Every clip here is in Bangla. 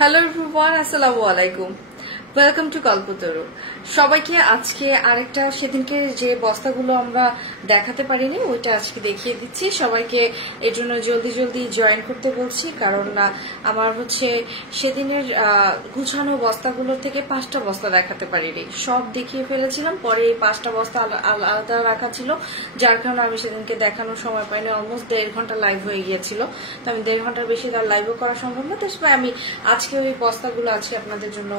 হ্যালো এভরিওয়ান, আসসালামু আলাইকুম। ওয়েলকাম টু কল্পতরু। সবাইকে আজকে আরেকটা সেদিনকে যে বস্তাগুলো আমরা দেখাতে পারিনি ওইটা আজকে দেখিয়ে দিচ্ছি। সবাইকে এর জন্য জলদি জলদি জয়েন করতে বলছি, কারণ আমার সেদিনের গুছানো বস্তাগুলো থেকে 5টা বস্তা দেখাতে পারিনি, সব দেখিয়ে ফেলেছিলাম। পরে এই 5টা বস্তা আলাদা রাখা ছিল, যার কারণে আমি সেদিনকে দেখানোর সময় পাইনি। অলমোস্ট 1.5 ঘন্টা লাইভ হয়ে গিয়েছিল, তো আমি 1.5 ঘন্টার বেশি তার লাইভও করা সম্ভব না। তো আমি আজকে ওই বস্তাগুলো আজকে আপনাদের জন্য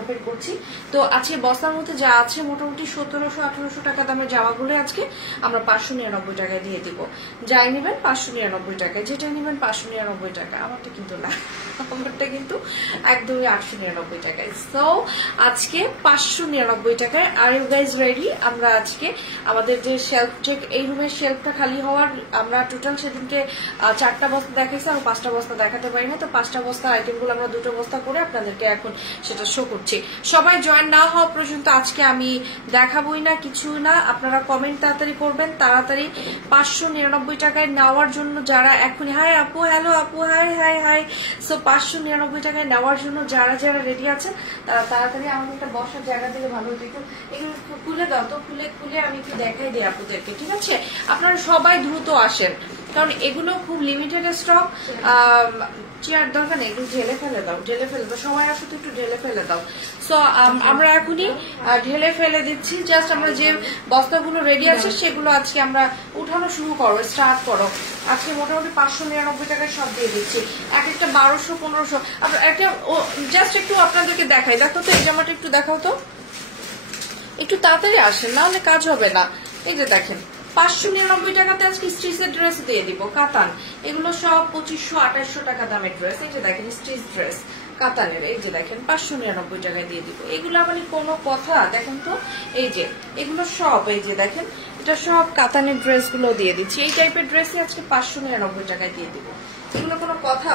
ওপেন করছি। তো আজকে বস্তার মধ্যে যা আছে মোটামুটি 1700-1800 টাকা দামের জামাগুলো আজকে আমরা 599 টাকায় দিয়ে দিব। যাই নেবেন 599 টাকায়, যেটা নেবেন 599 টাকা। আমারটা কিন্তু না, আমারটা কিন্তু একদমই 899 টাকায়। সো আজকে 599 টাকায়। Are you guys ready? আমরা আজকে আমাদের যে শেলফ চেক, এই রুমের শেলফটা খালি হওয়ার আমরা টোটাল সেদিনকে 4টা বস্তা দেখাইছি, আর 5টা বস্তা দেখাতে পারি না। তো 5টা বস্তার আইটেমগুলো আমরা 2টো বস্তা করে আপনাদেরকে এখন সেটা শো করছি। সবাই জয়েন না হওয়া পর্যন্ত আজকে আমি দেখাবোই না, কিছু না। আপনারা কমেন্ট তাড়াতাড়ি করবেন, তাড়াতাড়ি 599 টাকায় নেওয়ার জন্য যারা এখনই হাই আপু, হ্যালো আপু, হাই হাই হাই। সো 599 টাকায় নেওয়ার জন্য যারা যারা রেডি আছেন তারা তাড়াতাড়ি আমাকে একটা বসার জায়গা দিলে ভালো হতো। একটু এগুলো খুলে দাও তো, খুলে আমি একটু দেখাই দিই আপুদেরকে, ঠিক আছে? আপনারা সবাই দ্রুত আসেন, কারণ এগুলো খুব লিমিটেড স্টক। চেয়ার দরকার নেই, একটু ঢেলে ফেলে দাও, সবাই আসো তো, একটু ঢেলে ফেলে দাও। সো আমরা এখনই ঢেলে ফেলে দিচ্ছি। জাস্ট আমরা যে বস্তাগুলো রেডি আছে সেগুলো আজকে আমরা উঠানো শুরু করো, স্টার্ট করো। আজকে মোটামুটি 599 টাকায় সব দিয়ে দিচ্ছি, এক একটা 1200-1500। একটা জাস্ট একটু আপনাদেরকে দেখাই, দেখো তো এই জামাটা একটু দেখাও তো, একটু তাড়াতাড়ি আসেন, না হলে কাজ হবে না। এই যে দেখেন 599 টাকাতে আজকে স্ট্রিচের ড্রেস দিয়ে দিব, কাতান। এগুলো সব 2500-2800 টাকা দামের ড্রেস। এই যে দেখেন স্ট্রিচ ড্রেস কাতানের, এই যে দেখেন 599 টাকায় দিয়ে দিব। এগুলো মানে কোনো কথা? দেখেন তো, এই যে এগুলো সব, এই যে দেখেন এটা সব কাতানের ড্রেস গুলো দিয়ে দিচ্ছি। এই টাইপের ড্রেসই আজকে 599 টাকায় দিয়ে দিব। এগুলো কোনো কথা?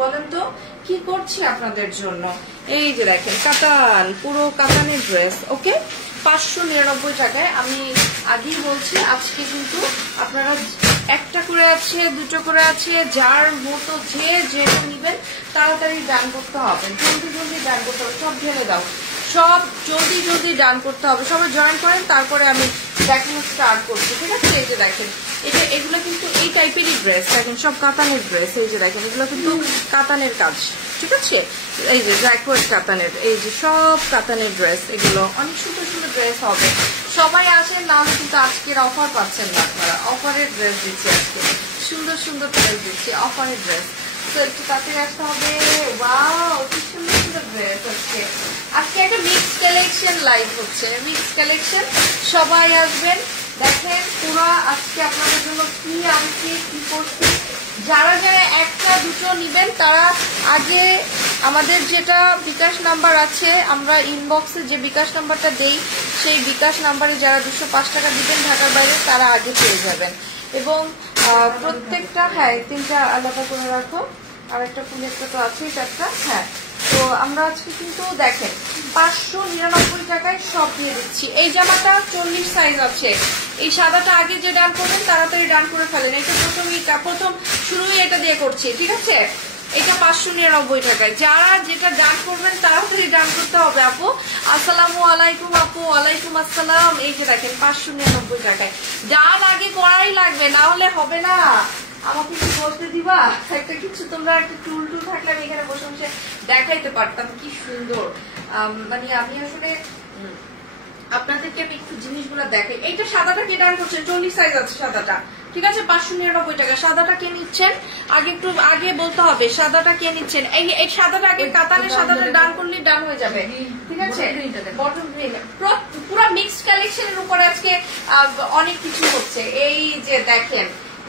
বলেন তো কি করছি আপনাদের জন্য। এই যে দেখেন কাতান, পুরো কাতানের ড্রেস, ওকে 599 টাকায়। আমি আগেই বলছি আজকে কিন্তু আপনারা একটা করে আছে, 2টো করে আছে, যার মতো যে যেটা নিবেন তাড়াতাড়ি ডান করতে হবে, জলদি ডান করতে হবে। সব ঢেলে দাও, সব জলদি ডান করতে হবে। সবাই জয়েন করেন, তারপরে আমি দেখানো স্টার্ট করছি, ঠিক আছে? এই যে দেখেন এগুলো কিন্তু এই টাইপেরই ড্রেস, দেখেন সব কাতানের ড্রেস। এই যে দেখেন এগুলো কিন্তু কাতানের কাজ, ঠিক আছে? এই যে জ্যাকওয়ার্ড কাতানের, এই যে সব কাতানের ড্রেস। এগুলো অনেক সুন্দর সুন্দর ড্রেস হবে। সবাই আসেন, না হলে কিন্তু আজকের অফার পাচ্ছেন না আপনারা। অফারের ড্রেস দিচ্ছি আজকে, সুন্দর সুন্দর ড্রেস দিচ্ছি, অফারের ড্রেস। তো একটু তাড়াতাড়ি আসতে হবে। ওয়াও, কি সুন্দর সুন্দর ড্রেস হচ্ছে আজকে। একটা মিক্স কালেকশন লাইভ হচ্ছে, মিক্স কালেকশন। সবাই আসবেন, দেখেন পুরো আজকে আপনাদের জন্য কি আনছি, কি করছি। যারা যারা একটা 2টো নিবেন তারা আগে আমাদের যেটা বিকাশ নাম্বার আছে, আমরা ইনবক্সে যে বিকাশ নাম্বারটা দেই সেই বিকাশ নাম্বারে যারা 205 টাকা দিবেন ঢাকার বাইরে তারা আগে পেয়ে যাবেন। এবং প্রত্যেকটা, হ্যাঁ 3টা আলাদা করে রাখো, আর একটা ফুলের তো আছে, 4টা। হ্যাঁ, তো আমরা আজকে কিন্তু দেখেন 599 টাকায় সব দিয়ে দিচ্ছি। এই জামাটা 40 সাইজ আছে। এই সাদাটা আগে যে ডান করবেন তাড়াতাড়ি ডান করে ফেলেন। এটা প্রথম শুরুই এটা দিয়ে করছি, ঠিক আছে? এটা 599 টাকায়। যারা যেটা ডান করবেন তাড়াতাড়ি ডান করতে হবে। আপু আসসালামু আলাইকুম। আপু ওয়ালাইকুম আসসালাম। এই যে দেখেন 599 টাকায় ডান আগে করাই লাগবে, না হলে হবে না। আমাকে কি বলতে দিবা একটা কিছু? তোমরা একটা টুল থাকলে আমি এখানে বসে বসে দেখাইতে পারতাম কি সুন্দর। মানে আমি আসলে আপনাদেরকে আমি একটু জিনিসগুলো দেখাই। এইটা সাদাটা কে ডান করছেন? 40 সাইজ আছে সাদাটা, ঠিক আছে? 599 টাকা। সাদাটা কে নিচ্ছেন একটু আগে বলতে হবে, সাদাটা কে নিচ্ছেন? এই সাদাটা আগে কাতানের সাদাটা ডান করলে ডান হয়ে যাবে, ঠিক আছে? বটম গ্রিন পুরো মিক্সড কালেকশনের উপরে আজকে অনেক কিছু হচ্ছে। এই যে দেখেন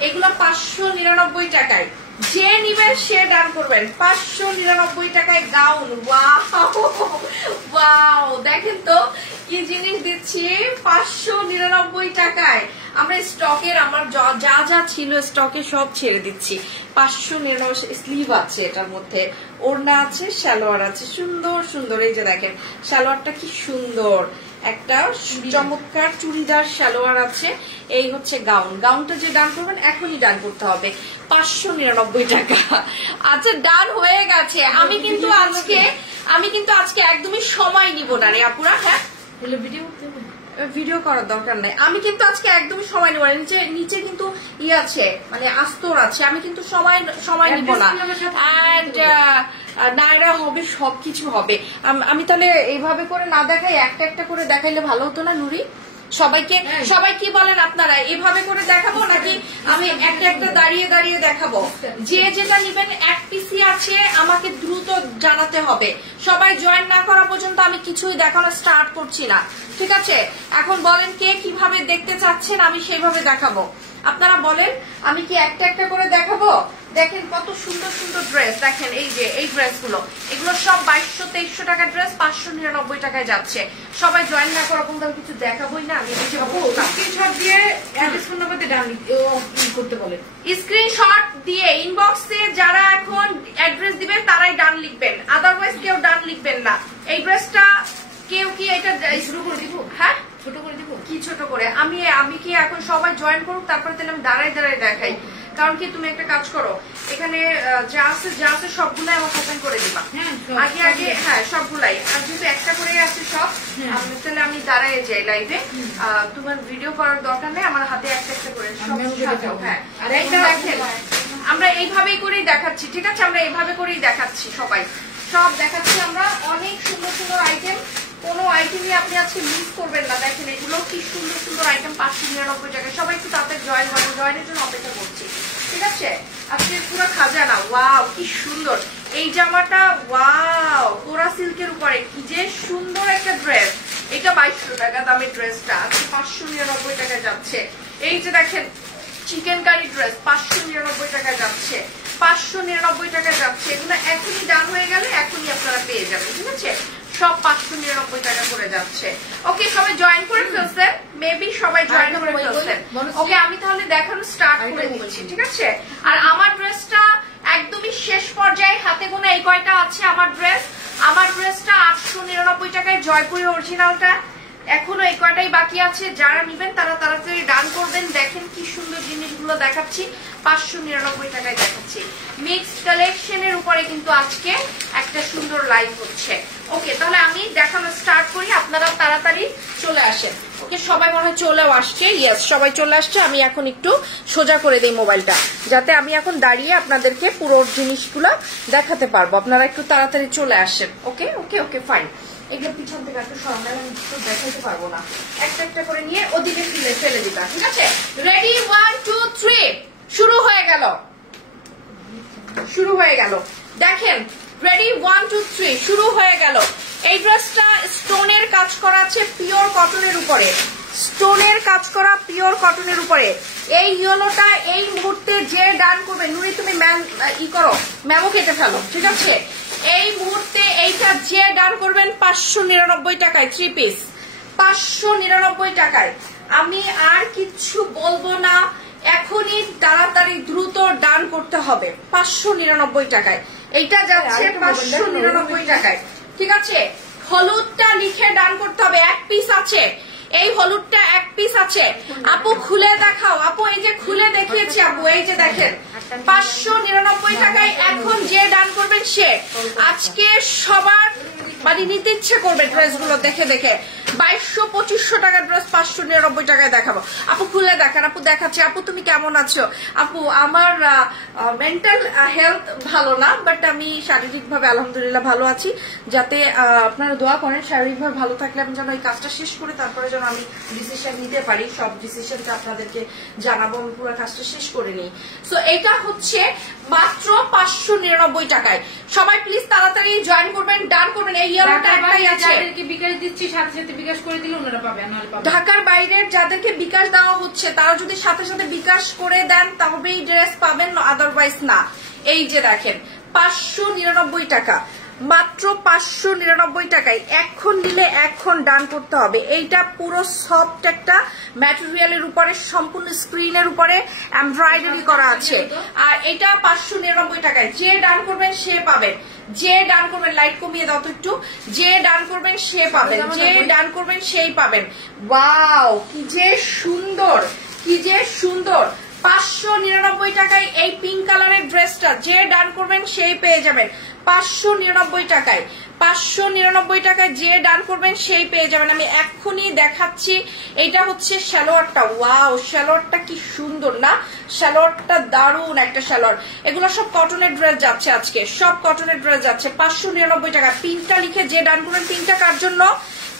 এগুলো 599 টাকায়, যে নিবেন সে ডান করবেন। 599 টাকায় গাউন। ওয়াও, দেখেন তো কি জিনিস দিচ্ছি 599 টাকায়। আমরা স্টকের আমার যা যা ছিল স্টকে সব ছেড়ে দিচ্ছি। 599 স্লিভ আছে, এটার মধ্যে ওড়না আছে, সালোয়ার আছে, সুন্দর সুন্দর। এই যে দেখেন সালোয়ারটা কি সুন্দর, একটা চমৎকার চুড়িদার সালোয়ার আছে, এই হচ্ছে গাউন। গাউনটা যে ডান করবেন এখনই ডান করতে হবে, 599 টাকা। আচ্ছা ডান হয়ে গেছে। আমি কিন্তু আজকে একদমই সময় নিব না রে আপুরা। হ্যাঁ ভিডিও করার দরকার নাই, আমি কিন্তু আজকে একদমই সময় নেব না। নিচে কিন্তু আছে মানে আস্তর আছে, আমি কিন্তু সময় নিব না। এন্ড নায়রা হবে, সবকিছু হবে। আমি তাহলে এইভাবে করে না দেখাই, একটা একটা করে দেখাইলে ভালো হতো না নুরি? সবাই কি বলেন আপনারা, এভাবে করে দেখাবো নাকি আমি একটা একটা দাঁড়িয়ে দাঁড়িয়ে দেখাবো? যে যেটা নিবেন এক পিসি আছে, আমাকে দ্রুত জানাতে হবে। সবাই জয়েন না করা পর্যন্ত আমি কিছুই দেখানো স্টার্ট করছি না, ঠিক আছে? এখন বলেন কে কিভাবে দেখতে চাচ্ছেন, আমি সেইভাবে দেখাবো। আপনারা বলেন, আমি কি একটা একটা করে দেখাবো? দেখেন কত সুন্দর সুন্দর ড্রেস, দেখেন এই যে এই ড্রেসগুলো, এগুলো সব 2200-2300 টাকার ড্রেস 599 টাকায় যাচ্ছে। সবাই জয়েন না করা পর্যন্ত কিছু দেখাবোই না। আমি স্ক্রিনশট দিয়ে অ্যাড্রেস ফোন নাম্বার দিয়ে করতে বলেন, স্ক্রিনশট দিয়ে ইনবক্সে যারা এখন অ্যাড্রেস দিবেন তারাই ডান লিখবেন, আদারওয়াইজ কেউ ডান লিখবেন না। এই ড্রেসটা কেউ কি এটা শুরু করে দিব? হ্যাঁ ছোট করে দিব। কি ছোট করে? আমি কি এখন সবাই জয়েন করুক, তারপরে তাহলে আমি দাঁড়ায় দাঁড়ায় দেখাই। কারণ কি তুমি একটা কাজ করো, এখানে যা আছে সবগুলাই আমার ওপেন করে দিবা আগে। হ্যাঁ সবগুলাই, আর যেহেতু একটা করে আছে সব, তাহলে আমি দাঁড়ায় যাই লাইভে। তোমার ভিডিও করার দরকার নেই, আমার হাতে একটা একটা করে হ্যাঁ। আর একটা দেখেন, আমরা এইভাবেই করেই দেখাচ্ছি, ঠিক আছে? আমরা এইভাবে করেই দেখাচ্ছি, সবাই সব দেখাচ্ছি আমরা। অনেক সুন্দর সুন্দর আইটেম, কোনো আইটেমই আপনি আজকে মিস করবেন না। দেখেন এগুলো কি সুন্দর সুন্দর আইটেম, 599 টাকায়। সবাই একটু তাড়াতাড়ি জয়েন করেন, জয়েনের জন্য অপেক্ষা করছি, ঠিক আছে? আজকে পুরো খাজানা। ওয়াও কি সুন্দর এই জামাটা, ওয়াও কোরা সিল্কের উপরে কি যে সুন্দর একটা ড্রেস। এটা 2200 টাকা দামের ড্রেসটা আজকে 599 টাকায় যাচ্ছে। এই যে দেখেন চিকেন কারি ড্রেস 599 টাকায় যাচ্ছে, 599 টাকায় যাচ্ছে। এগুলো এখনই ডান হয়ে গেলে এখনই আপনারা পেয়ে যাবেন, ঠিক আছে? সব 599 টাকা করে যাচ্ছে। ওকে সবাই জয়েন করে ফেলছেন, মেবি সবাই জয়েন করে ফেলছেন। ওকে আমি তাহলে দেখানো স্টার্ট করে দিচ্ছি, ঠিক আছে? আর আমার ড্রেসটা একদমই শেষ পর্যায়ে, হাতে গোনা এই কয়টা আছে আমার ড্রেসটা 899 টাকায়, জয়পুরি অরিজিনালটা। এখনো এই কয়টাই বাকি আছে, যারা নিবেন তারা তাড়াতাড়ি ডান করবেন। দেখেন কি সুন্দর জিনিসগুলো দেখাচ্ছি, 599 টাকায় দেখাচ্ছি। মিক্সড কালেকশনের উপরে কিন্তু আজকে একটা সুন্দর লাইভ হচ্ছে। ওকে তাহলে আমি দেখানো স্টার্ট করি, আপনারা তাড়াতাড়ি চলে আসেন। ওকে সবাই মনে হয় চলেও আসছে, ইয়েস সবাই চলে আসছে। আমি এখন একটু সোজা করে দিই মোবাইলটা, যাতে আমি এখন দাঁড়িয়ে আপনাদেরকে পুরো জিনিসগুলো দেখাতে পারবো। আপনারা একটু তাড়াতাড়ি চলে আসেন। ওকে ওকে ওকে ফাইন। এগুলো পিছন থেকে একটু সরানো, আমি দেখাতে পারবো না। একটা একটা করে নিয়ে ওদিকে ফেলে দিবা, ঠিক আছে? রেডি 1 2 3 শুরু হয়ে গেল। দেখেন রেডি 1 2 3 শুরু হয়ে গেল। এই ড্রেসটা স্টোনের কাজ করা আছে পিওর কটনের উপরে, স্টোনের কাজ করা পিওর কটনের উপরে। এই ইয়েলোটা এই মুহূর্তে যে ডান করবে, নুরি তুমি ম্যামো কেটে ফেলো, ঠিক আছে? এই মুহূর্তে এইটা যে ডান করবেন 599 টাকায় 3 পিস, 599 টাকায়। আমি আর কিচ্ছু বলবো না, এখনই তাড়াতাড়ি দ্রুত ডান করতে হবে। 599 টাকায় এইটা যাচ্ছে, 599 টাকায়, ঠিক আছে? হলুদটা লিখে ডান করতে হবে, এক পিস আছে। এই হলুদটা এক পিস আছে। আপু খুলে দেখাও, আপু এই যে খুলে দেখিয়েছি আপু, এই যে দেখেন 599 টাকায়। এখন যে ডান করবেন সে আজকে সবার মানে নিতে ইচ্ছে করবে ড্রেসগুলো দেখে দেখে। 2200-2500 টাকার ড্রেস 599 টাকায় দেখাবো। আপু খুলে দেখান, আপু দেখাচ্ছি। আপু তুমি কেমন আছো? আপু আমার মেন্টাল হেলথ ভালো না, বাট আমি শারীরিকভাবে আলহামদুলিল্লাহ ভালো আছি। যাতে আপনারা দোয়া করেন, শারীরিকভাবে ভালো থাকলে আমি যেন এই কাজটা শেষ করে তারপরে যেন আমি ডিসিশন নিতে পারি। সব ডিসিশনটা আপনাদেরকে জানাবো, আমি পুরো কাজটা শেষ করে নিই। সো এটা হচ্ছে মাত্র 599 টাকায়। সবাই প্লিজ তাড়াতাড়ি জয়েন করবেন, ডান করবেন। এই ইয়েলোটা একটাই আছে, যাদেরকে বিকাশ দিচ্ছি সাথে সাথে বিকাশ করে দিলে ওনারা পাবেন। ঢাকার বাইরের যাদেরকে বিকাশ দেওয়া হচ্ছে তারা যদি সাথে সাথে বিকাশ করে দেন তবে এই ড্রেস পাবেন, আদারওয়াইজ না। এই যে দেখেন 599 টাকা, মাত্র 599 টাকায়। এখন নিলে এখন ডান করতে হবে। এইটা পুরো সফট একটা ম্যাটেরিয়ালের উপরে, সম্পূর্ণ স্ক্রিনের উপরে এমব্রয়ডারি করা আছে। আর এটা 599 টাকায়। যে ডান করবেন সে পাবেন। যে ডান করবেন, লাইট কমিয়ে দাও তো একটু, যে ডান করবেন সে পাবেন, যে ডান করবেন সেই পাবেন। ওয়াও কি যে সুন্দর, কি যে সুন্দর। 599 টাকায় এই পিঙ্ক কালারের ড্রেসটা যে ডান করবেন সেই পেয়ে যাবেন 599 টাকায়। 599 টাকায় যে ডান করবেন সেই পেয়ে যাবেন। আমি এক্ষুনি দেখাচ্ছি। এটা হচ্ছে সালোয়ারটা। ওয়াও সালোয়ারটা কি সুন্দর না, সালোয়ারটা দারুন একটা সালোয়ার। এগুলো সব কটনের ড্রেস যাচ্ছে আজকে, সব কটনের ড্রেস যাচ্ছে 599 টাকা। পিঙ্কটা লিখে যে ডান করবেন। পিঙ্কটা কার জন্য,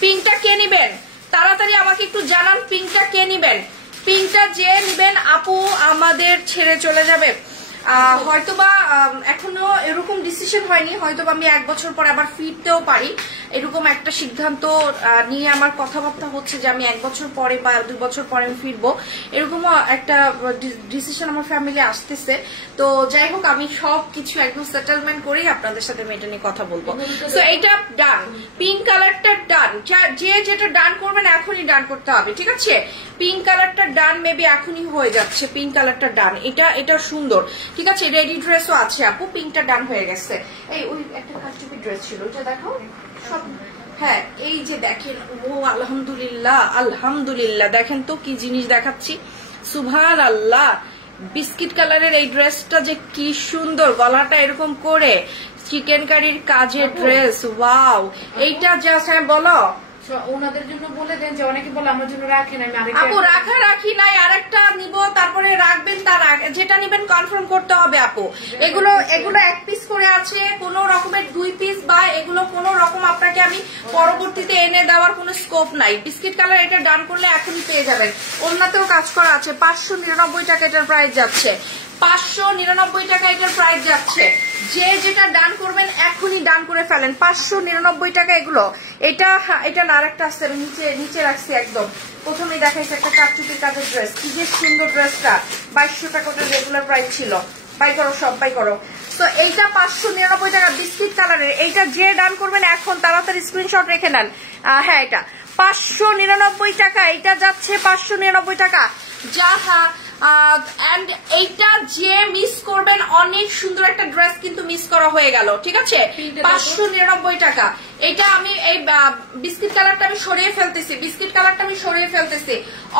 পিঙ্কটা কে নিবেন তাড়াতাড়ি আমাকে একটু জানান, পিঙ্কটা কে নিবেন। পিঙ্কটা যে নিবেন আপু আমাদের ছেড়ে চলে যাবে। হয়তোবা এখনো এরকম ডিসিশন হয়নি, হয়তোবা আমি 1 বছর পরে আবার ফিরতেও পারি, এরকম একটা সিদ্ধান্ত নিয়ে আমার কথাবার্তা হচ্ছে যে আমি 1 বছর পরে বা 2 বছর পরে আমি ফিরবো, এরকমও একটা ডিসিশন আমার ফ্যামিলি আসতেছে। তো যাই হোক আমি সবকিছু একদম সেটেলমেন্ট করেই আপনাদের সাথে এটা নিয়ে কথা বলবো। তো এইটা ডান, পিঙ্ক কালারটা ডান, যে যেটা ডান করবেন এখনই ডান করতে হবে, ঠিক আছে। পিঙ্ক কালারটা ডান, মেবি এখনই হয়ে যাচ্ছে। পিঙ্ক কালারটা ডান, এটা সুন্দর, ঠিক আছে। রেডি ড্রেসও আছে আপু, পিঙ্কটা ডান হয়ে গেছে। এই ওই একটা কাস্টমার ড্রেস ছিল ওটা দেখো সব। হ্যাঁ এই যে দেখেন, ও আলহামদুলিল্লাহ আলহামদুলিল্লাহ, দেখেন তো কি জিনিস দেখাচ্ছি, সুবহানাল্লাহ। বিস্কিট কালারের এই ড্রেসটা যে কি সুন্দর, গলাটা এরকম করে চিকেন কারির কাজের ড্রেস। ওয়াও এইটা জাস্ট, হ্যাঁ বলো। ওনাদের জন্য বলে দেন যে অনেকে বলে আমার জন্য রাখেন, আমি আপু রাখি নাই, আরেকটা নিব তারপরে রাখবেন, তার আগে যেটা নিবেন কনফার্ম করতে হবে আপু। এগুলো 1 পিস করে আছে, কোন রকমের 2 পিস বা এগুলো কোন রকম আপনাকে আমি পরবর্তীতে এনে দেওয়ার কোনো স্কোপ নাই। বিস্কিট কালার এটা ডান করলে এখনই পেয়ে যাবেন। অন্যতেও কাজ করা আছে। 599 টাকা এটার প্রাইস যাচ্ছে, 599 টাকা এটার প্রাইস যাচ্ছে। যে যেটা ডান করবেন এখনই ডান করে ফেলেন। 599 টাকা এগুলো। এটা না আরেকটা আছে, নিচে রাখছি একদম প্রথমেই দেখাইছে একটা কাটচুপির কাজের ড্রেস, কি যে সুন্দর ড্রেসটা। 2200 টাকা ওটা রেগুলার প্রাইস ছিল। বাই করো সব বাই করো। তো এইটা 599 টাকা বিস্কিট কালারের। এইটা যে ডান করবেন এখন তাড়াতাড়ি স্ক্রিনশট রেখে নেন। হ্যাঁ এটা 599 টাকা, এটা যাচ্ছে 599 টাকা। যাহা এন্ড এইটা যে মিস করবেন, অনেক সুন্দর একটা ড্রেস কিন্তু মিস করা হয়ে গেল, ঠিক আছে। 599 টাকা। এটা আমি এই বিস্কিট কালারটা আমি সরিয়ে ফেলতেছি, বিস্কিট কালারটা আমি সরিয়ে ফেলতেছি।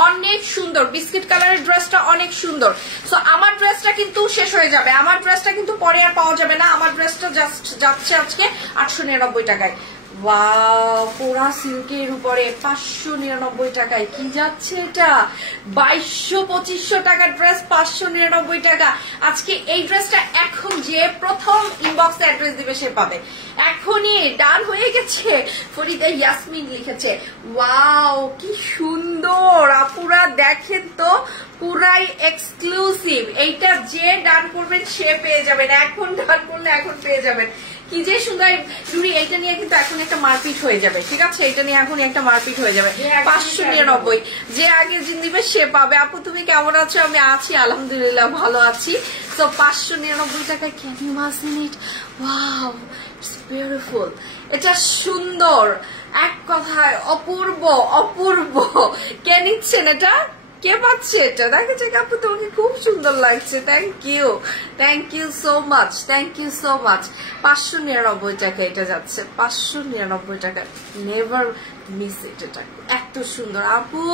অনেক সুন্দর বিস্কিট কালারের ড্রেসটা, অনেক সুন্দর। সো আমার ড্রেসটা কিন্তু শেষ হয়ে যাবে, আমার ড্রেসটা কিন্তু পরে আর পাওয়া যাবে না। আমার ড্রেসটা জাস্ট যাচ্ছে আজকে 899 টাকায়। ওয়াও পুরা সিল্কের উপরে 599 টাকায় কি যাচ্ছে এটা। 2200-2500 টাকার ড্রেস 599 টাকা। আজকে এই ড্রেসটা এখন যে প্রথম ইনবক্সে অ্যাড্রেস দিবে সে পাবে। এখনই ডান হয়ে গেছে, ফরিদা ইয়াসমিন লিখেছে। ওয়াও কি সুন্দর আপুরা, দেখেন তো পুরাই এক্সক্লুসিভ। এইটা যে ডান করবেন সে পেয়ে যাবেন, এখন ডান করলে এখন পেয়ে যাবেন। কি যে সুন্দর জুড়ি। এইটা নিয়ে কিন্তু এখন একটা মারপিট হয়ে যাবে, ঠিক আছে। এটা নিয়ে এখন একটা মারপিট হয়ে যাবে। 599 যে আগে দিবে সে পাবে। আপু তুমি কেমন আছো? আমি আছি আলহামদুলিল্লাহ ভালো আছি। তো 599 টাকায় can you imagine it? Wow it's beautiful. এটা সুন্দর, এক কথায় অপূর্ব অপূর্ব। কে নিচ্ছেন এটা? কে পাচ্ছে এটা? দেখেছে আপু তোমাকে খুব সুন্দর লাগছে। Thank you so much, thank you so much. 599 টাকা এটা যাচ্ছে, 599 টাকা। Never miss it. এটা এত সুন্দর আপু,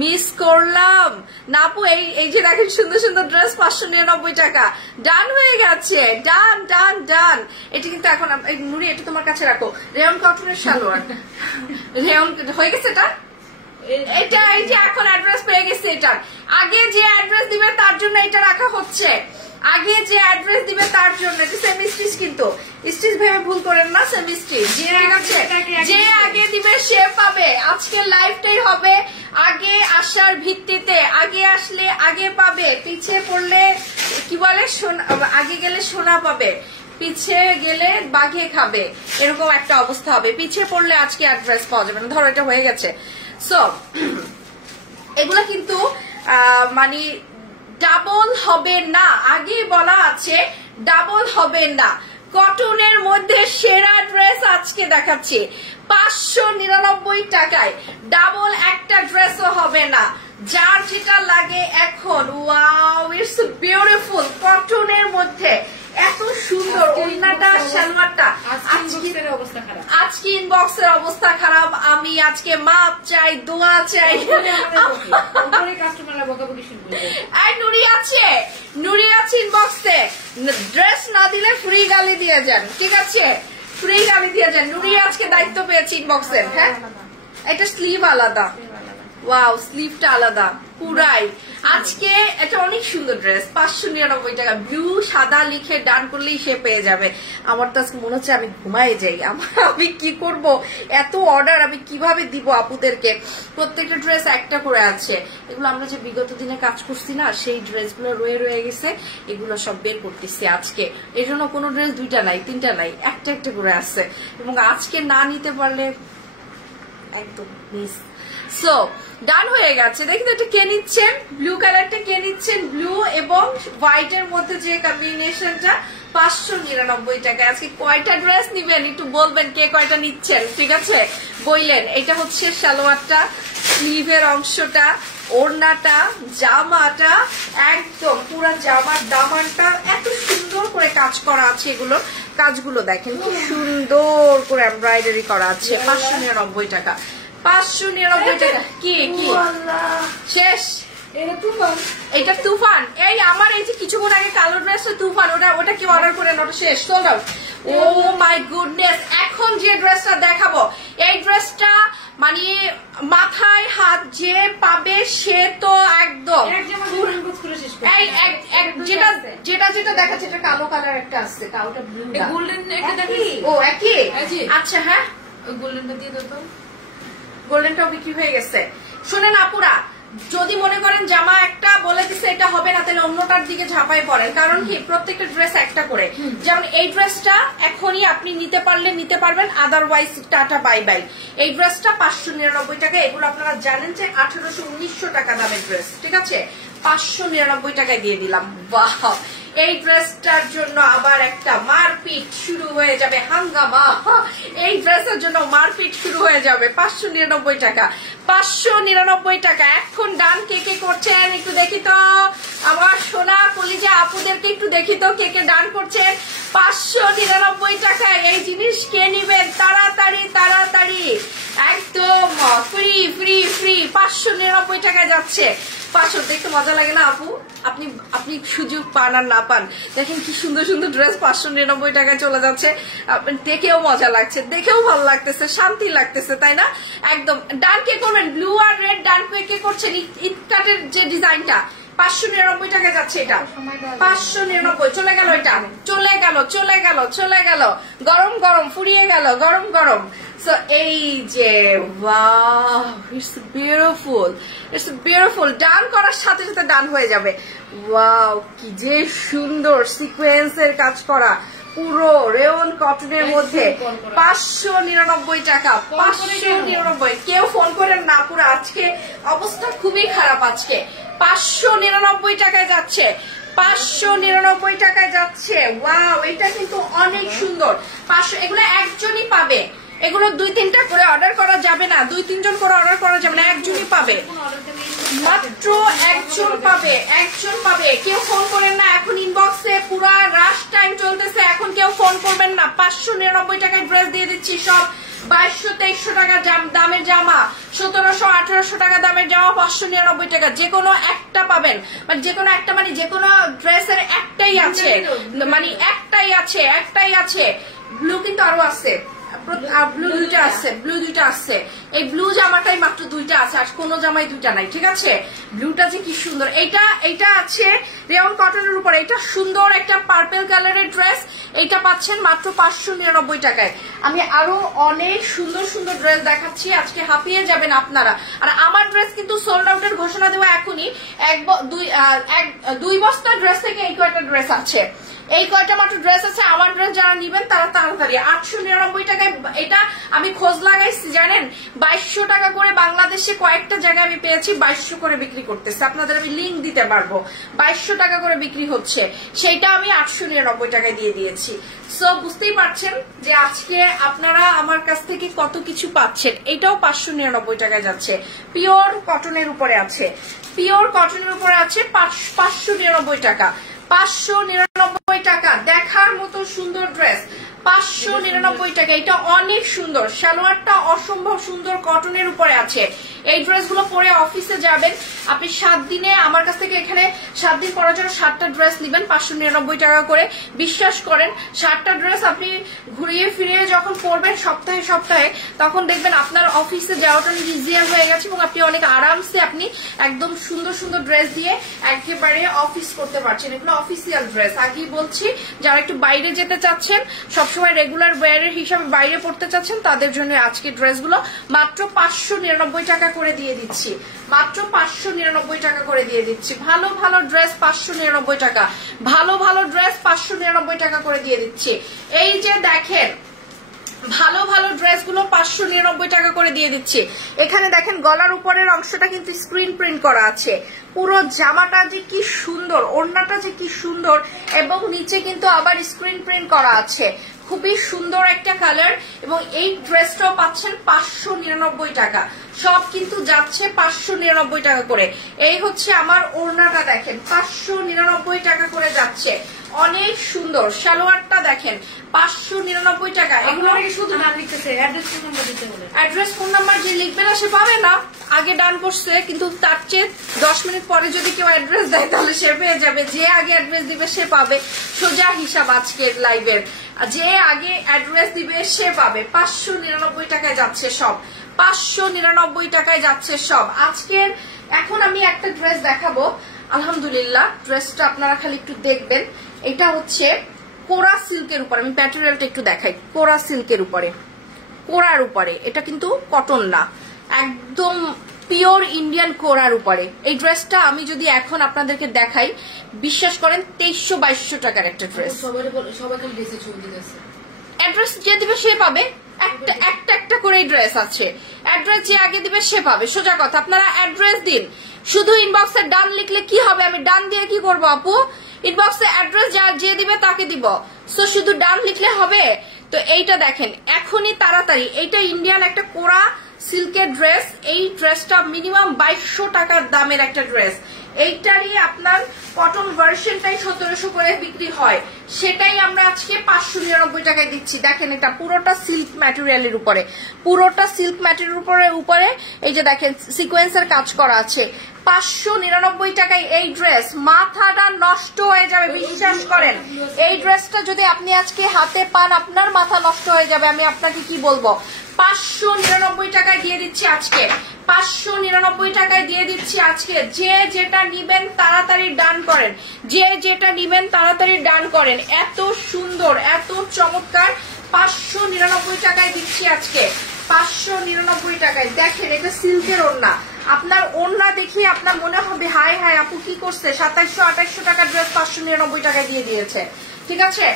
মিস করলাম না আপু। এই যে দেখেন সুন্দর সুন্দর ড্রেস 599 টাকা ডান হয়ে গেছে। ডান ডান ডান। এটা কিন্তু এখন নুরি এটা তোমার কাছে রাখো। রেয়ন কটনের সালোয়ার রেয়ন হয়ে গেছে এটা। এটা এই যে এখন অ্যাড্রেস পেয়ে গেছে। এটা আগে যে অ্যাড্রেস দিবে তার জন্য এটা রাখা হচ্ছে, আগে যে অ্যাড্রেস দিবে তার জন্য। এটা সেমি স্টিচ কিন্তু, স্টিচ ভেবে ভুল করেন না, সেমি স্টিচ। যে আগে দিবে সে পাবে। আজকের লাইভটাই হবে আগে আসার ভিত্তিতে, আগে আসলে আগে পাবে, পিছিয়ে পড়লে কি বলে আগে গেলে সোনা পাবে, পিছিয়ে গেলে বাঘে খাবে, এরকম একটা অবস্থা হবে। পিছিয়ে পড়লে আজকে অ্যাড্রেস পাওয়া যাবে না। ধরো এটা হয়ে গেছে। সো এগুলো কিন্তু মানে ডাবল হবে না, আগে বলা আছে ডাবল হবে না। কটনের মধ্যে সেরা ড্রেস আজকে দেখাচ্ছি 599 টাকায়। ডাবল একটা ড্রেসও হবে না, যার যেটা লাগে এখন। Wow it's beautiful. কটনের মধ্যে এত সুন্দর ওড়নাটা সালোয়ারটা। আজকে ইনবক্সের অবস্থা খারাপ, আমি আজকে মাপ চাই, দোয়া চাই। নুরি আছে ইনবক্সে, ড্রেস না দিলে ফ্রি গালি দিয়ে যান, ঠিক আছে? ফ্রি গালি দিয়ে যান। নুরি আজকে দায়িত্ব পেয়েছি ইনবক্সের। হ্যাঁ, এটা স্লিভ আলাদা, ওয়াও স্লিভটা আলাদা পুরাই। আজকে এটা অনেক সুন্দর ড্রেস, 599 টাকা। ব্লু সাদা লিখে ডান করলেই সে পেয়ে যাবে। আমার তো আজকে মনে হচ্ছে আমি ঘুমাই যাই। আমি কি করব, এত অর্ডার আমি কিভাবে দিব আপুদেরকে? প্রত্যেকটা ড্রেস একটা করে আছে। এগুলো আমরা যে বিগত দিনে কাজ করছি না, সেই ড্রেসগুলো রয়ে গেছে, এগুলো সব বের করতেছি আজকে। এই জন্য কোনো ড্রেস 2টা নাই 3টা নাই, একটা একটা করে আছে। এবং আজকে না নিতে পারলে একদম মিস। সো ডান হয়ে গেছে। দেখি তো এটা কে নিচ্ছেন, ব্লু কালারটা কে নিচ্ছেন? ব্লু এবং হোয়াইট এর মধ্যে যে কম্বিনেশনটা, 599 টাকা। আজকে কয়টা ড্রেস নিবেন একটু বলবেন, কে কয়টা নিচ্ছেন, ঠিক আছে? বললেন। এটা হচ্ছে সালোয়ারটা, স্লিভের অংশটা, ওড়নাটা, জামাটা, একদম পুরো জামার দামানটা এত সুন্দর করে কাজ করা আছে। এগুলো কাজগুলো দেখেন কি সুন্দর করে এমব্রয়ডারি করা আছে। 599 টাকা, 599 টাকা। কি কি শেষ? এটা তুফান। এই আমার এই যে কিছুক্ষণ আগে কালো ড্রেসটা তুফান, ওটা কি অর্ডার করে ওটা শেষ, sold out. Oh my goodness. এখন যে ড্রেসটা দেখাবো, এই ড্রেসটা মানে মাথায় হাত যে পাবে সে তো একদম যেটা যেটা দেখাচ্ছে, এটা কালো কালার একটা আসছে, ওটা ব্লু, ও একই। আচ্ছা হ্যাঁ, গোল্ডেনটা দিয়ে দাও তো। গোল্ডেনটাও বিক্রি হয়ে গেছে। শুনেন আপুরা, যদি মনে করেন জামা একটা বলে দিচ্ছে এটা হবে না, তাহলে অন্যটার দিকে ঝাঁপাই পড়েন। কারণ কি, প্রত্যেকটা ড্রেস একটা করে। যেমন এই ড্রেসটা এখনই আপনি নিতে পারলে নিতে পারবেন, আদারওয়াইজ টাটা বাই বাই। এই ড্রেসটা 599 টাকা। এগুলো আপনারা জানেন যে 1800-1900 টাকা দামের ড্রেস, ঠিক আছে? 599 টাকায় দিয়ে দিলাম। বাহ, এই ড্রেসটার জন্য আবার একটা মারপিট শুরু হয়ে যাবে, হাঙ্গামা। এই ড্রেসের জন্য মারপিট শুরু হয়ে যাবে। 599 টাকা, 599 টাকা। এখন ডান কে কে করছেন একটু দেখি তো, আমার সোনা কলিজা আপুদেরকে একটু দেখি তো কে কে ডান করছেন। 599 টাকায় এই জিনিস কে নিবেন? তাড়াতাড়ি তাড়াতাড়ি, একদম ফ্রি ফ্রি ফ্রি। 599 টাকায় যাচ্ছে। 500 দেখতে মজা লাগে না আপু? আপনি সুযোগ পান আর না পান, দেখেন কি সুন্দর সুন্দর ড্রেস 599 টাকায় চলে যাচ্ছে। দেখেও মজা লাগছে, দেখেও ভালো লাগতেছে, শান্তি লাগতেছে, তাই না? একদম। ডান কে করবেন? ব্লু আর রেড ডান কে করছেন? ইটকাটের যে ডিজাইনটা 599 টাকা যাচ্ছে। এটা 599 চলে গেল, এটা চলে গেল চলে গেল চলে গেল। গরম গরম ফুরিয়ে গেল, গরম গরম। সো এই যে wow, it's beautiful, it's beautiful. Done করার সাথে সাথে ডান হয়ে যাবে। ওয়াও, কি যে সুন্দর সিকোয়েন্সের কাজ করা, পুরো রেয়ন কটনের মধ্যে। 599 টাকা, 599। কেউ ফোন করেন না, পুরো আজকে অবস্থা খুবই খারাপ। আজকে 599 টাকায় যাচ্ছে, 599 টাকায় যাচ্ছে। ওয়াও, এটা কিন্তু অনেক সুন্দর। 500, এগুলো একজনই পাবে। এগুলো 2-3টা করে অর্ডার করা যাবে না, 2-3 জন করে অর্ডার করা যাবে না, একজনই পাবে, মাত্র একজন পাবে, একজন পাবে। কেউ ফোন করেন না এখন ইনবক্সে, পুরা রাশ টাইম চলতেছে, এখন কেউ ফোন করবেন না। 599 টাকায় ড্রেস দিয়ে দিচ্ছি সব। 2200-2300 টাকা দামের জামা, 1700-1800 টাকা দামের জামা 599 টাকা। যে কোনো একটা পাবেন, মানে যে কোনো একটা, মানে যে কোনো ড্রেসের একটাই আছে, মানে একটাই আছে, একটাই আছে। ব্লু কিন্তু আরো আছে, ব্লু 2টা আছে, ব্লু 2টা আছে। এই ব্লু জামাটাই মাত্র 2টা আছে, আর কোন জামাই 2টা নাই, ঠিক আছে? ব্লুটা যে কি সুন্দর। এইটা আছে রেয়ন কটনের উপর। এটা সুন্দর একটা পার্পল কালারের ড্রেস, এইটা পাচ্ছেন মাত্র 599 টাকায়। আমি আরো অনেক সুন্দর সুন্দর ড্রেস দেখাচ্ছি, আজকে হাঁপিয়ে যাবেন আপনারা। আর আমার ড্রেস কিন্তু সোল্ড আউটের ঘোষণা দেওয়া এখনই। 2 বস্তা ড্রেস থেকে এই কয়টা ড্রেস আছে, এই কয়টা মাত্র ড্রেস আছে। আমার ড্রেস যারা নিবেন তারা তাড়াতাড়ি। 899 টাকায় এটা আমি খোঁজ লাগাইছি, জানেন 2200 টাকা করে বাংলাদেশে কয়েকটা জায়গায় আমি পেয়েছি 2200 করে বিক্রি করতেছে। আপনাদের আমি লিঙ্ক দিতে পারবো। 2200 টাকা করে বিক্রি হচ্ছে, সেইটা আমি 899 টাকায় দিয়ে দিয়েছি। সো বুঝতেই পারছেন যে আজকে আপনারা আমার কাছ থেকে কত কিছু পাচ্ছেন। এটাও 599 টাকায় যাচ্ছে, পিওর কটনের উপরে আছে, পিওর কটনের উপরে আছে 599 টাকা। 599 টাকা। দেখার মতো সুন্দর ড্রেস, 599 টাকা। এটা অনেক সুন্দর, সালোয়ারটা অসম্ভব সুন্দর কটনের উপরে আছে। এই ড্রেসগুলো পরে অফিসে যাবেন আপনি 7 দিনে। আমার কাছ থেকে এখানে 7 দিন পরার জন্য 7টা ড্রেস নেবেন 599 টাকা করে। বিশ্বাস করেন 7টা ড্রেস আপনি ঘুরিয়ে ফিরিয়ে যখন পরবেন সপ্তাহে সপ্তাহে, তখন দেখবেন আপনার অফিসে যাওয়াটা ইজিয়ার হয়ে গেছে এবং আপনি অনেক আরামসে আপনি একদম সুন্দর সুন্দর ড্রেস দিয়ে একেবারে অফিস করতে পারছেন। এগুলো অফিসিয়াল ড্রেস, আগেই বলছি। যারা একটু বাইরে যেতে চাচ্ছেন, সবসময় রেগুলার ওয়্যারের হিসাবে বাইরে পড়তে চাচ্ছেন, তাদের জন্য আজকে ড্রেসগুলো মাত্র 599 টাকা করে দিয়ে দিচ্ছি। মাত্র 599 টাকা করে দিয়ে দিচ্ছি। ভালো ভালো ড্রেস 599 টাকা, ভালো ভালো ড্রেস 599 টাকা করে দিয়ে দিচ্ছি। এই যে দেখেন ভালো ভালো ড্রেসগুলো 599 টাকা করে দিয়ে দিচ্ছি। এখানে দেখেন গলার উপরের অংশটা কিন্তু স্ক্রিন প্রিন্ট করা আছে। পুরো জামাটা যে কি সুন্দর, ওড়নাটা যে কি সুন্দর, এবং নিচে কিন্তু আবার স্ক্রিন প্রিন্ট করা আছে। খুবই সুন্দর একটা কালার, এবং এই ড্রেসটাও পাচ্ছেন 599 টাকা। সব কিন্তু যাচ্ছে 599 টাকা করে। এই হচ্ছে আমার ওড়নাটা, দেখেন 599 টাকা করে যাচ্ছে। অনেক সুন্দর সালোয়ারটা দেখেন 599 টাকা। এগুলো শুধু নাম লিখতেছে, অ্যাড্রেস ফোন নাম্বার দিতে বলে। অ্যাড্রেস ফোন নাম্বার যে লিখবে না সে পাবে না। আগে ডান করছে, কিন্তু তার চেয়ে 10 মিনিট পরে যদি কেউ অ্যাড্রেস দেয় তাহলে সে পেয়ে যাবে। যে আগে অ্যাড্রেস দিবে সে পাবে। সোজা হিসাব আজকের লাইভের, যে আগে অ্যাড্রেস দিবে সে পাবে। 599 টাকায় যাচ্ছে সব, 599 টাকায় যাচ্ছে সব আজকের। এখন আমি একটা ড্রেস দেখাবো, আলহামদুলিল্লাহ। ড্রেসটা আপনারা খালি একটু দেখবেন। এটা হচ্ছে কোরা সিল্কের উপর, আমি ম্যাটেরিয়ালটা একটু দেখাই। কোরা সিল্কের উপরে, কোরার উপরে, এটা কিন্তু কটন না, একদম পিওর ইন্ডিয়ান কোরার উপরে। এই ড্রেসটা আমি যদি এখন আপনাদেরকে দেখাই, বিশ্বাস করেন 2300-2200 টাকার একটা ড্রেস। অ্যাড্রেস যে দিবে সে পাবে, একটা একটা করে ড্রেস আছে। অ্যাড্রেস যে আগে দিবে সে পাবে, সোজা কথা। আপনারা অ্যাড্রেস দিন, শুধু ইনবক্সে ডান লিখলে কি হবে? আমি ডান দিয়ে কি করবো আপু? ইনবক্সে অ্যাড্রেস যে দিবে তাকে দিব, সো শুধু ডান লিখলে হবে? তো এইটা দেখেন এখনই তাড়াতাড়ি, এইটা ইন্ডিয়ান একটা কোরা সিল্কের ড্রেস। এই ড্রেসটা মিনিমাম 2200 টাকার দামের একটা ড্রেস। এইটারই আপনার কটন ভার্সনটাই 1700 করে বিক্রি হয়, সেটাই আমরা আজকে 599 টাকায় দিচ্ছি। দেখেন এটা পুরোটা সিল্ক ম্যাটেরিয়ালের উপরে, পুরোটা সিল্ক ম্যাটেরিয়ালের উপরে এই যে দেখেন সিকোয়েন্সের কাজ করা আছে। 599 টাকায় এই ড্রেস, মাথাটা নষ্ট হয়ে যাবে, বিশ্বাস করেন। এই ড্রেসটা যদি আপনি আজকে হাতে পান আপনার মাথা নষ্ট হয়ে যাবে। আমি আপনাকে কি বলবো, 599 টাকায় দিয়ে দিচ্ছি আজকে, 599 টাকায় দিয়ে দিচ্ছি আজকে। যে যেটা নিবেন তাড়াতাড়ি ডান করেন, যে যেটা নিবেন তাড়াতাড়ি ডান করেন। এত সুন্দর, এত চমৎকার, 599 টাকায় দিচ্ছি আজকে, 599 টাকায়। দেখেন এটা সিল্কের ওড়না, আপনার ওড়না দেখে আপনার মনে হবে হাই হাই আপু কি করছে, 2700-2800 টাকার ড্রেস 599 টাকায় দিয়ে দিয়েছে। ঠিক আছে,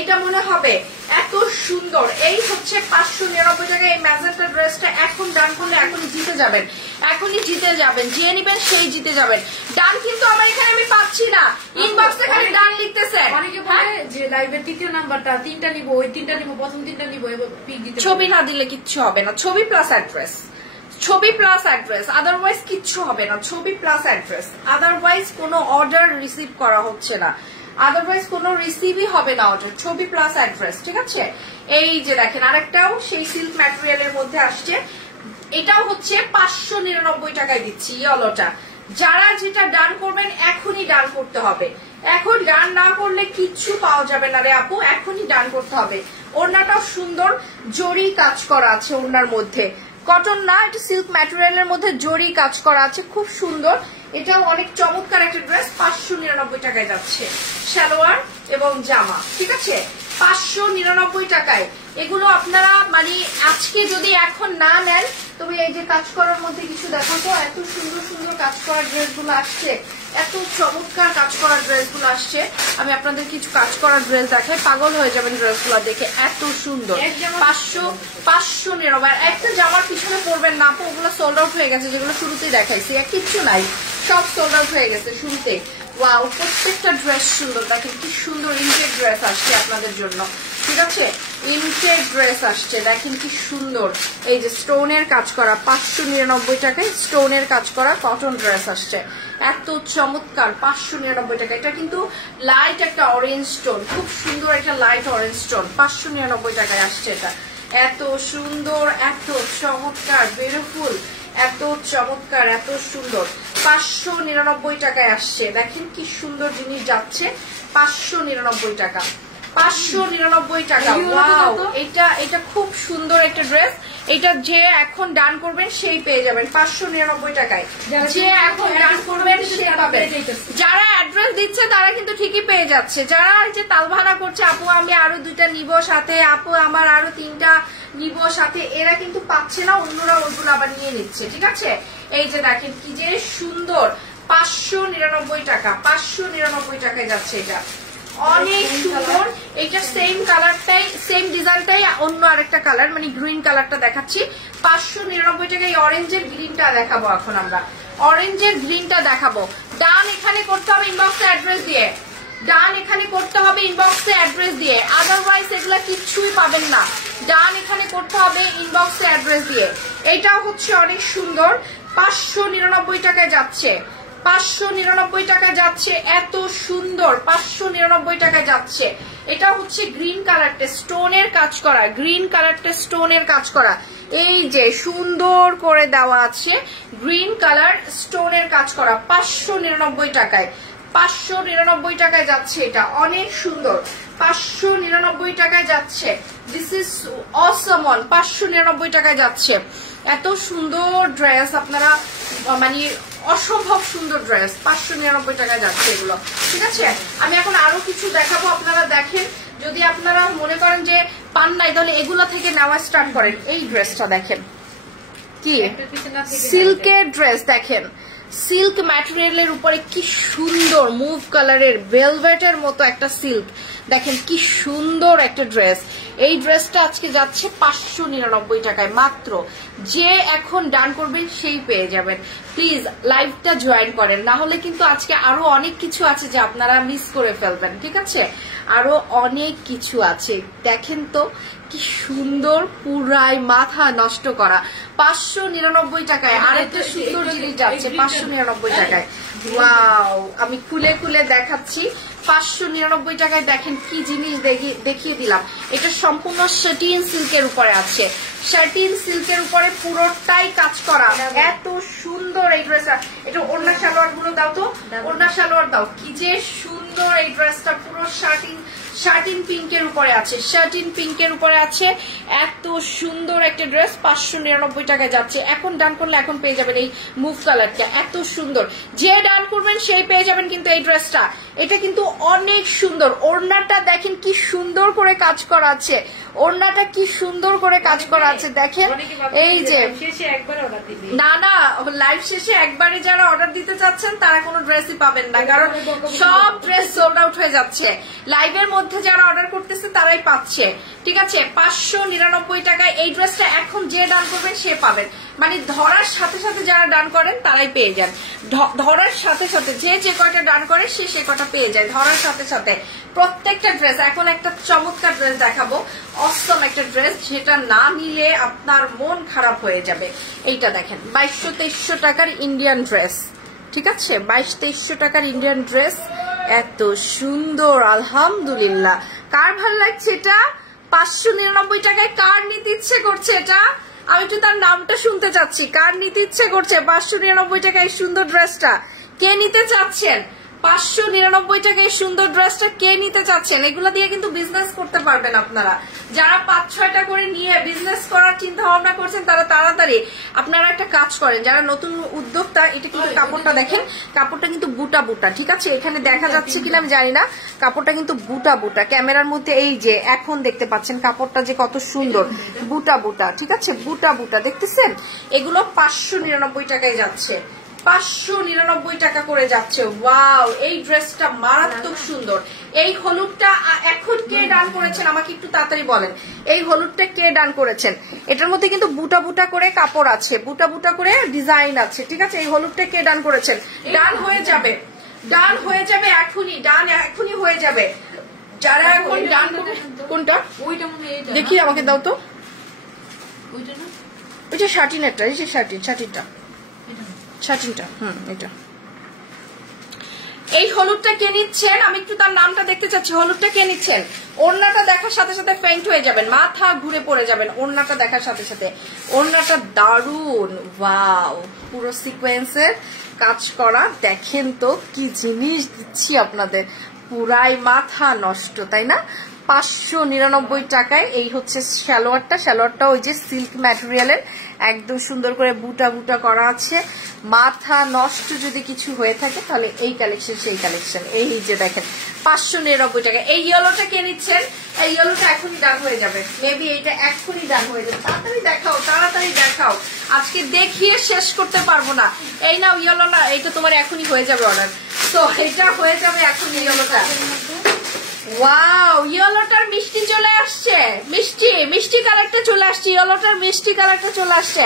এটা মনে হবে এত সুন্দর। এই হচ্ছে 599 টাকায় এই ম্যাজেন্টা ড্রেসটা। এখন ডান করলে এখনই জিতে যাবেন, এখনই জিতে যাবেন। যে নিবেন সেই জিতে যাবেন। ডান কিন্তু আমার এখানে আমি পাচ্ছি না, ইনবক্সে খালি ডান লিখতেছে। অনেকে বলে যে লাইভের তৃতীয় নাম্বারটা 3টা নিব, ওই 3টা নিব, প্রথম 3টা নিব, এবার পিক দিতে। ছবি না দিলে কিচ্ছু হবে না, ছবি প্লাস অ্যাড্রেস, ছবি প্লাস অ্যাড্রেস, আদারওয়াইজ কিচ্ছু হবে না। ছবি প্লাস অ্যাড্রেস, আদারওয়াইজ কোনো অর্ডার রিসিভ করা হচ্ছে না, আদারওয়াইজ কোনো রিসিভই হবে না অর্ডার। ছবি প্লাস অ্যাড্রেস, ঠিক আছে। এই যে দেখেন আরেকটাও সেই সিল্ক ম্যাটেরিয়ালের মধ্যে আসছে, এটাও হচ্ছে 599 টাকায় দিচ্ছি ইয়েলোটা। যারা যেটা ডান করবেন এখনই ডান করতে হবে, এখন ডান না করলে কিচ্ছু পাওয়া যাবে না রে আপু, এখনই ডান করতে হবে। ওড়নাটাও সুন্দর, জরি কাজ করা আছে ওড়নার মধ্যে, কটন না, এটা সিল্ক ম্যাটেরিয়ালের মধ্যে জরি কাজ করা আছে, খুব সুন্দর। এটাও অনেক চমৎকার একটা ড্রেস, 599 টাকায় যাচ্ছে সালোয়ার এবং জামা, ঠিক আছে। 599 টাকায় এগুলো আপনারা মানে আজকে যদি এখন না নেন, তবে এই যে কাজ করার মধ্যে কিছু দেখো তো, এত সুন্দর সুন্দর কাজ করার ড্রেসগুলো আসছে, এত চমৎকার কাজ করার ড্রেসগুলো আসছে। আমি আপনাদের কিছু কাজ করার ড্রেস দেখাই, পাগল হয়ে যাবেন ড্রেসগুলো দেখে, এত সুন্দর। 599। একটা জামার পিছনে পরবেন না আপু, ওগুলো সোল্ড আউট হয়ে গেছে, যেগুলো শুরুতেই দেখাইছি, কিচ্ছু নাই, সব সোল্ড আউট হয়ে গেছে শুরুতে। ওয়াও, প্রত্যেকটা ড্রেস সুন্দর, দেখেন কি সুন্দর ইনটেক ড্রেস আসছে আপনাদের জন্য, ঠিক আছে। ইনটেক ড্রেস আসছে, দেখেন কি সুন্দর। এই যে স্টোনের কাজ করা, 599 টাকায় স্টোনের কাজ করা কটন ড্রেস আসছে, এত চমৎকার 599 টাকা। এটা কিন্তু লাইট একটা অরেঞ্জ টোন, খুব সুন্দর একটা লাইট অরেঞ্জ টোন, 599 টাকায় আসছে এটা। এত সুন্দর, এত চমৎকার, বিউটিফুল, এত চমৎকার, এত সুন্দর, 599 টাকায় আসছে। দেখেন কি সুন্দর জিনিস যাচ্ছে, 599 টাকা, 599 টাকা। ওয়াও, এটা খুব সুন্দর একটা ড্রেস। এটা যে এখন ডান করবেন সেই পেয়ে যাবেন 599 টাকায়। যে এখন ডান করবেন সে পাবেন। যারা অ্যাড্রেস দিচ্ছে তারা কিন্তু ঠিকই পেয়ে যাচ্ছে। যারা যে তালভানা করছে আপু আমি আরো 2টা নিব সাথে, আপু আমার আরো 3টা নিব সাথে, এরা কিন্তু পাচ্ছে না, অন্যরা ওইগুলো আবার নিয়ে নিচ্ছে। ঠিক আছে, এই যে দেখেন কি যে সুন্দর, 599 টাকা, 599 টাকায় যাচ্ছে এটা, অনেক সুন্দর। এটা সেম কালারটাই, সেম ডিজাইনটাই অন্য আরেকটা কালার, মানে গ্রিন কালারটা দেখাচ্ছি 599 টাকায়। অরেঞ্জের গ্রিনটা দেখাবো এখন আমরা, অরেঞ্জের গ্রিনটা দেখাবো। ডান এখানে করতে হবে ইনবক্সে অ্যাড্রেস দিয়ে, ডান এখানে করতে হবে ইনবক্সে অ্যাড্রেস দিয়ে, আদারওয়াইজ এগুলা কিচ্ছুই পাবেন না। ডান এখানে করতে হবে ইনবক্সে অ্যাড্রেস দিয়ে। এটাও হচ্ছে অনেক সুন্দর, 599 টাকায় যাচ্ছে, 599 টাকা যাচ্ছে, এত সুন্দর, 599 টাকা যাচ্ছে। এটা হচ্ছে গ্রিন কালারটা স্টোনের কাজ করা, গ্রিন কালারটা স্টোনের কাজ করা, এই যে সুন্দর করে দেওয়া আছে, গ্রিন কালার স্টোনের কাজ করা, 599 টাকায়, 599 টাকায় যাচ্ছে। এটা অনেক সুন্দর, 599 টাকায় যাচ্ছে। দিস ইজ অসম ওয়ান, 599 টাকায় যাচ্ছে। এত সুন্দর ড্রেস, আপনারা মানে অসম্ভব সুন্দর ড্রেস, 599 টাকায় যাচ্ছে এগুলো। ঠিক আছে, আমি এখন আরো কিছু দেখাবো, আপনারা দেখেন। যদি আপনারা মনে করেন যে পান নাই তাহলে এগুলো থেকে নেওয়া স্টার্ট করেন। এই ড্রেসটা দেখেন কি সিল্কের ড্রেস, দেখেন সিল্ক ম্যাটেরিয়ালের উপরে কি সুন্দর মুভ কালারের ভেলভেটের মতো একটা সিল্ক, দেখেন কি সুন্দর একটা ড্রেস। এই ড্রেসটা আজকে যাচ্ছে 599 টাকায় মাত্র। যে এখন ডান করবেন সেই পেয়ে যাবেন। প্লিজ লাইভটা জয়েন করেন, না হলে কিন্তু আজকে আরো অনেক কিছু আছে যে আপনারা মিস করে ফেলবেন। ঠিক আছে, আরো অনেক কিছু আছে, দেখেন তো কি সুন্দর, পুরাই মাথা নষ্ট করা, 599 টাকায়। আরেকটা সুন্দর জিনিস যাচ্ছে 599 টাকায়। ওয়াও, আমি খুলে খুলে দেখাচ্ছি, 599 টাকায় দেখেন কি জিনিস দেখিয়ে দিলাম। এটা সম্পূর্ণ শাটিন সিল্কের উপরে আছে, শাটিন সিল্কের উপরে পুরোটাই কাজ করা, এত সুন্দর এই ড্রেসটা। এটা ওড়না সালোয়ার গুলো দাও তো, ওড়না সালোয়ার দাও, কি যে সুন্দর এই ড্রেসটা, পুরো শাটিন পিঙ্কের উপরে আছে, শাটিন পিঙ্কের উপরে আছে, এত সুন্দর একটা ড্রেস 599 টাকায় যাচ্ছে। এখন ডান করলে এখন পেয়ে যাবেন এই মুভ কালারটা, এত সুন্দর। যে ডান করবেন সেই পেয়ে যাবেন কিন্তু এই ড্রেসটা। এটা কিন্তু অনেক সুন্দর, ওড়নাটা দেখেন কি সুন্দর করে কাজ করা আছে, ওড়নাটা কি সুন্দর করে কাজ করা আছে দেখেন। এই যে না না, লাইভ শেষে একবারে যারা অর্ডার দিতে চাচ্ছেন তারা কোনো ড্রেসই পাবেন না, কারণ সব ড্রেস সোল্ড আউট হয়ে যাচ্ছে। লাইভের মধ্যে যারা অর্ডার করতেছে তারাই পাচ্ছে। ঠিক আছে, 599 টাকায় এই ড্রেসটা এখন যে ডান করবেন সে পাবেন, মানে ধরার সাথে সাথে যারা ডান করেন তারাই পেয়ে যান। ধরার সাথে সাথে যে কয়টা ডান করে সে কয়টা পেয়ে যায় ধরার সাথে সাথে। প্রত্যেকটা ড্রেস, এখন একটা চমৎকার ড্রেস দেখাবো, অসম একটা ড্রেস, যেটা না নিলে আপনার মন খারাপ হয়ে যাবে। এইটা দেখেন 2200-2300 টাকার ইন্ডিয়ান ড্রেস। ঠিক আছে, 2200-2300 টাকার ইন্ডিয়ান ড্রেস, এত সুন্দর, আলহামদুলিল্লাহ। কার ভালো লাগছে এটা? 599 টাকায় কার নিতে ইচ্ছে করছে এটা? আমি একটু তার নামটা শুনতে চাচ্ছি, কার নিতে ইচ্ছে করছে 599 টাকায় এই সুন্দর ড্রেসটা? কে নিতে চাচ্ছেন 599 টাকায় সুন্দর ড্রেসটা? কে নিতে চাচ্ছেন? এগুলো দিয়ে কিন্তু বিজনেস করতে পারবেন আপনারা। যারা 5-6টা করে নিয়ে বিজনেস করার চিন্তা ভাবনা করছেন তারা তাড়াতাড়ি আপনারা একটা কাজ করেন, যারা নতুন উদ্যোক্তা। এটা কিন্তু কাপড়টা দেখেন, কাপড়টা কিন্তু বুটা বুটা। ঠিক আছে, এখানে দেখা যাচ্ছে কিনা আমি জানি না, কাপড়টা কিন্তু বুটা বুটা। ক্যামেরার মধ্যে এই যে এখন দেখতে পাচ্ছেন কাপড়টা যে কত সুন্দর, বুটা বুটা। ঠিক আছে, বুটা বুটা দেখতেছেন। এগুলো 599 টাকায় যাচ্ছে, 599 টাকা করে যাচ্ছে। ওয়াও, এই ড্রেসটা মারাত্মক সুন্দর। এই হলুদটা এখন কে ডান করেছেন আমাকে একটু তাড়াতাড়ি বলেন, এই হলুদটা কে ডান করেছেন? এটার মধ্যে কিন্তু বুটা বুটা করে কাপড় আছে, বুটা বুটা করে ডিজাইন আছে। ঠিক আছে, এই হলুদটা কে ডান করেছেন? ডান হয়ে যাবে, ডান হয়ে যাবে এখনই, ডান এখনই হয়ে যাবে। যারা এখন ডান, কোনটা দেখি আমাকে দাও তো, ওইটা শাটিনেরটা, এই যে শাটিনটা, এটা এই হলুদটা কে নিচ্ছেন, আমি একটু তার নামটা দেখতে চাচ্ছি। হলুদটা কে নিচ্ছেন? ওড়নাটা দেখার সাথে সাথে ফেইন্ট হয়ে যাবেন, মাথা ঘুরে পড়ে যাবেন ওড়নাটা দেখার সাথে সাথে। ওড়নাটা দারুন, ওয়াও, পুরো সিকোয়েন্সের কাজ করা। দেখেন তো কি জিনিস দিচ্ছি আপনাদের, পুরাই মাথা নষ্ট, তাই না? 599 টাকায় এই হচ্ছে সালোয়ারটা ওই যে সিল্ক ম্যাটেরিয়ালের, একদম সুন্দর করে বুটা বুটা করা আছে। মাথা নষ্ট যদি কিছু হয়ে থাকে তাহলে এই কালেকশন সেই কালেকশন। এই যে দেখেন 599 টাকা। এই ইয়েলোটা কে নিচ্ছেন? এই ইয়েলোটা এখনই ডান হয়ে যাবে, মেবি এইটা এখনই ডান হয়ে যাবে। তাড়াতাড়ি দেখাও, তাড়াতাড়ি দেখাও, আজকে দেখিয়ে শেষ করতে পারবো না। এই নাও ইয়েলো না, এইটা তোমার এখনই হয়ে যাবে অর্ডার, তো এটা হয়ে যাবে এখন ইয়েলোটা। ওয়াও, ইয়েলোটার মিষ্টি চলে আসছে, মিষ্টি কালারটা চলে আসছে, ইয়েলোটার মিষ্টি কালারটা চলে আসছে।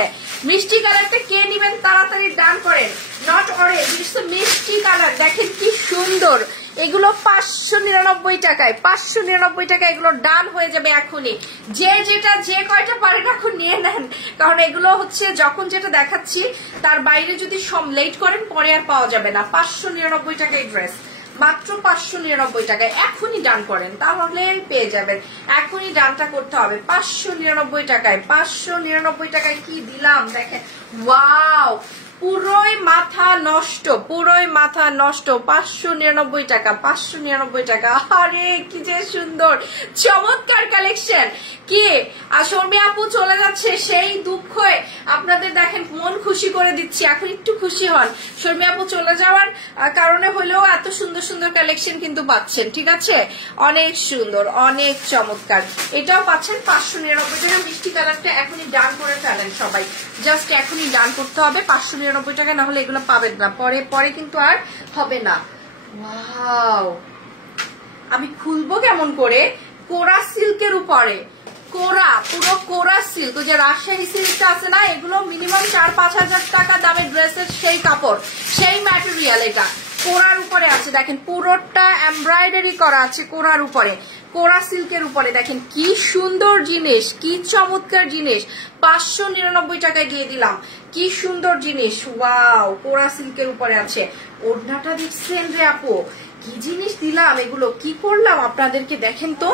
মিষ্টি কালারটা কে নিবেন তাড়াতাড়ি ডান করেন, নট অরেঞ্জ, ইটস মিষ্টি কালার। দেখেন কি সুন্দর, এগুলো 599 টাকায়, 599 টাকা এগুলো ডান হয়ে যাবে এখনই। যে কয়টা পারেন এখন নিয়ে নেন, কারণ এগুলো হচ্ছে যখন যেটা দেখাচ্ছি তার বাইরে যদি সব লেট করেন পরে আর পাওয়া যাবে না। 599 টাকায় ড্রেস, মাত্র 599 টাকায়। এখনই ডান করেন তাহলে পেয়ে যাবেন, এখনই ডানটা করতে হবে। 599 টাকায়, 599 টাকায় কি দিলাম দেখেন, ওয়াও, পুরোই মাথা নষ্ট, পুরোই মাথা নষ্ট। 599 টাকা, 599 টাকা। আরে কি যে সুন্দর, চমৎকার কালেকশন। কি শর্মি আপু চলে যাচ্ছে, সেই দুঃখে আপনাদের দেখেন মন খুশি করে দিচ্ছি, এখন একটু খুশি হন। শর্মি আপু চলে যাওয়ার কারণে হলেও এত সুন্দর সুন্দর কালেকশন কিন্তু পাচ্ছেন, ঠিক আছে? অনেক সুন্দর, অনেক চমৎকার। এটাও পাচ্ছেন 599 টাকা। মিষ্টি কালারটা এখনই ডান করে ফেলেন সবাই, জাস্ট এখনই ডান করতে হবে 599 টাকা, না হলে এগুলো পাবেন না, পরে কিন্তু আর হবে না। ওয়াও, আমি খুলবো কেমন করে? কোরা সিল্কের উপরে, কোরা, পুরো কোরা সিল্ক, ওই যে রাজশাহী সিল্কটা আছে না, এগুলো মিনিমাম 4-5 হাজার টাকা দামের ড্রেসের সেই কাপড়, সেই ম্যাটেরিয়াল। এটা কোরার উপরে আছে, দেখেন পুরোটা এমব্রয়ডারি করা আছে কোরার উপরে, কোরা সিল্কের উপরে। দেখেন কি সুন্দর জিনিস, কি চমৎকার জিনিস, 599 টাকায় দিয়ে দিলাম। কি সুন্দর জিনিস, ওয়াও, কোরা সিল্কের উপরে আছে। ওড়নাটা দেখছেন রে আপু, কি জিনিস দিলাম, এগুলো কি করলাম আপনাদেরকে। দেখেন তো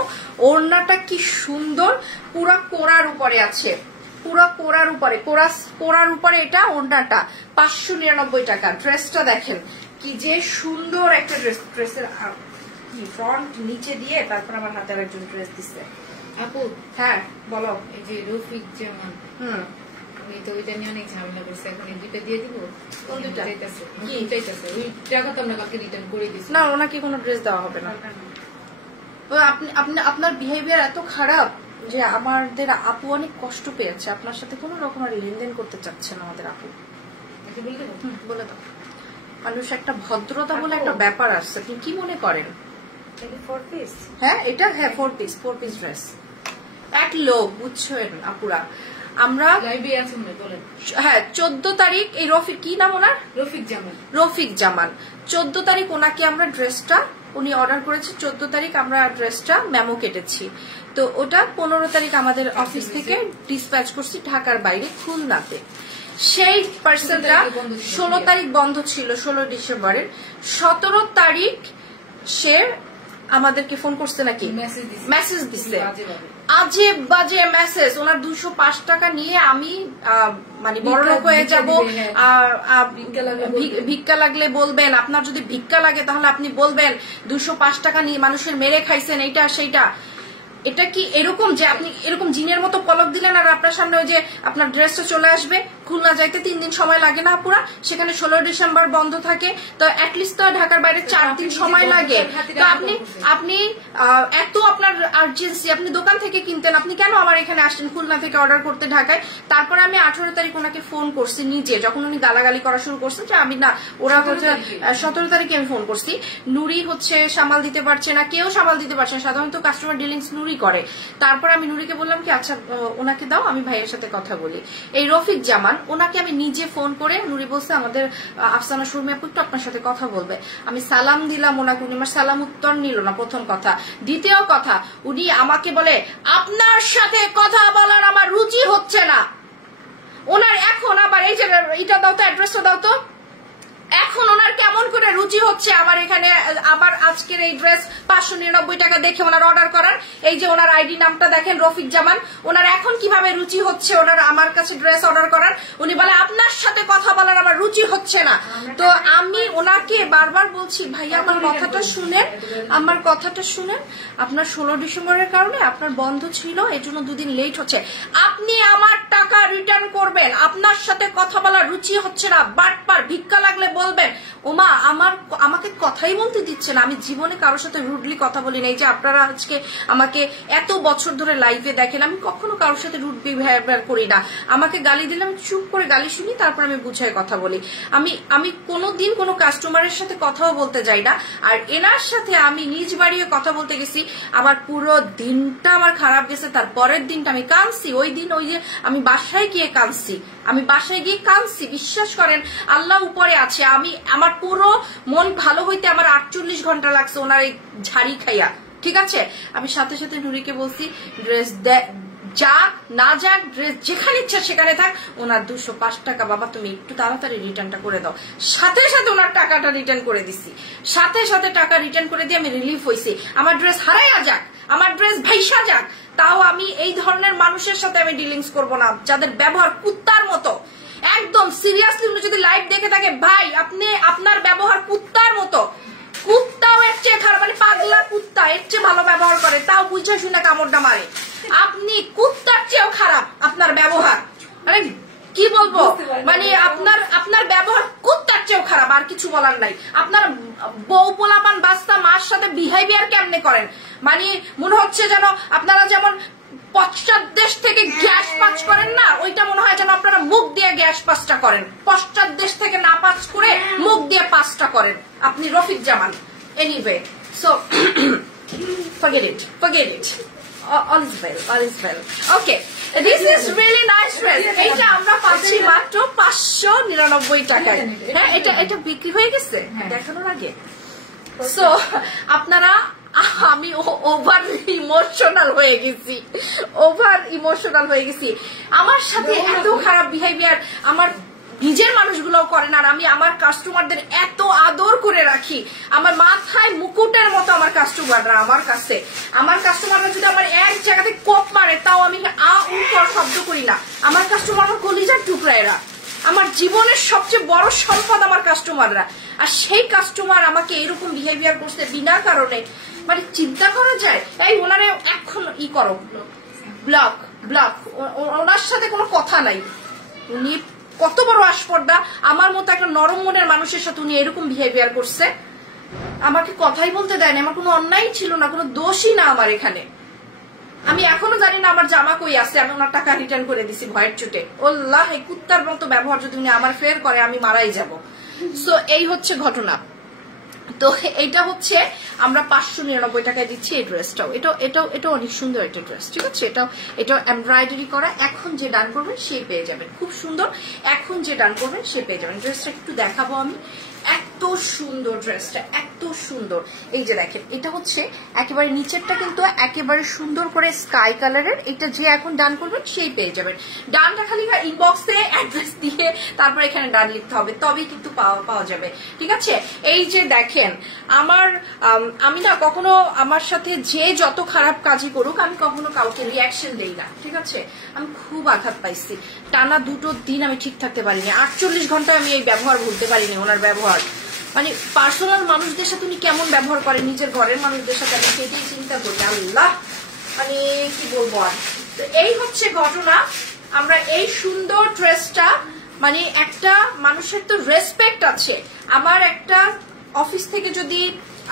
ওড়নাটা কি সুন্দর, পুরা কোরার উপরে আছে, পুরা কোরার উপরে, কোরার উপরে এটা ওড়নাটা। 599 টাকা। ড্রেসটা দেখেন কি যে সুন্দর একটা ড্রেস, ড্রেসের কি ফ্রন্ট নিচে দিয়ে তারপর আমার হাতে একজন ড্রেস দিচ্ছে। আপু, হ্যাঁ বলো। এই যে রফিক জামান, উনি তো ওইটা নিয়ে অনেক ঝামেলা করছে, এখন এই দুইটা দিয়ে দিব। কোন দুইটা? কি চাইতেছে? ওই টাকা তো আমরা কালকে রিটার্ন করে দিছি। না, ওনাকে কোনো ড্রেস দেওয়া হবে না। আপনি আপনার বিহেভিয়ার এত খারাপ যে আমাদের আপু অনেক কষ্ট পেয়েছে, আপনার সাথে কোনো রকমের লেনদেন করতে চাচ্ছে না আমাদের আপু। বলে দাও, মানুষ একটা ভদ্রতা বলে একটা ব্যাপার আছে, আপনি কি মনে করেন? হ্যাঁ, এটা হ্যাঁ 4 পিস ড্রেস এক লোক, বুঝছেন আপুরা? আমরা হ্যাঁ 14 তারিখ এই রফিক, কি নাম ওনার? রফিক জামান। 14 তারিখ ওনাকে আমরা ড্রেসটা, উনি অর্ডার করেছে 14 তারিখ, আমরা ড্রেসটা মেমো কেটেছি, তো ওটা 15 তারিখ আমাদের অফিস থেকে ডিসপ্যাচ করছি ঢাকার বাইরে খুলনাতে। সেই পার্সেলটা 16 তারিখ বন্ধ ছিল, 16 ডিসেম্বরের। 17 তারিখ সে আমাদেরকে ফোন করছে নাকি মেসেজ দিচ্ছে, আজে বাজে মেসেজ। ওনার 205 টাকা নিয়ে আমি মানে বড়লোক হয়ে যাব, ভিক্ষা লাগলে বলবেন, আপনার যদি ভিক্ষা লাগে তাহলে আপনি বলবেন 205 টাকা নিয়ে মানুষের মেরে খাইছেন, এইটা সেইটা। এটা কি এরকম যে আপনি এরকম জিনের মতো পলক দিলেন আর আপনার সামনে ওই যে আপনার ড্রেসটা চলে আসবে? খুলনা যাইতে 3 দিন সময় লাগে না পুরা, সেখানে 16 ডিসেম্বর বন্ধ থাকে, তো অ্যাটলিস্ট তো ঢাকার বাইরে 4 দিন সময় লাগে। তো আপনি এত আপনার আর্জেন্সি, আপনি দোকান থেকে কিনতেন, আপনি কেন আমার এখানে আসছেন খুলনা থেকে অর্ডার করতে ঢাকায়? তারপরে আমি 18 তারিখ ওনাকে ফোন করছি নিজে, যখন উনি গালাগালি করা শুরু করছেন যে আমি না, ওরা হচ্ছে 17 তারিখে আমি ফোন করছি। নুরি হচ্ছে সামাল দিতে পারছে না, কেউ সামাল দিতে পারছে না, সাধারণত কাস্টমার ডিলিংস নুরি করে। তারপর আমি নুরিকে বললাম কি আচ্ছা ওনাকে দাও, আমি ভাইয়ের সাথে কথা বলি। এই রফিক জামান, ওনাকে আমি নিজে ফোন করে, নুরি বলছে আমাদের আফসানা শর্মী আপু একটু আপনার সাথে কথা বলবে। আমি সালাম দিলাম ওনাকে, উনি আমার সালাম উত্তর নিল না, প্রথম কথা। দ্বিতীয় কথা, উনি আমাকে বলে আপনার সাথে কথা বলার আমার রুচি হচ্ছে না। ওনার এখন আবার এই যে এটা দাও তো, অ্যাড্রেসটা দাও তো, এখন ওনার কেমন করে রুচি হচ্ছে আমার এখানে আবার আজকের এই ড্রেস 599 টাকা দেখে ওনার অর্ডার করার। এই যে ওনার আইডি নামটা দেখেন রফিক জামান, ওনার এখন কিভাবে রুচি হচ্ছে ওনার আমার কাছে ড্রেস অর্ডার করার। উনি বলে আপনার সাথে কথা বলার আমার রুচি হচ্ছে না। তো আমি ওনাকে বারবার বলছি ভাইয়া আমার কথাটা শুনেন, আমার কথাটা শুনেন। আপনার 16 ডিসেম্বরের কারণে আপনার বন্ধ ছিল, এই জন্য 2 দিন লেট হচ্ছে। আপনি আমার টাকা রিটার্ন করবেন, আপনার সাথে কথা বলার রুচি হচ্ছে না, বাটপার ভিক্ষা লাগলে বলবেন। ওমা আমাকে কথাই বলতে দিচ্ছে না। আমি জীবনে কারোর সাথে রুডলি কথা বলি না। এই যে আপনারা আজকে আমাকে এত বছর ধরে লাইভে দেখেন, আমি কখনো কারোর সাথে রুড বিহেভিয়ার করি না। আমাকে গালি দিলাম চুপ করে গালি শুনি, তারপর আমি বুঝাই কথা বলি। আমি কোনোদিন কোনো কাস্টমারের সাথে কথাও বলতে যাই না। আর এনার সাথে আমি নিজ বাড়িয়ে কথা বলতে গেছি, আমার পুরো দিনটা আমার খারাপ গেছে। তার পরের দিনটা আমি কাঁদছি। ওই দিন ওই যে আমি বাসায় গিয়ে কাঁদছি, বিশ্বাস করেন আল্লাহ উপরে আছে। আমার পুরো মন ভালো হইতে আমার 48 ঘন্টা লাগছে ওনার এই ঝাড়ি খাইয়া, ঠিক আছে। আমি সাথে সাথে নুরিকে বলছি ড্রেস যাক না যাক, ড্রেস যেখানে ইচ্ছা সেখানে থাক, ওনার 205 টাকা বাবা তুমি একটু তাড়াতাড়ি রিটার্নটা করে দাও। সাথে সাথে ওনার টাকাটা রিটার্ন করে দিছি, সাথে সাথে টাকা রিটার্ন করে দিয়ে আমি রিলিফ হয়েছি। আমার ড্রেস হারাইয়া যাক, আমার ড্রেস ভাইসা যাক, তাও আমি এই ধরনের মানুষের সাথে আমি ডিলিংস করব না, যাদের ব্যবহার কুত্তার মতো। একদম সিরিয়াসলি উনি যদি লাইভ দেখে থাকে, ভাই আপনি আপনার ব্যবহার কুত্তার মতো। কুত্তাও এর চেয়ে খারাপ, মানে পাগলা কুত্তা এর চেয়ে ভালো ব্যবহার করে, তাও বুঝে শুনে কামড়টা মারে। আপনি কুত্তার চেয়েও খারাপ আপনার ব্যবহার, মানে কি বলবো, মানে আপনার ব্যবহার কুত্তার চেয়েও খারাপ, আর কিছু বলার নাই। আপনার বউ পোলাপান বাস্তা মার সাথে বিহেভিয়ার কেমনে করেন, মানে মনে হচ্ছে যেন আপনারা যেমন পশ্চাৎ দেশ থেকে গ্যাস পাস করেন না, ওইটা মনে হয় যেন আপনারা মুখ দিয়ে গ্যাস পাসটা করেন। পশ্চাৎ দেশ থেকে না পাস করে মুখ দিয়ে পাসটা করেন আপনি Rafiq Zaman. Anyway, so forget it. All is well. Okay, this is really nice dress. এটা আমরা পাচ্ছি মাত্র 599 টাকায়। হ্যাঁ, এটা বিক্রি হয়ে গেছে দেখানোর আগে। সো আপনারা, আমি ওভার ইমোশনাল হয়ে গেছি। আমার সাথে এত খারাপ বিহেভিয়ার আমার নিজের মানুষগুলো করেন, আর আমি আমার কাস্টমারদের এত আদর করে রাখি। আমার মাথায় মুকুটের মতো আমার কাস্টমাররা আমার কাছে। আমার কাস্টমাররা যদি আমার এক জায়গাতে কোপ মারে, তাও আমি শব্দ করি না। আমার কাস্টমার আমার কলিজার টুকরা, এরা আমার জীবনের সবচেয়ে বড় সম্পদ আমার কাস্টমাররা। আর সেই কাস্টমার আমাকে এরকম বিহেভিয়ার করছে বিনা কারণে, মানে চিন্তা করা যায়। এই ওনারে এখন করো ব্লক, ওনার সাথে কোনো কথা নাই। উনি কত বড় আস্পর্ধা, আমার মতো একটা নরম মনের মানুষের সাথে উনি এরকম বিহেভিয়ার করছে। আমাকে কথাই বলতে দেয় না, আমার কোনো অন্যায় ছিল না, কোনো দোষই না আমার এখানে। আমি এখনো জানি না আমার জামা কই আছে, আমি ওনার টাকা রিটার্ন করে দিছি ভয়ের চোটে। ওল্লাহ, এই কুত্তার মতো ব্যবহার যদি উনি আমার ফের করে আমি মারাই যাব। সো এই হচ্ছে ঘটনা। তো এটা হচ্ছে আমরা 599 টাকায় দিচ্ছি এই ড্রেসটাও। এটা অনেক সুন্দর একটা ড্রেস, ঠিক আছে। এটাও এমব্রয়ডারি করা। এখন যে ডান করবেন সে পেয়ে যাবেন, খুব সুন্দর। এখন যে ডান করবেন সে পেয়ে যাবেন। ড্রেসটা একটু দেখাবো আমি, এত সুন্দর ড্রেসটা, এত সুন্দর। এই যে দেখেন, এটা হচ্ছে একেবারে নিচেরটা কিন্তু একেবারে সুন্দর করে স্কাই কালারের। এটা যে এখন ডান করবেন সেই পেয়ে যাবেন। ডানটা খালি ইনবক্সে অ্যাড্রেস দিয়ে তারপর এখানে ডান লিখতে হবে, তবেই কিন্তু পাওয়া যাবে, ঠিক আছে। এই যে দেখেন, আমি না কখনো আমার সাথে যে যত খারাপ কাজই করুক, আমি কখনো কাউকে রিয়াকশন দেই না, ঠিক আছে। আমি খুব আঘাত পাইছি, টানা 2 দিন আমি ঠিক থাকতে পারিনি। 48 ঘন্টায় আমি এই ব্যবহার ভুলতে পারিনি ওনার ব্যবহার। মানে পার্সোনাল মানুষদের সাথে উনি কেমন ব্যবহার করেন, নিজের ঘরের মানুষদের সাথে আমি সেটাই চিন্তা করি। আল্লাহ, মানে কি বলবো আর। তো এই হচ্ছে ঘটনা। আমরা এই সুন্দর ড্রেসটা, মানে একটা মানুষের তো রেসপেক্ট আছে। আমার একটা অফিস থেকে যদি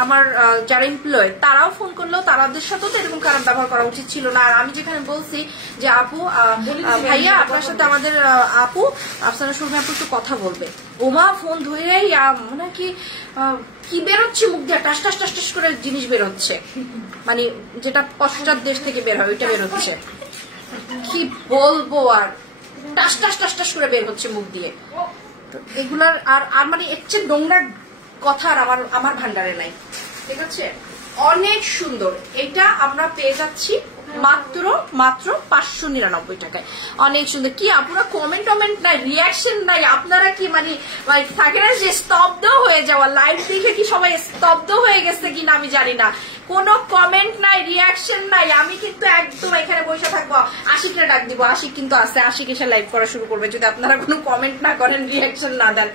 আমার যারা এমপ্লয় তারাও ফোন করলো, তাদের সাথেও তো এরকম খারাপ ব্যবহার করা উচিত ছিল না। আর আমি যেখানে বলছি যে আপু ভাইয়া আপনার সাথে আমাদের আপু আফসানা সুরমা আপু একটু কথা বলবে, ওমা ফোন ধরেই মনে কি বেরোচ্ছে মুখ দিয়ে, টাস টাস টাস টাস করে জিনিস বেরোচ্ছে, মানে যেটা পশ্চাৎ দেশ থেকে বের হয় ওইটা বেরোচ্ছে। কি বলবো, আর টাস টাস টাস টাস করে বের হচ্ছে মুখ দিয়ে। তো এগুলার আর মানে এর চেয়ে নোংরা কথা আর আমার ভান্ডারে নাই, ঠিক আছে। অনেক সুন্দর। এটা আমরা পেয়ে যাচ্ছি মাত্র মাত্র 599 টাকায়। অনেক সুন্দর। কি আপনারা কমেন্ট নাই, রিয়াকশন নাই, আপনারা কি মানে থাকে না যে স্তব্ধ হয়ে যাওয়া, লাইভ দেখে কি সবাই স্তব্ধ হয়ে গেছে কিনা আমি জানি না, কোনো কমেন্ট নাই, রিয়াকশন নাই। আমি কিন্তু একদম এখানে বসে থাকবো, আশিকরে ডাক দিব, আশিক কিন্তু আছে, আশিক এসে লাইভ করা শুরু করবে যদি আপনারা কোনো কমেন্ট না করেন, রিয়াকশন না দেন।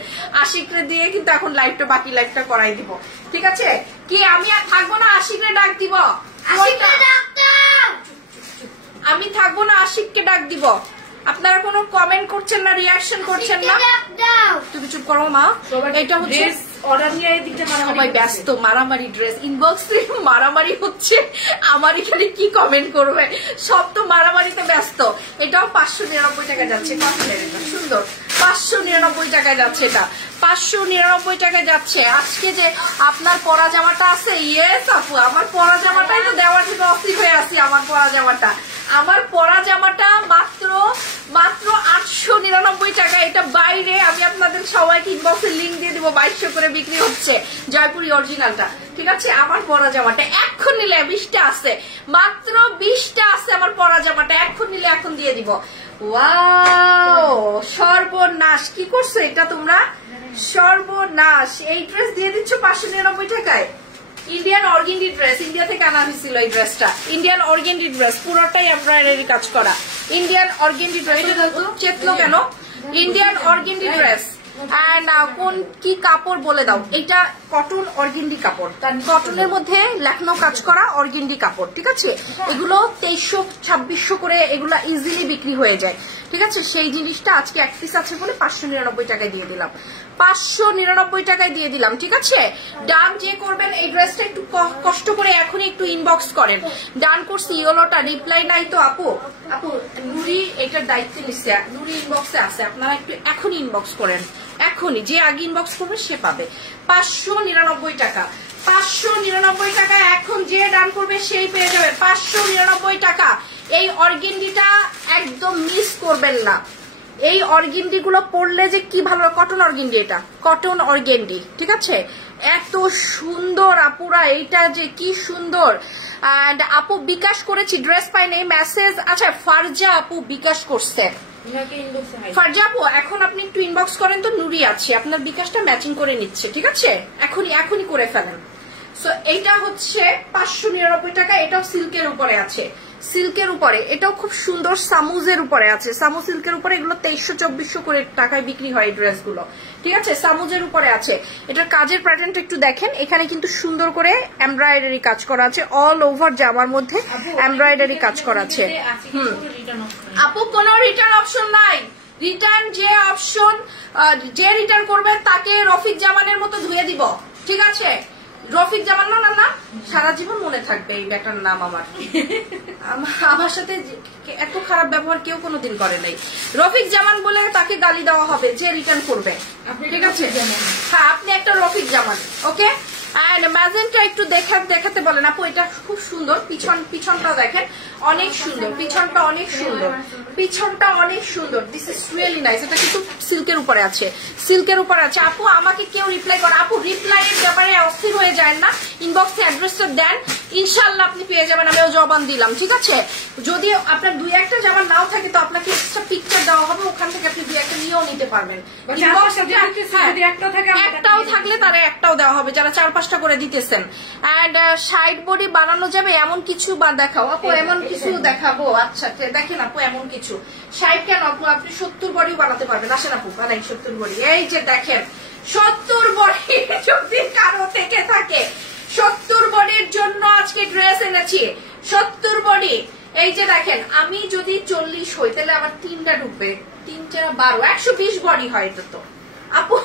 আশিকরে দিয়ে কিন্তু এখন লাইভটা, বাকি লাইভটা করাই দিব, ঠিক আছে? কি আমি আর থাকবো না, আশিকরে ডাক দিব, আমি থাকবো না, আশিককে ডাক দিব। আপনারা কোনো কমেন্ট করছেন না, রিয়াকশন করছেন না, তুমি চুপ করো মা। এটা হচ্ছে অর্ডার নিয়ে দিতে সবাই ব্যস্ত, মারামারি, ড্রেস ইনবক্সে মারামারি হচ্ছে, আমার এখানে কি কমেন্ট করবে, সব তো মারামারিতে ব্যস্ত। এটাও 599 টাকা যাচ্ছে, সুন্দর, 599 টাকায় যাচ্ছে, এটা 599 টাকায় যাচ্ছে। আজকে যে আপনার পরা জামাটা আছে, ইয়েস আপু, আমার পরা জামাটাই তো দেওয়ার জন্য অস্থির হয়ে আছি। আমার পরা জামাটা মাত্র 899 টাকা। এটা বাইরে আমি আপনাদের সবাইকে ইনবক্সে লিঙ্ক দিয়ে দিব, 2200 করে বিক্রি হচ্ছে জয়পুরি অরিজিনালটা, ঠিক আছে? আমার পরা জামাটা এখন নিলে 20টা আছে, মাত্র 20টা আছে আমার পরা জামাটা, এখন নিলে এখন দিয়ে দিব। ওয়াও, সর্বনাশ, কি করছো এটা তোমরা, সর্বনাশ। এই ড্রেস দিয়ে দিচ্ছ 599 টাকায়। ইন্ডিয়ান অর্গেন্ডি ড্রেস, ইন্ডিয়া থেকে আনা হয়েছিল এই ড্রেসটা, ইন্ডিয়ান অর্গেন্ডি ড্রেস, পুরোটাই এমব্রয়ডারি কাজ করা ইন্ডিয়ান অর্গেন্ডি ড্রেস। চেতলো কেন? Indian organdie dress. এন্ড কোন কি কাপড় বলে দাও, এটা কটন অর্গেন্ডি কাপড়, কটনের মধ্যে লেখনো কাজ করা অর্গেন্ডি কাপড়, ঠিক আছে? এগুলো 2300-2600 করে এগুলো ইজিলি বিক্রি হয়ে যায়, ঠিক আছে? সেই জিনিসটা আজকে এক পিস আছে বলে 599 টাকায় দিয়ে দিলাম, 599 টাকায় দিয়ে দিলাম, ঠিক আছে? ডান যে করবেন এই ড্রেসটা একটু কষ্ট করে এখনই একটু ইনবক্স করেন। ডান করছি, ইয়েলোটা রিপ্লাই নাই তো আপু, নুরি এটার দায়িত্ব নিচ্ছে, নুরি ইনবক্সে আছে, আপনারা একটু এখনই ইনবক্স করেন, এখনই যে আগে ইনবক্স করবে সে পাবে 599 টাকা। 599 টাকা এখন যে ডান করবে সেই পেয়ে যাবে 599 টাকা। এই অর্গেন্ডিটা একদম মিস করবেন না, এই অর্গেন্ডি গুলো পরলে যে কি ভালো, কটন অর্গেন্ডি, এটা কটন অর্গেন্ডি, ঠিক আছে? এত সুন্দর আপুরা, এইটা যে কি সুন্দর। এন্ড আপু বিকাশ করেছি, ড্রেস পাইনি, মেসেজ, আচ্ছা ফারজা আপু বিকাশ করছে, ফারজা আপু এখন আপনি একটু ইনবক্স করেন তো, নুরি আছে, আপনার বিকাশটা ম্যাচিং করে নিচ্ছে, ঠিক আছে? এখনই করে ফেলেন। সো এইটা হচ্ছে 599 টাকা, এটাও সিল্কের উপরে আছে, সিল্কের উপরে, এটাও খুব সুন্দর, সামুজের উপরে আছে, সামু সিল্কের উপরে, এগুলো 2300-2400 করে টাকায় বিক্রি হয় এই ড্রেসগুলো, ঠিক আছে? সামুজের উপরে আছে। এটার কাজের প্যাটার্নটা একটু দেখেন, এখানে কিন্তু সুন্দর করে এমব্রয়ডারি কাজ করা আছে, অল ওভার জামার মধ্যে এমব্রয়ডারি কাজ করা আছে। আপু কোনো রিটার্ন অপশন নাই, রিটার্ন যে রিটার্ন করবেন তাকে রফিক জামানের মতো ধুয়ে দিব, ঠিক আছে? রফিক জামান না, সারা জীবন মনে থাকবে এই ব্যাটার নাম আমার সাথে এত খারাপ ব্যবহার কেউ কোনোদিন করে নাই। রফিক জামান বলে তাকে গালি দেওয়া হবে যে রিটার্ন করবে, ঠিক আছে? হ্যাঁ, আপনি একটা রফিক জামান, ওকে? এন্ড ম্যাজেন্টা একটু দেখাতে বলেন আপু, এটা খুব সুন্দর, পিছনটা দেখেন, অনেক সুন্দর, পিছনটা অনেক সুন্দর, দিস ইজ রিয়েলি নাইস। এটা কিন্তু সিল্কের উপরে আছে, আপু আমাকে কেউ রিপ্লাই করে, আপু রিপ্লাই এর ব্যাপারে অস্থির হয়ে যায় না, ইনবক্সে অ্যাড্রেসটা দেন, ইনশাআল্লাহ আপনি পেয়ে যাবেন, আমিও জবান দিলাম, ঠিক আছে? যদি আপনার 2-1টা জামা নাও থাকে তো আপনাকে এক্সট্রা পিকচার দেওয়া হবে, ওখান থেকে আপনি 2-1টা নিয়েও নিতে পারবেন, একটাও থাকলে তারা একটাও দেওয়া হবে যারা 4-5টা করে দিতেছেন। এন্ড সাইড বডি বানানো যাবে এমন কিছু বা দেখাও আপু, এমন কিছু দেখাবো, আচ্ছা দেখেন আপু, এমন কিছু সাইড কেন আপু, আপনি 70 বডিও বানাতে পারবেন, আসেন আপু বানাই 70 বডি। এই যে দেখেন 70 বডি, যদি কারো থেকে থাকে 70 বডির জন্য আজকে ড্রেস এনেছি, 70 বডি। এই যে দেখেন, আমি যদি 40 হই তাহলে আমার 3টা ঢুকবে, 3-4 12, 120 বডি হয় এটা তো। আপু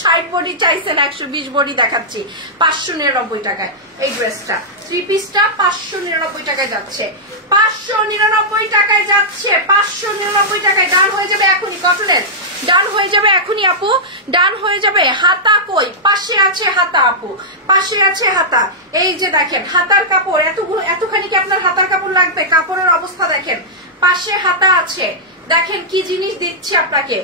60 বডি চাইছেন, 120 বডি দেখাচ্ছি 599 টাকায়। এই ড্রেসটা 3 পিসটা 599 টাকায় যাচ্ছে, 599 টাকায় যাচ্ছে, 599 টাকায়। ডান হয়ে যাবে এখনই, কটনের ডান হয়ে যাবে এখনই আপু, ডান হয়ে যাবে। হাতা কই? পাশে আছে হাতা আপু, পাশে আছে হাতা। এই যে দেখেন হাতার কাপড়, এতখানি কি আপনার হাতার কাপড় লাগবে? কাপড়ের অবস্থা দেখেন, পাশে হাতা আছে, দেখেন কি জিনিস দিচ্ছে আপনাকে,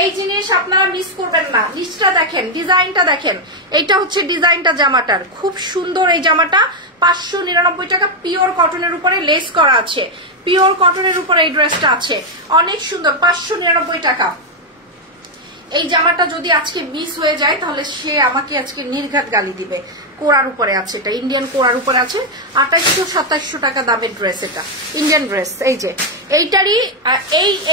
এই জিনিস আপনারা মিস করবেন না। নিচটা দেখেন, ডিজাইনটা দেখেন, এইটা হচ্ছে ডিজাইনটা জামাটার, খুব সুন্দর এই জামাটা, 599 টাকা। পিওর কটনের উপরে লেস করা আছে, পিওর কটনের উপরে এই ড্রেসটা আছে, অনেক সুন্দর। 599 টাকা। এই জামাটা যদি আজকে মিস হয়ে যায় তাহলে সে আমাকে আজকে নির্ঘাত গালি দিবে। কোরার উপরে আছে, এটা ইন্ডিয়ান কোরার উপরে আছে, 2800-2700 টাকা দামের ড্রেস। এটা ইন্ডিয়ান ড্রেস। এই যে এইটারই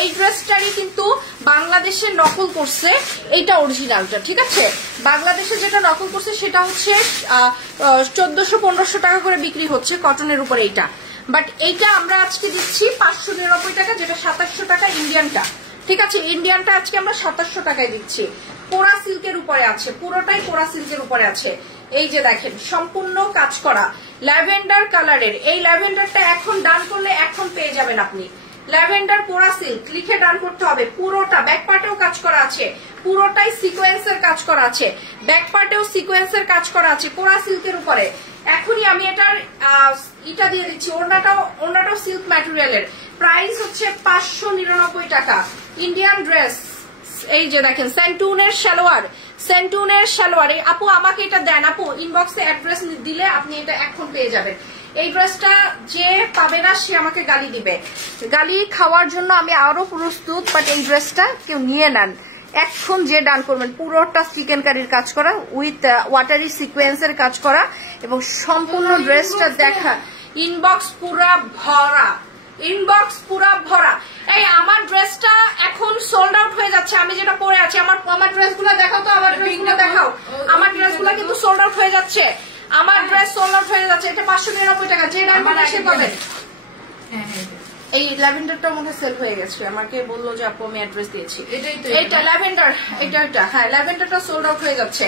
এই ড্রেসটারই কিন্তু বাংলাদেশে নকল করছে, এইটা অরিজিনালটা, ঠিক আছে। বাংলাদেশে যেটা নকল করছে সেটা হচ্ছে 1400-1500 টাকা করে বিক্রি হচ্ছে কটনের উপরে এইটা, বাট এইটা আমরা আজকে দিচ্ছি 599 টাকা, যেটা 2700 টাকা ইন্ডিয়ানটা, ঠিক আছে। ইন্ডিয়ানটা আজকে আমরা 2700 টাকায় দিচ্ছি। কোরা সিল্কের উপরে আছে, পুরোটাই কোরা সিল্কের উপরে আছে। এই যে দেখেন সম্পূর্ণ কাজ করা ল্যাভেন্ডার কালারের। এই ল্যাভেন্ডারটা এখন ডান করলে এখন পেয়ে যাবেন আপনি। ল্যাভেন্ডার কোরা সিল্ক লিখে ডান করতে হবে। পুরোটা ব্যাক পার্টেও কাজ করা আছে, পুরোটাই সিকোয়েন্সের কাজ করা আছে, ব্যাক পার্টেও সিকোয়েন্সের কাজ করা আছে কোরা সিল্কের উপরে। এখনই আমি এটার ইটা দিয়ে দিচ্ছি। ওড়নাটাও সিল্ক ম্যাটেরিয়ালের। প্রাইস হচ্ছে 599 টাকা। Indian dress. এই যে দেখেন সেন্টুনের সালোয়ার, সেন্টুনের সালোয়ার। আপু আমাকে এটা দেন, আপু ইনবক্সে অ্যাড্রেস দিলে আপনি এটা এখন পেয়ে যাবেন। এই ড্রেসটা যে পাবে না সে আমাকে গালি দিবে, গালি খাওয়ার জন্য আমি আরো প্রস্তুত, বাট এই ড্রেসটা কেউ নিয়ে নেন এখন। যে ডান করবেন পুরোটা চিকেন কারির কাজ করা উইথ ওয়াটারি সিকোয়েন্সের কাজ করা, এবং সম্পূর্ণ ড্রেসটা দেখা। ইনবক্স পুরা ভরা, ইনবক্স পুরা ভরা। এই আমার ড্রেসটা এখন সোল্ড আউট হয়ে যাচ্ছে। আমি যেটা পরে আছি, আমার ড্রেসগুলো দেখাও তো, আমার ড্রেসগুলো দেখাও। আমার ড্রেসগুলো কিন্তু সোল্ড আউট হয়ে যাচ্ছে, আমার ড্রেস সোল্ড আউট হয়ে যাচ্ছে। এটা 599 টাকা, যে ডান করবে সে পাবেন। এই ল্যাভেন্ডারটার মধ্যে সেল হয়ে গেছে, আমাকে বললো যে আপু আমি অ্যাড্রেস দিয়েছি। এইটা ল্যাভেন্ডার, এটা হ্যাঁ ল্যাভেন্ডারটা সোল্ড আউট হয়ে যাচ্ছে।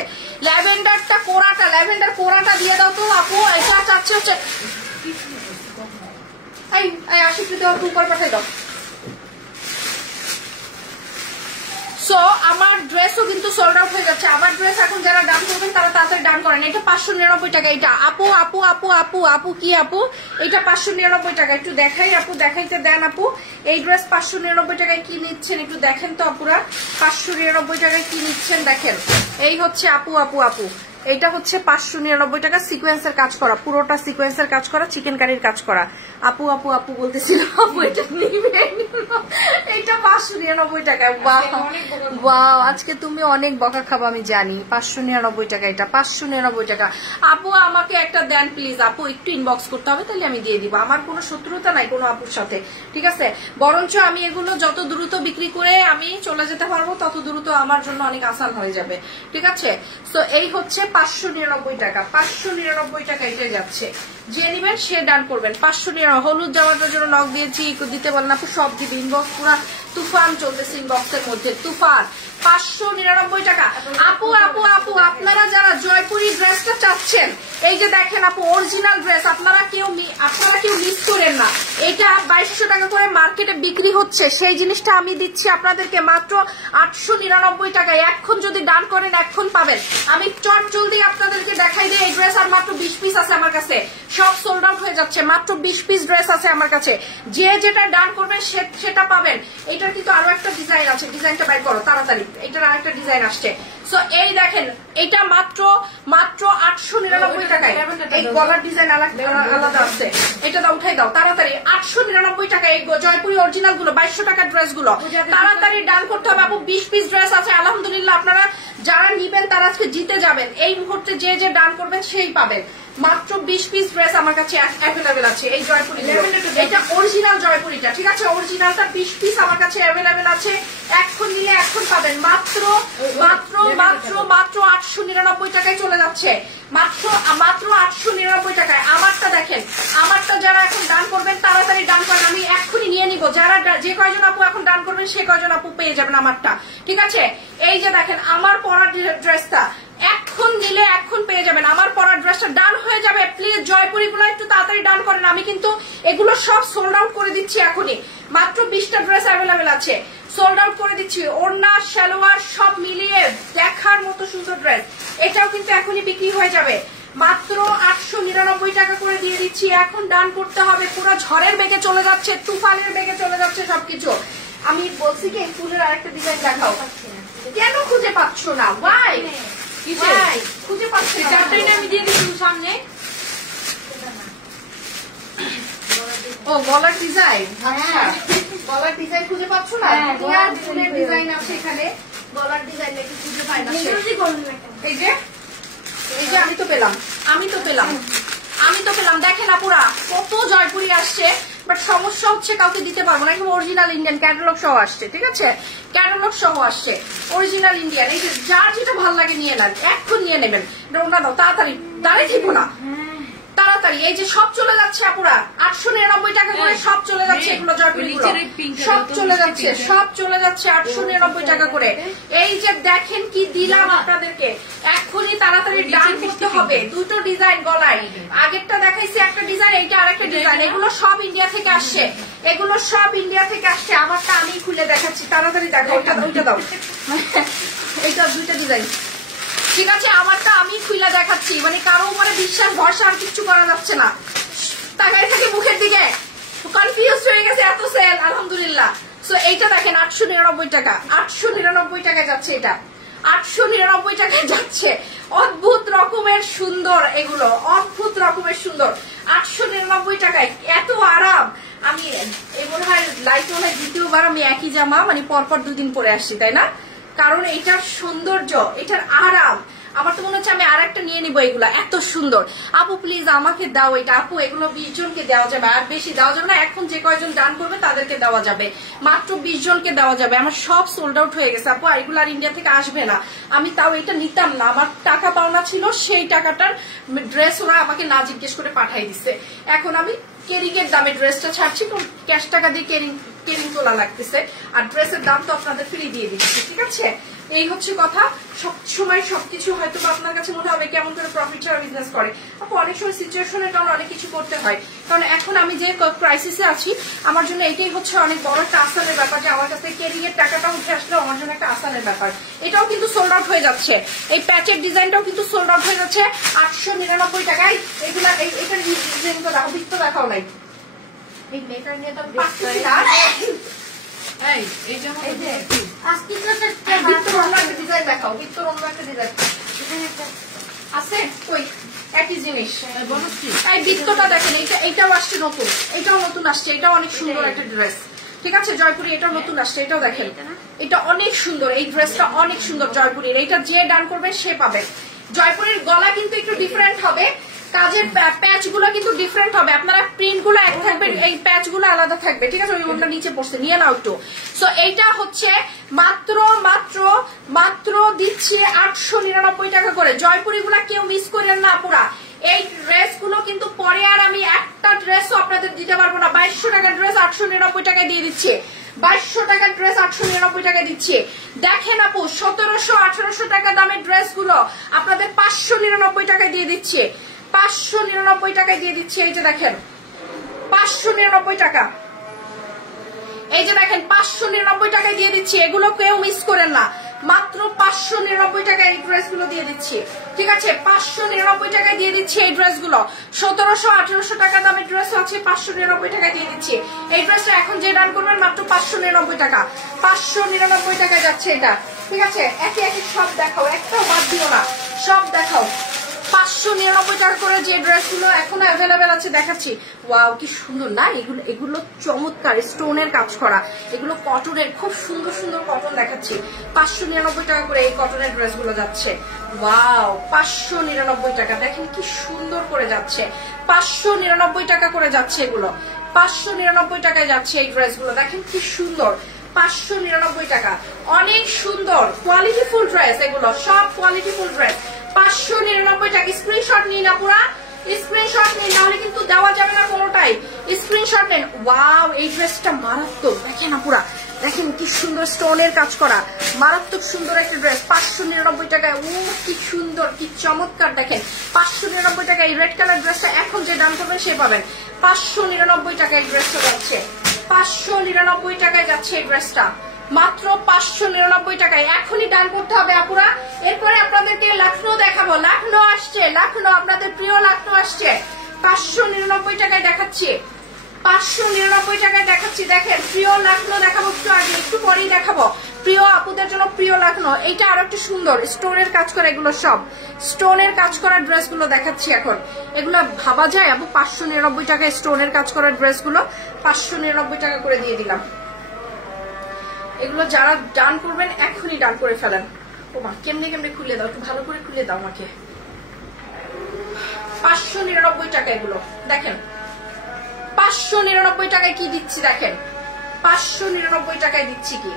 ল্যাভেন্ডারটা কোরাটা, ল্যাভেন্ডার কোরাটা দিয়ে দাও তো আপু। এটা চাচ্ছে হচ্ছে এই 80 টাকা উপর পাঠাই দাও। সো আমার ড্রেসও কিন্তু সোল্ড আউট হয়ে যাচ্ছে। আমার ড্রেস এখন যারা ডান করবেন তারা তাড়াতাড়ি ডান করেন। এটা 599 টাকা। এটা আপু আপু আপু আপু আপু কি আপু, এটা 599 টাকা। একটু দেখাই আপু, দেখাইতে দেন আপু। এই ড্রেস 599 টাকায় কি নিচ্ছেন একটু দেখেন তো আপুরা। 599 টাকায় কি নিচ্ছেন দেখেন। এই হচ্ছে আপু আপু আপু, এটা হচ্ছে 599 টাকা। সিকোয়েন্সের কাজ করা, পুরোটা সিকোয়েন্সের কাজ করা, চিকেন কারির কাজ করা। আপু আপু আপু বলতেছিল, আপু এটা নিবেন, এটা 599 টাকা। ওয়াও, আজকে তুমি অনেক বকা খাবো আমি জানি। 599 টাকা, এটা 599 টাকা। আপু আমাকে একটা দেন প্লিজ আপু, একটু ইনবক্স করতে হবে তাহলে আমি দিয়ে দিব। আমার কোনো শত্রুতা নাই কোনো আপুর সাথে, ঠিক আছে। বরঞ্চ আমি এগুলো যত দ্রুত বিক্রি করে আমি চলে যেতে পারবো তত দ্রুত আমার জন্য অনেক আসান হয়ে যাবে, ঠিক আছে। তো এই হচ্ছে 599 টাকা। 599 টাকা এটা যাচ্ছে। যে নিবেন সে ডান করবেন। 599। হলুদ জামাটার জন্য নক দিয়েছি, দিতে পারেন আপু, সব দিবে। ইনবক্স পুরা তুফান চলতেছে, ইনবক্সের মধ্যে তুফান। 599 টাকা। আপু আপু আপু আপনারা যারা জয়পুরি ড্রেসটা চাচ্ছেন, এই যে দেখেন আপু অরিজিনাল ড্রেস, আপনারা কেউ মিস করেন না। এটা 2200 টাকা করে মার্কেটে বিক্রি হচ্ছে, সেই জিনিসটা আমি দিচ্ছি আপনাদেরকে মাত্র 899 টাকায়। এখন যদি ডান করেন এখন পাবেন। আমি চট জলদি আপনাদেরকে দেখাই দিই। এই ড্রেস আর মাত্র 20 পিস আছে আমার কাছে, সব সোল্ড আউট হয়ে যাচ্ছে। মাত্র 20 পিস ড্রেস আছে আমার কাছে, যে যেটা ডান করবেন সেটা পাবেন। এটার কিন্তু আরো একটা ডিজাইন আছে, ডিজাইনটা বাইর করো তাড়াতাড়ি। এটার আরেকটা ডিজাইন আসছে। সো এই দেখেন এটা মাত্র 899 টাকায়। এই গলার ডিজাইন আলাদা আছে, এটা দাও উঠাই দাও তাড়াতাড়ি। 899 টাকা এই জয়পুরি অরিজিনাল গুলো, 2200 টাকার ড্রেস গুলো তাড়াতাড়ি ডান করতে হবে আপু। 20 পিস ড্রেস আছে আলহামদুলিল্লাহ। আপনারা যারা নিবেন তারা আজকে জিতে যাবেন। এই মুহূর্তে যে যে ডান করবেন সেই পাবেন। মাত্র 20 পিস ড্রেস আমার কাছে অ্যাভেলেবেল আছে। এই জয়পুরি, এটা অরিজিনাল জয়পুরিটা, ঠিক আছে। অরিজিনালটা 20 পিস আমার কাছে অ্যাভেলেবেল আছে। এখন নিলে এখন পাবেন মাত্র মাত্র মাত্র মাত্র 899 টাকায় চলে যাচ্ছে। মাত্র 899 টাকায়। আমারটা দেখেন, আমারটা যারা এখন ডান করবেন তাড়াতাড়ি ডান করেন, আমি এক্ষুনি নিয়ে নিব। যারা যে কয়জন আপু এখন ডান করবেন সে কয়জন আপু পেয়ে যাবেন আমারটা, ঠিক আছে। এই যে দেখেন আমার পরা ড্রেসটা এখন নিলে এখন পেয়ে যাবেন। আমার পরা ড্রেসটা ডান হয়ে যাবে। প্লিজ জয়পুরি গুলো একটু তাড়াতাড়ি ডান করেন। আমি কিন্তু এগুলো সব সোল্ড আউট করে দিচ্ছি এখনই। মাত্র 20টা ড্রেস অ্যাভেলেবেল আছে, সোল্ড আউট করে দিচ্ছি। ওড়না সালোয়ার সব মিলিয়ে দেখার মতো সুন্দর ড্রেস। এটাও কিন্তু এখনই বিক্রি হয়ে যাবে। মাত্র 899 টাকা করে দিয়ে দিচ্ছি। এখন ডান করতে হবে। পুরো ঝড়ের বেগে চলে যাচ্ছে, তুফানের বেগে চলে যাচ্ছে সবকিছু। আমি বলছি কি ফুলের আরেকটা ডিজাইন দেখাও। কেন খুঁজে পাচ্ছ না? ওয়াই খুঁজে পাচ্ছি না। আমি দিয়ে দিচ্ছি সামনে। ও গলার ডিজাইন, আচ্ছা গলার ডিজাইন খুঁজে পাচ্ছ না? ফুলের ডিজাইন আছে এখানে, গলার ডিজাইন একটু খুঁজে পাই না। এই যে আমি তো পেলাম দেখেন আপুরা কত জয়পুরি আসছে, বাট সমস্যা হচ্ছে কাউকে দিতে পারবো না, একদম অরিজিনাল ইন্ডিয়ান ক্যাটালগ সহ আসছে, ঠিক আছে ক্যাটালগ সহ আসছে অরিজিনাল ইন্ডিয়ান। এই যে যার যেটা ভালো লাগে নিয়ে নেন, এখন নিয়ে নেবেন, ওটা দাও তাড়াতাড়ি, দাঁড়িয়ে থেকো না তাড়াতাড়ি। এই যে সব চলে যাচ্ছে আপুরা 899 টাকা করে, সব চলে যাচ্ছে এগুলো জয়পুরি সব চলে যাচ্ছে 899 টাকা করে। এই যে দেখেন কি দিলাম আপনাদেরকে, এখনই তাড়াতাড়ি ডান করতে হবে। দুটো ডিজাইন গলায়, আগেরটা দেখাইছি একটা ডিজাইন, এইটা আরেকটা ডিজাইন, এগুলো সব ইন্ডিয়া থেকে আসছে, আমারটা আমি খুলে দেখাচ্ছি, তাড়াতাড়ি দেখো। ওইটা দাও এইটা দুইটা ডিজাইন, ঠিক আছে আমারটা আমি খুলে দেখাচ্ছি, মানে কারো উপরে বিশ্বাস ভরসা আর কিছু করা যাচ্ছে না। তাকাই থাকে মুখের দিকে, কনফিউজ হয়ে গেছে, এত সেল আলহামদুলিল্লাহ। সো এইটা দেখেন 899 টাকা, 899 টাকায় যাচ্ছে, এটা 899 টাকায় যাচ্ছে। অদ্ভুত রকমের সুন্দর, এগুলো অদ্ভুত রকমের সুন্দর 899 টাকায়, এত আরাম। আমি এই মনে হয় লাইট মনে হয় দ্বিতীয়বার আমি একই জামা মানে পরপর 2 দিন পরে আসছি, তাই না? কারণ এটার সৌন্দর্য, এটার আরাম, আমার তো মনে হচ্ছে আমি আর একটা নিয়ে নিবো। এগুলা এত সুন্দর। আপু প্লিজ আমাকে দাও এটা, আপু এগুলো 20 জনকে দেওয়া যাবে, আর বেশি দেওয়া যাবে না। এখন যে কয়জন দান করবে তাদেরকে দেওয়া যাবে, মাত্র 20 জনকে দেওয়া যাবে। আমার সব সোল্ড আউট হয়ে গেছে আপু, এগুলো আর ইন্ডিয়া থেকে আসবে না। আমি তাও এটা নিতাম না, আমার টাকা পাওনা ছিল, সেই টাকাটার ড্রেস ওরা আমাকে না জিজ্ঞেস করে পাঠাই দিচ্ছে। এখন আমি কেরিং এর দামে ড্রেসটা ছাড়ছি, ক্যাশ টাকা দিয়ে কেরিং তোলা লাগতেছে, আর ড্রেসের দাম তো আপনাদের ফ্রি দিয়ে দিচ্ছি, ঠিক আছে? এই হচ্ছে কথা। সবসময় সবকিছু হয়তো আপনার কাছে মনে হবে কেমন করে প্রফিট ছাড়া বিজনেস করে, আপু অনেক সময় সিচুয়েশনের কারণে অনেক কিছু করতে হয়। কারণ এখন আমি যে ক্রাইসিসে আছি, আমার জন্য এটাই হচ্ছে অনেক বড় একটা আসানের ব্যাপার, যে আমার কাছে কেরিং এর টাকাটা উঠে আসলেও আমার জন্য একটা আসানের ব্যাপার। এটাও কিন্তু সোল্ড আউট হয়ে যাচ্ছে, এই প্যাচের ডিজাইনটাও কিন্তু সোল্ড আউট হয়ে যাচ্ছে 899 টাকায়। এগুলা এটার ডিজাইনটা দেখো, বৃত্ত দেখাও নাই, এই মেকার নিয়ে তো পাচ্ছি না। একই জিনিস এই বৃত্তটা দেখেন, এইটাও আসছে নতুন, এটাও নতুন আসছে, এটাও অনেক সুন্দর একটা ড্রেস, ঠিক আছে জয়পুরি, এটাও নতুন আসছে, এটাও দেখেন, এটা অনেক সুন্দর, এই ড্রেসটা অনেক সুন্দর জয়পুরির। এইটা যে ডান করবে সে পাবে। জয়পুরের গলা কিন্তু একটু ডিফারেন্ট হবে, কাজের প্যাচ গুলো কিন্তু ডিফারেন্ট হবে, আপনারা প্রিন্ট গুলো এক থাকবে, এই প্যাচ গুলো আলাদা থাকবে, ঠিক আছে? ওই ওটা নিচে পড়ছে, নিয়ে নাও একটু। সো এইটা হচ্ছে মাত্র মাত্র মাত্র দিচ্ছে 899 টাকা করে। জয়পুরি গুলা কেউ মিস করেন না পুরা। এই ড্রেস গুলো কিন্তু পরে আর আমি একটা ড্রেসও আপনাদের দিতে পারবো না। 2200 টাকার ড্রেস 899 টাকায় দিয়ে দিচ্ছে, 2200 টাকার ড্রেস 899 টাকায় দিচ্ছে। দেখেন আপু 1700-1800 টাকা দামের ড্রেস গুলো আপনাদের 599 টাকায় দিয়ে দিচ্ছে, 599 টাকায় দিয়ে দিচ্ছে। এই যে দেখেন 599 টাকা, এই যে দেখেন 599 টাকায় দিয়ে দিচ্ছি। এগুলো কেউ মিস করেন না, মাত্র 599 টাকায় এই ড্রেস গুলো দিয়ে দিচ্ছি, ঠিক আছে? 599 টাকায় দিয়ে দিচ্ছি এই ড্রেস গুলো। 1700-1800 টাকা দামের ড্রেস আছে, 599 টাকায় দিয়ে দিচ্ছি। এই ড্রেসটা এখন যে ডান করবেন মাত্র 599 টাকা, 599 টাকায় যাচ্ছে এটা, ঠিক আছে? একে একে সব দেখাও, একটাও বাদ দিও না, সব দেখাও। 599 টাকা করে যে ড্রেসগুলো এখন অ্যাভেলেবেল আছে দেখাচ্ছি। ওয়াও কি সুন্দর না, এগুলো চমৎকার স্টোনের কাজ করা, এগুলো কটনের, খুব সুন্দর সুন্দর কটন দেখাচ্ছি। 599 টাকা করে এই কটনের ড্রেসগুলো যাচ্ছে। ওয়াও 599 টাকা, দেখেন কি সুন্দর করে যাচ্ছে, 599 টাকা করে যাচ্ছে এগুলো, 599 টাকায় যাচ্ছে এই ড্রেসগুলো, দেখেন কি সুন্দর। 599 টাকা, অনেক সুন্দর কোয়ালিটিফুল ড্রেস, এগুলো সব কোয়ালিটিফুল ড্রেস। 599 টাকা, স্ক্রিনশট নিন আপুরা, স্ক্রিনশট নিন, নাহলে কিন্তু দেওয়া যাবে না কোনোটাই। স্ক্রিনশট নেন। ওয়াও এই ড্রেসটা মারাত্মক, দেখেন আপুরা, দেখেন কি সুন্দর স্টোনের কাজ করা, মারাত্মক সুন্দর একটা ড্রেস 599 টাকায়। ও কি সুন্দর, কি চমৎকার, দেখেন 599 টাকায় এই রেড কালার ড্রেসটা এখন যে দাম করবেন সে পাবেন। 599 টাকায় এই ড্রেসটা যাচ্ছে, 599 টাকায় যাচ্ছে এই ড্রেসটা, মাত্র 599 টাকায়। এখনই ডান করতে হবে আপুরা। এরপরে আপনাদেরকে লখনৌ দেখাবো, লখনৌ আসছে, লখনৌ আপনাদের প্রিয় লখনৌ আসছে, 599 টাকায় দেখাচ্ছি, 599 টাকায় দেখাচ্ছি। দেখেন প্রিয় লখনৌ দেখাবো একটু আগে, একটু পরেই দেখাবো। প্রিয় আপুদের জন্য প্রিয় লাগানো। এইটা আরো একটু সুন্দর স্টোনের কাজ করা, এগুলো সব স্টোনের কাজ করা ড্রেসগুলো দেখাচ্ছি এখন। এগুলো ভাবা যায় আপু 599 টাকায় স্টোনের কাজ করা ড্রেসগুলো 599 টাকা করে দিয়ে দিলাম। এগুলো যারা ডান করবেন এখনই ডান করে ফেলেন। ওমা কেমনে কেমনে খুলে দাও, একটু ভালো করে খুলে দাও আমাকে। 599 টাকা এগুলো দেখেন, 599 টাকায় কি দিচ্ছি দেখেন, 599 টাকায় দিচ্ছি কি,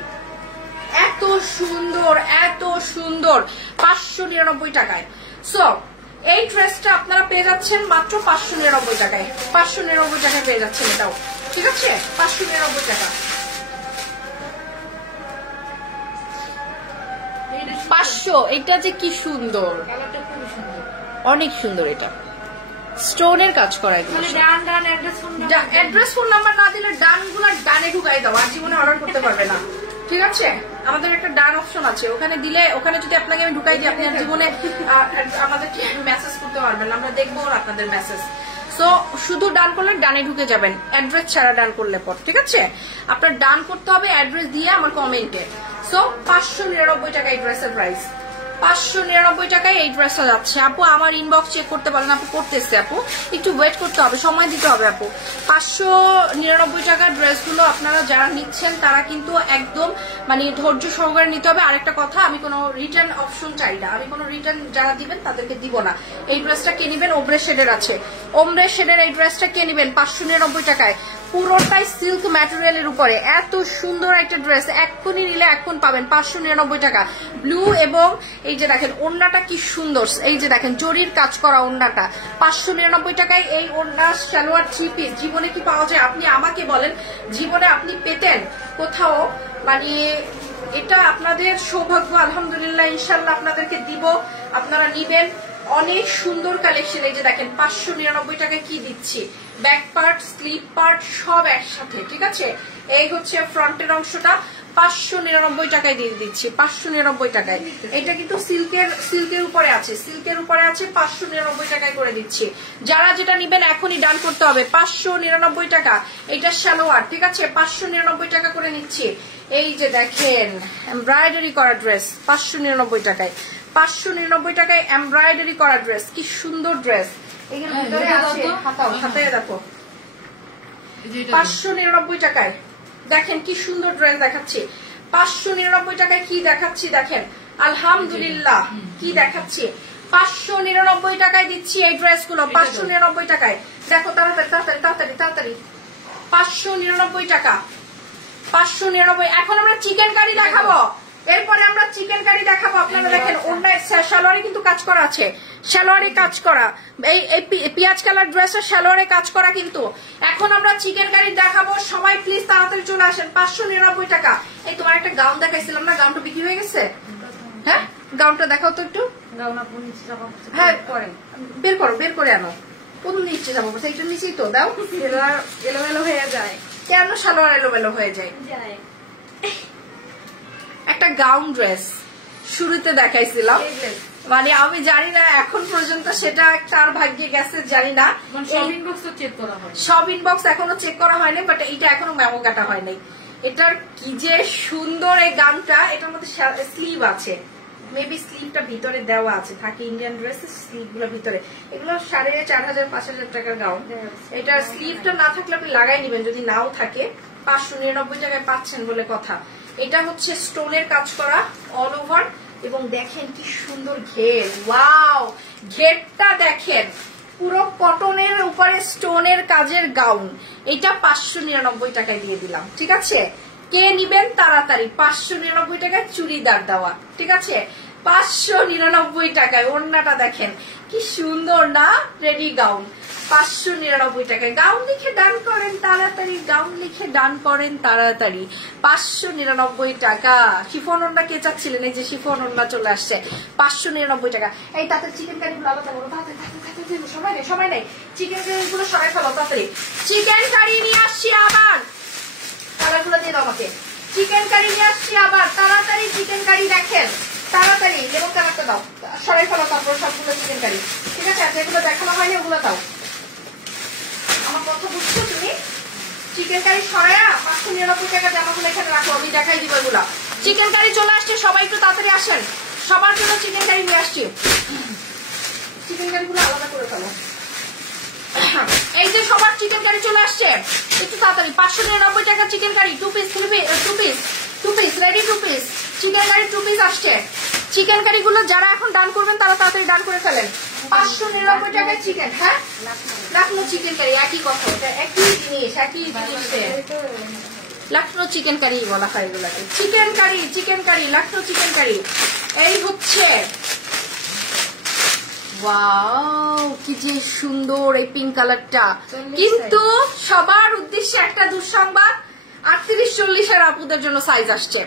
এত সুন্দর এত সুন্দর 599 টাকায়। সো এই ড্রেসটা আপনারা পেয়ে যাচ্ছেন মাত্র 599 টাকায়, 599 টাকায় পেয়ে যাচ্ছেন এটাও, ঠিক আছে 599 টাকা। 500, এটা যে কি সুন্দর, অনেক সুন্দর, এটা স্টোনের কাজ করা। অ্যাড্রেস ফোন নাম্বার না দিলে ডানগুলো ডানে ঢুকাই দাও, আর জীবনে অর্ডার করতে পারবে না, ঠিক আছে। আমাদের একটা ডান অপশন আছে, ওখানে দিলে, ওখানে যদি আপনাকে আমি ঢুকাই দিই আপনি আর জীবনে আমাদেরকে মেসেজ করতে পারবেন, আমরা দেখবো আপনাদের মেসেজ। সো শুধু ডান করলে ডানে ঢুকে যাবেন, অ্যাড্রেস ছাড়া ডান করলে পর, ঠিক আছে। আপনার ডান করতে হবে অ্যাড্রেস দিয়ে আমার কমেন্টে। সো 599 টাকা এই ড্রেসের প্রাইস, 599 টাকায় এই ড্রেসটা যাচ্ছে। আপু আমার ইনবক্স চেক করতে পারেন, আপু করতেছে, আপু একটু ওয়েট করতে হবে, সময় দিতে হবে আপু। 599 টাকার ড্রেসগুলো আপনারা যারা নিচ্ছেন তারা কিন্তু একদম মানে ধৈর্য সহকারে নিতে হবে। আরেকটা কথা, আমি কোনো রিটার্ন অপশন চাই না, আমি কোনো রিটার্ন যারা দিবেন তাদেরকে দিব না। এই ড্রেসটা কে নিবেন, ওমব্রে শেডের আছে, ওমব্রে শেডের এই ড্রেসটা কে নিবেন 599 টাকায়, পুরোটাই সিল্ক ম্যাটেরিয়ালের উপরে, এত সুন্দর একটা ড্রেস, এক্ষুনি নিলে এখন পাবেন 599 টাকা। ব্লু এবং এই যে দেখেন ওড়নাটা কি সুন্দর, এই যে দেখেন জরির কাজ করা ওড়নাটা 599 টাকায়। এই ওড়না সালোয়ার 3 পিস জীবনে কি পাওয়া যায় আপনি আমাকে বলেন, জীবনে আপনি পেতেন কোথাও? মানে এটা আপনাদের সৌভাগ্য, আলহামদুলিল্লাহ, ইনশাল্লাহ আপনাদেরকে দিব, আপনারা নিবেন। অনেক সুন্দর কালেকশন। এই যে দেখেন 599 টাকায় কি দিচ্ছি, ব্যাক পার্ট স্লিপ পার্ট সব একসাথে, ঠিক আছে। এই হচ্ছে ফ্রন্টের অংশটা 599 টাকায় দিয়ে দিচ্ছি, 599 টাকায়। এটা কিন্তু সিল্কের উপরে আছে, সিল্কের উপরে আছে, 599 টাকায় করে দিচ্ছি। যারা যেটা নিবেন এখনই ডান করতে হবে, 599 টাকা। এটা সালোয়ার, ঠিক আছে, 599 টাকা করে নিচ্ছি। এই যে দেখেন এমব্রয়ডারি করা ড্রেস 599 টাকায়, 599 টাকায় এমব্রয়ডারি করা ড্রেস, কি সুন্দর ড্রেস। এখানে ভিতরে আছে, হাতায় দেখো 599 টাকায়। দেখেন কি সুন্দর ড্রেস দেখাচ্ছি 599 টাকায়। কি দেখাচ্ছি দেখেন, আলহামদুলিল্লাহ কি দেখাচ্ছি, 599 টাকায় দিচ্ছি এই ড্রেসগুলো, 599 টাকায়। দেখো তাড়াতাড়ি তাড়াতাড়ি তাড়াতাড়ি তাড়াতাড়ি, 599 টাকা, 599। এখন আমরা চিকেন কারি দেখাবো, এরপরে আমরা চিকেন কারি দেখাবো। আপনারা দেখেন অন্যায় সালোয়ারে কিন্তু কাজ করা আছে, সালোয়ারে কাজ করা, এই পেঁয়াজ কালার ড্রেসের সালোয়ারে কাজ করা কিন্তু। এখন আমরা চিকেন কারি দেখাবো, সবাই প্লিজ তাড়াতাড়ি চলে আসেন। 599 টাকা। এই তোমার একটা গাউন দেখাইছিলাম না, গাউনটা বিক্রি হয়ে গেছে? হ্যাঁ গাউনটা দেখাও তো একটু। হ্যাঁ বের করো, বের করে আনো। কোন নিচে যাবো, সেইটার নিচেই তো দাও। এলোমেলো হয়ে যায় কেন, সালোয়ার এলোমেলো হয়ে যায়। একটা গাউন ড্রেস শুরুতে দেখাইছিলাম, মানে আমি জানি না এখন পর্যন্ত সেটা কার ভাগ্যে গেছে জানি না। সব ইনবক্স এখনো চেক করা হয়নি, বাট এইটা এখনো মেমো কাটা হয়নি। এটার কি যে সুন্দর এই গাউনটা, এটার মধ্যে স্লিভ আছে, মেবি স্লিভটা ভিতরে দেওয়া আছে, থাকে ইন্ডিয়ান ড্রেসের স্লিভ গুলো ভিতরে। এগুলো 4,500-5,000 টাকার গাউন। এটার স্লিভটা না থাকলে আপনি লাগাই নিবেন, যদি নাও থাকে 599 টাকায় পাচ্ছেন বলে কথা। এটা হচ্ছে স্টোনের কাজ করা অল ওভার, এবং দেখেন কি সুন্দর ঘের, ওয়াও ঘেরটা দেখেন, পুরো কটনের উপরে স্টোনের কাজের গাউন। এটা 599 টাকায় দিয়ে দিলাম, ঠিক আছে। কে নিবেন তাড়াতাড়ি, 599 টাকায় চুড়িদার দেওয়া, ঠিক আছে, 599 টাকায়। ওড়নাটা দেখেন কি সুন্দর না, রেডি গাউন 599 টাকায়। গাউন লিখে ডান করেন তাড়াতাড়ি, গাউন লিখে ডান করেন তাড়াতাড়ি। 599 টাকা। শিফন ওড়না কে চাচ্ছিলেন, এই যে শিফন ওড়না চলে আসছে 599 টাকা। এই তাতে চিকেন কারি গুলো আলাদা করো, সময় নেই সময় নেই, চিকেন কারি গুলো সবাই ফেলো তাড়াতাড়ি। চিকেন কারি নিয়ে আসছি আবার, কালারগুলো দিয়ে দাও আমাকে। চিকেন কারি নিয়ে আসছি আবার, তাড়াতাড়ি চিকেন কারি দেখেন, তাড়াতাড়ি লেবু কালারটা দাও, সরাই ফেলো তারপর সবগুলো চিকেন কারি, ঠিক আছে। যেগুলো দেখানো হয়নি ওগুলো দাও। আমার কথা বুঝছো তুমি? চিকেন কারি সরাইয়া 599 টাকা জামাগুলো এখানে রাখো, আমি দেখাই দিব এগুলা। চিকেন কারি চলে আসছে, সবাই একটু তাড়াতাড়ি আসেন, সবার জন্য চিকেন কারি নিয়ে আসছি। চিকেন কারিগুলো আলাদা করে ফেলো। এই যে সবার চিকেন কারি চলে আসছে, একটু তাড়াতাড়ি। 599 টাকা chicken curry, 2 piece 2 piece ready, 2 piece chicken curry 2 piece আসছে। চিকেন কারি গুলো যারা এখন ডান করবেন তারা তাড়াতাড়ি ডান করে ফেলেন। 599 টাকায় চিকেন, হ্যাঁ লখনৌ চিকেন কারি, একই কথা, একই জিনিস, একই জিনিসে লখনৌ চিকেন কারি বলা হয় এগুলাকে। Chicken curry Lucknow chicken curry. এই হচ্ছে ওয়াও, কি যে সুন্দর এই পিঙ্ক কালারটা। কিন্তু সবার উদ্দেশ্যে একটা দুঃসংবাদ, 38-40 এর আপুদের জন্য সাইজ আসছে,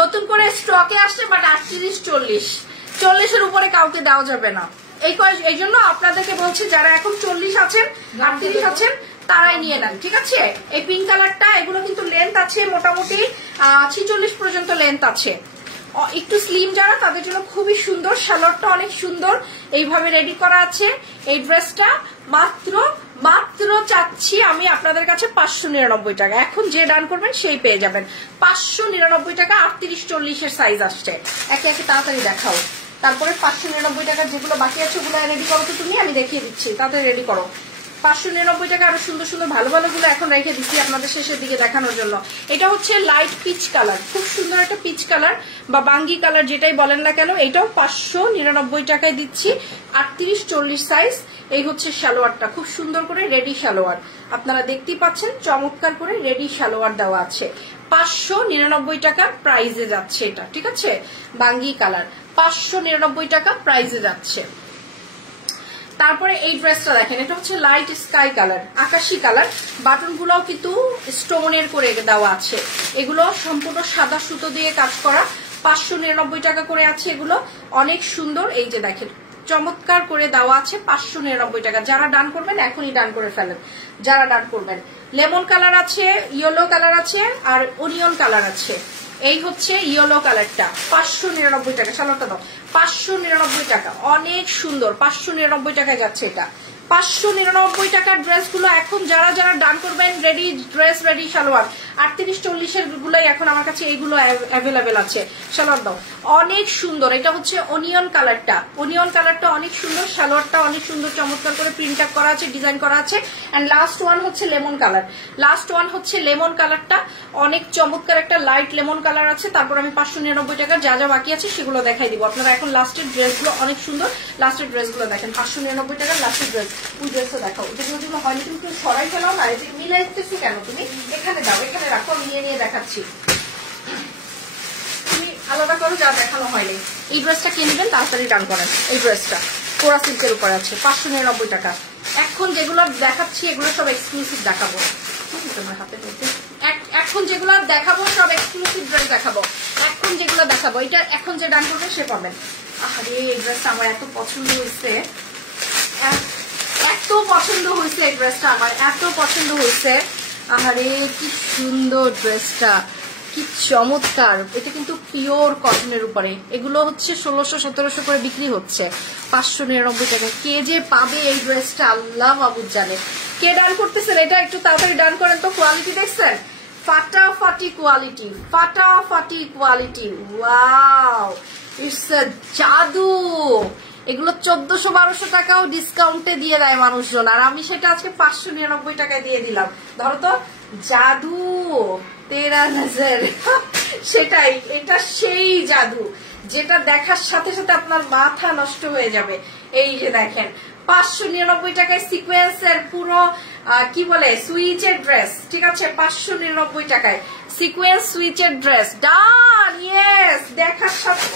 নতুন করে স্টকে আসছে, বাট 38-40 এর উপরে কাউকে দেওয়া যাবে না। এই জন্য আপনাদেরকে বলছি যারা এখন 40 আছেন 38 আছেন তারাই নিয়ে নেন, ঠিক আছে। এই পিঙ্ক কালারটা, এগুলো কিন্তু লেন্থ আছে মোটামুটি 46 পর্যন্ত লেন্থ আছে। একটু স্লিম যারা তাদের জন্য খুবই সুন্দর, সালোয়ারটা অনেক সুন্দর এইভাবে রেডি করা আছে। এই ড্রেসটা মাত্র চাচ্ছি আমি আপনাদের কাছে 599 টাকা। এখন যে ডান করবেন সেই পেয়ে যাবেন 599 টাকা। 38-40 এর সাইজ আসছে। একে একে তাড়াতাড়ি দেখাও, তারপরে 599 টাকার যেগুলো বাকি আছে ওগুলো রেডি করো তো তুমি, আমি দেখিয়ে দিচ্ছি, তাড়াতাড়ি রেডি করো। 599 টাকা আরো সুন্দর সুন্দর ভালো ভালো গুলো এখন রেখে দিচ্ছি আপনাদের শেষের দিকে দেখানোর জন্য। এটা হচ্ছে লাইট পিচ কালার, খুব সুন্দর একটা পিচ কালার বা বাঙ্গি কালার যেটাই বলেন না কেন, এটাও 599 টাকায় দিচ্ছি। 38-40 সাইজ। এই হচ্ছে সালোয়ারটা, খুব সুন্দর করে রেডি সালোয়ার, আপনারা দেখতেই পাচ্ছেন, চমৎকার করে রেডি সালোয়ার দেওয়া আছে। 599 টাকার প্রাইজে যাচ্ছে এটা, ঠিক আছে। বাঙ্গি কালার 599 টাকা প্রাইজে যাচ্ছে। তারপরে এই ড্রেসটা দেখেন, এটা হচ্ছে লাইট স্কাই কালার, আকাশি কালার। বাটন গুলাও কিন্তু স্টোনের করে দেওয়া আছে, এগুলো সম্পূর্ণ সাদা সুতো দিয়ে কাজ করা। 599 টাকা করে আছে এগুলো, অনেক সুন্দর। এই যে দেখেন চমৎকার করে দেওয়া আছে 599 টাকা। যারা ডান করবেন এখনই ডান করে ফেলেন, যারা ডান করবেন। লেমন কালার আছে, ইয়েলো কালার আছে, আর অনিয়ন কালার আছে। এই হচ্ছে ইয়েলো কালারটা 599 টাকা। সালোয়ারটা দাও, 599 টাকা, অনেক সুন্দর। 599 টাকায় যাচ্ছে এটা। 599 টাকার ড্রেসগুলো এখন যারা যারা ডান করবেন, রেডি ড্রেস রেডি সালোয়ার 38-40 এর গুলোই এখন আমার কাছে এইগুলো অ্যাভেলেবেল আছে। সালোয়ার দাও, অনেক সুন্দর। এটা হচ্ছে অনিয়ন কালারটা, অনিয়ন কালারটা অনেক সুন্দর, সালোয়ারটা অনেক সুন্দর, চমৎকার করে প্রিন্ট আপ করা আছে, ডিজাইন করা আছে। এন্ড লাস্ট ওয়ান হচ্ছে লেমন কালার, লেমন কালারটা অনেক চমৎকার একটা লাইট লেমন কালার আছে। তারপর আমি 599 টাকা যা যা বাকি আছে সেগুলো দেখাই দিব আপনারা। এখন লাস্টের ড্রেসগুলো অনেক সুন্দর, লাস্টের ড্রেসগুলো দেখেন 599 টাকার লাস্টের ড্রেস। ওই ড্রেসটা দেখাও, যেগুলো যেগুলো হয়নি তুমি কেউ সরাই ফেলাও না, যে মিলাইতেছো কেন তুমি, এখানে দাও, এখানে রাখো, আমি নিয়ে নিয়ে দেখাচ্ছি। তুমি আলাদা করো যা দেখানো হয়নি। এই ড্রেসটা কিনবেন, তাড়াতাড়ি ডান করেন। এই ড্রেসটা কোরা সিল্কের উপর আছে 599 টাকা। এখন যেগুলো দেখাচ্ছি এগুলো সব এক্সক্লুসিভ দেখাবো, তোমার হাতে এখন যেগুলো দেখাবো সব এক্সক্লুসিভ ড্রেস দেখাবো। এখন যেগুলো দেখাবো, এটা এখন যে ডান করবে সে পাবেন। আরে এই ড্রেসটা আমার এত পছন্দ হয়েছে, এত পছন্দ হয়েছে এই ড্রেসটা আমার, এত পছন্দ হয়েছে। আরে কি সুন্দর ড্রেসটা, কি চমৎকার। এটা কিন্তু পিওর কটনের উপরে, এগুলো হচ্ছে 1600-1700 করে বিক্রি হচ্ছে, 599 টাকা। কে যে পাবে এই ড্রেসটা আল্লাহ মাবুদ জানে। কে ডান করতেছেন এটা একটু তাড়াতাড়ি ডান করেন তো। কোয়ালিটি দেখছেন, ফাটাফাটি কোয়ালিটি, ফাটাফাটি কোয়ালিটি। ওয়াও, ইটস আ জাদু। এগুলো 1400-1200 টাকাও ডিসকাউন্টে দিয়ে দেয় মানুষজন, আর আমি সেটা আজকে 599 টাকায় দিয়ে দিলাম। ধরো তো, জাদু তেরা নজর। সেটাই, এটা সেই জাদু যেটা দেখার সাথে সাথে আপনার মাথা নষ্ট হয়ে যাবে। এই যে দেখেন 599 টাকায় সিকোয়েন্সের পুরো কি বলে সুইচের ড্রেস, ঠিক আছে। 599 টাকায় সিকোয়েন্স সুইচের ড্রেস, ডান। ইয়েস, দেখার সাথে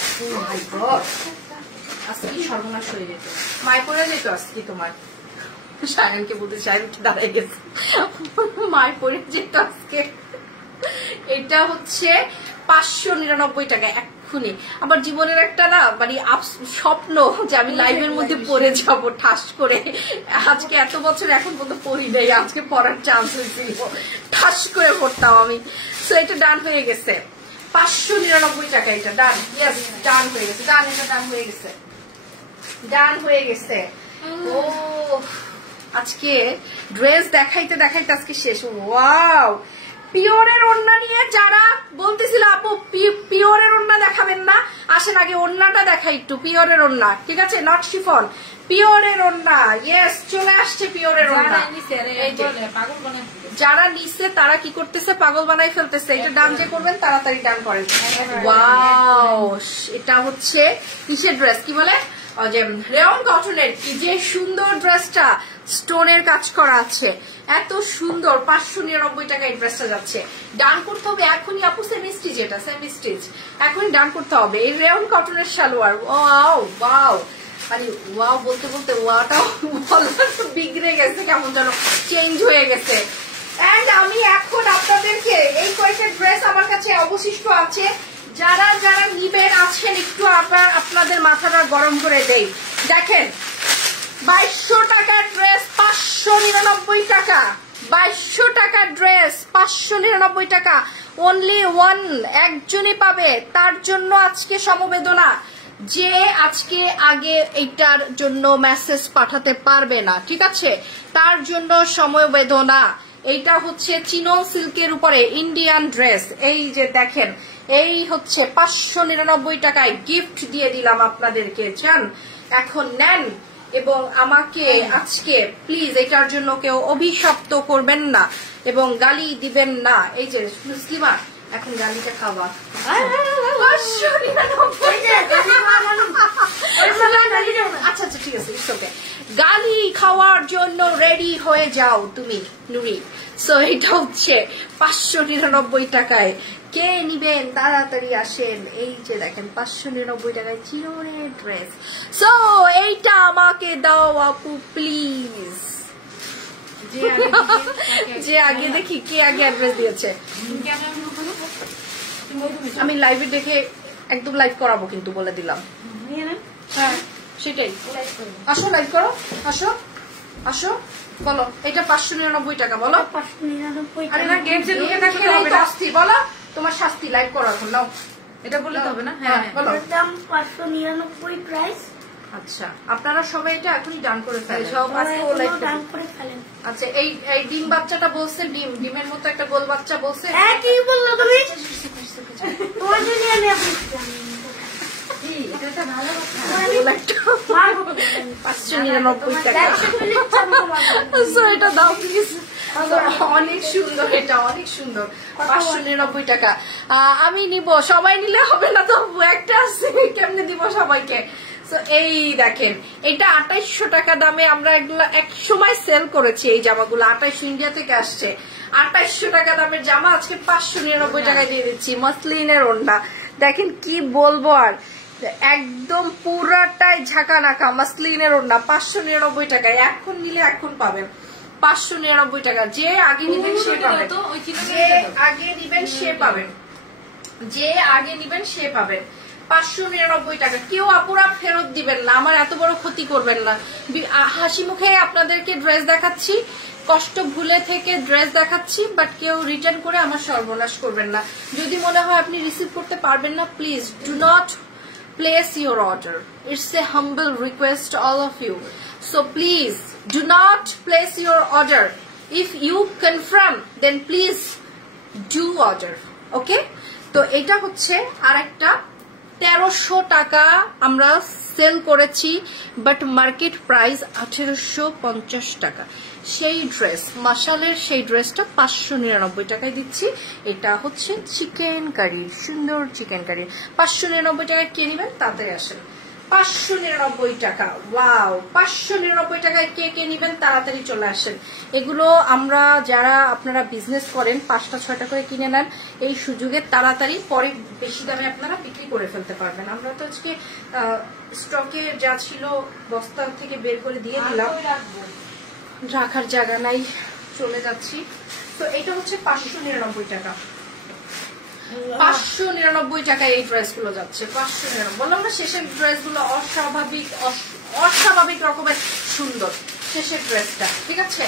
আজকে সর্বনাশ হয়ে যেত, মায় পড়ে যেত আজকে তোমার। সায়নকে বলতে, সায়ন কি দাঁড়ায় গেছে, মায় পড়ে যেত আজকে। এটা হচ্ছে 599 টাকা এক্ষুনি। আমার জীবনের একটা না মানে স্বপ্ন যে আমি লাইভের মধ্যে পড়ে যাব ঠাস করে। আজকে এত বছর এখন পর্যন্ত পড়ি নাই, আজকে পড়ার চান্স হয়েছিল, ঠাস করে পড়তাম আমি। সো এটা ডান হয়ে গেছে 599 টাকা। এটা ডান, ইয়েস ডান হয়ে গেছে, ডান, এটা ডান হয়ে গেছে, ডান হয়ে গেছে। ও আজকে ড্রেস দেখাইতে দেখাইতে আজকে শেষ। ওয়াও, পিওরের ওড়না নিয়ে যারা বলতেছিল আপু পিওর দেখাবেন না, আসেন আগে ওড়নাটা দেখাই একটু, পিওরের ওড়না, ঠিক আছে, নট শিফন, পিওরের ওড়না। ইয়েস, চলে আসছে পিওরের ওড়না। যারা নিচ্ছে তারা কি করতেছে, পাগল বানাই ফেলতেছে। এটা ডান যে করবেন তাড়াতাড়ি ডান করেন। ওয়াও, এটা হচ্ছে কিসের ড্রেস, কি বলে, যে রেয়ন কটনের, কি যে সুন্দর ড্রেসটা, স্টোনের কাজ করা আছে, এত সুন্দর। 599 টাকা এই ড্রেসটা যাচ্ছে। ডান করতে হবে এখনই আপু, সেমি স্টিচ, এটা সেমি স্টিচ, এখনই ডান করতে হবে। এই রেয়ন কটনের সালোয়ার, ওয়াও ওয়াও, মানে ওয়াও বলতে বলতে ওয়াটাও বিগড়ে গেছে, কেমন যেন চেঞ্জ হয়ে গেছে। এন্ড আমি এখন আপনাদেরকে এই কয়েকটা ড্রেস আমার কাছে অবশিষ্ট আছে, যারা যারা নিবেন আছেন, একটু আপনাদের মাথাটা গরম করে দেই। দেখেন 2200 টাকার ড্রেস 599 টাকা, 2200 টাকার ড্রেস 599 টাকা, অনলি ওয়ান, একজনই পাবে। তার জন্য আজকে সমবেদনা, যে আজকে আগে এইটার জন্য মেসেজ পাঠাতে পারবে না, ঠিক আছে, তার জন্য সমবেদনা। এইটা হচ্ছে চিনন সিল্কের উপরে ইন্ডিয়ান ড্রেস, এই যে দেখেন, এই হচ্ছে 599 টাকায় গিফট দিয়ে দিলাম আপনাদেরকে। চান এখন নেন, এবং আমাকে আজকে প্লিজ এটার জন্য কেউ অভিশপ্ত করবেন না এবং গালি দিবেন না। এই যে মুসলিমা, এখন গালিটা খাওয়া, আচ্ছা আচ্ছা ঠিক আছে, গালি খাওয়ার জন্য রেডি হয়ে যাও তুমি নুরি। সো এটা হচ্ছে 599 টাকায়, কে নিবেন তাড়াতাড়ি আসেন। এই যে দেখেন 599 টাকায় চিরনের ড্রেস। সো এইটা আমাকে দাও আপু প্লিজ। যে আগে দেখি কে আগে অ্যাড্রেস দিয়েছে। আমি লাইভে দেখে একদম লাইভ করাবো কিন্তু, বলে দিলাম। হ্যাঁ সেটাই, আসো লাইভ করো, আসো আসো, বলো এটা 599 টাকা, বলো 599 বলো তোমার শাস্তি, লাইভ করো এখন, নাও এটা বললে হবে না। হ্যাঁ বলো, দাম 599 প্রাইস। আচ্ছা, আপনারা সবাই এটা এখনই ডান করে ফেলেন, সব আজকে ডান করে ফেলেন। আচ্ছা, এই ডিম বাচ্চাটা বলছে, ডিমের মতো একটা গোল বাচ্চা বলছে, হ্যাঁ কি বললো তুমি, তোমার জন্য আমি আপনি এটা ভালো কথা, 599 টাকা। এটা দাও প্লিজ, অনেক সুন্দর, এটা অনেক সুন্দর, 599 টাকা। আমি নিব, সবাই নিলে হবে না তো, একটা আছে কেমনে দিব সবাইকে। এই দেখেন, এটা 2800 টাকা দামে আমরা এগুলো এক সময় সেল করেছি, এই জামাগুলো 2800 ইন্ডিয়া থেকে আসছে। 2800 টাকা দামের জামা আজকে 599 টাকায় দিয়ে দিচ্ছি। মসলিনের ওড়না দেখেন, কি বলবো আর, একদম পুরাটাই ঝাঁকানাকা মসলিনের ওড়না, 599 টাকায়। এখন নিলে এখন পাবেন 599 টাকা। যে আগে নিবেন সে পাবেন, যে আগে নিবেন সে পাবেন, যে আগে নিবেন সে পাবেন। 599 টাকা। কেউ আপুরা ফেরত দিবেন না, আমার এত বড় ক্ষতি করবেন না। হাসি মুখে আপনাদেরকে ড্রেস দেখাচ্ছি, কষ্ট ভুলে থেকে ড্রেস দেখাচ্ছি, বাট কেউ রিটার্ন করে আমার সর্বনাশ করবেন না। যদি মনে হয় আপনি রিসিভ করতে পারবেন না, please do not place your order. It's a humble request all of you. So please do not place your order. If you confirm, then please do order. Okay? তো এটা হচ্ছে আরেকটা 1300 টাকা আমরা সেল করেছি, বাট মার্কেট প্রাইস 1850 টাকা। সেই ড্রেস, মাশালের সেই ড্রেসটা 599 টাকায় দিচ্ছি। এটা হচ্ছে চিকেন কারি, সুন্দর চিকেন কারি, 599 টাকায় কে নিবেন তাড়াতাড়ি আসেন। 599 টাকা, ওয়াও, 599 টাকায় কে কে নিবেন তাড়াতাড়ি চলে আসেন। এগুলো আমরা যারা আপনারা বিজনেস করেন 5টা 6টা করে কিনে নেন, এই সুযোগে তাড়াতাড়ি পরে বেশি দামে আপনারা বিক্রি করে ফেলতে পারবেন। আমরা তো আজকে স্টকে যা ছিল বস্তা থেকে বের করে দিয়ে দিলাম, রাখার জায়গা নাই, চলে যাচ্ছি। তো এটা হচ্ছে 599 টাকা, 599 টাকায় এই ড্রেস গুলো যাচ্ছে। 599 বললাম না, শেষের ড্রেস গুলো অস্বাভাবিক অস্বাভাবিক রকমের সুন্দর, শেষের ড্রেসটা, ঠিক আছে।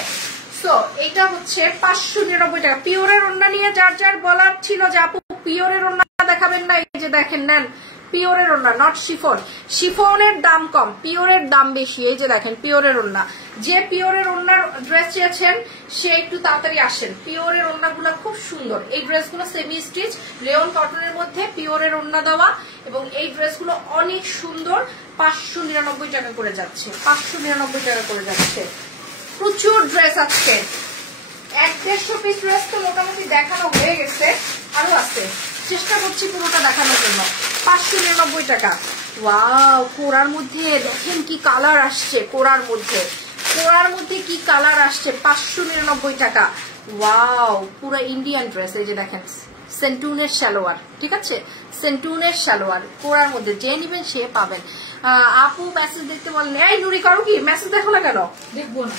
তো এটা হচ্ছে 599 টাকা। পিওরের ওড়না নিয়ে যার যার বলার ছিল যে আপু পিওরের ওড়না দেখাবেন না, এই যে দেখেন, নেন পিওরের ওড়না, নট শিফন। শিফনের দাম কম, পিওরের দাম বেশি। এই যে দেখেন পিওরের ওড়না, যে পিওরের ওড়নার ড্রেস চেয়েছেন সে একটু তাড়াতাড়ি আসেন। পিওরের ওড়নাগুলো খুব সুন্দর। এই ড্রেসগুলো সেমি স্টিচ রেয়ন কটনের মধ্যে পিওরের ওড়না দেওয়া, এবং এই ড্রেসগুলো অনেক সুন্দর। 599 টাকা করে যাচ্ছে, 599 টাকা করে যাচ্ছে। প্রচুর ড্রেস আজকে, 150 পিস ড্রেস তো মোটামুটি দেখানো হয়ে গেছে, আরো আছে, চেষ্টা করছি পুরোটা দেখানোর জন্য। 599 টাকা। ওয়াও, কোরার মধ্যে দেখেন কি কালার আসছে, কোরার মধ্যে কি কালার আসছে। 599 টাকা। ওয়াও, পুরো ইন্ডিয়ান ড্রেস। এই যে দেখেন সেন্টুনের সালোয়ার, ঠিক আছে, সেন্টুনের সালোয়ার কোরার মধ্যে, যে নিবেন সে পাবেন। আপু মেসেজ দেখতে বলেন, এই নুরি করো কি, মেসেজ দেখো না কেন? দেখবো না,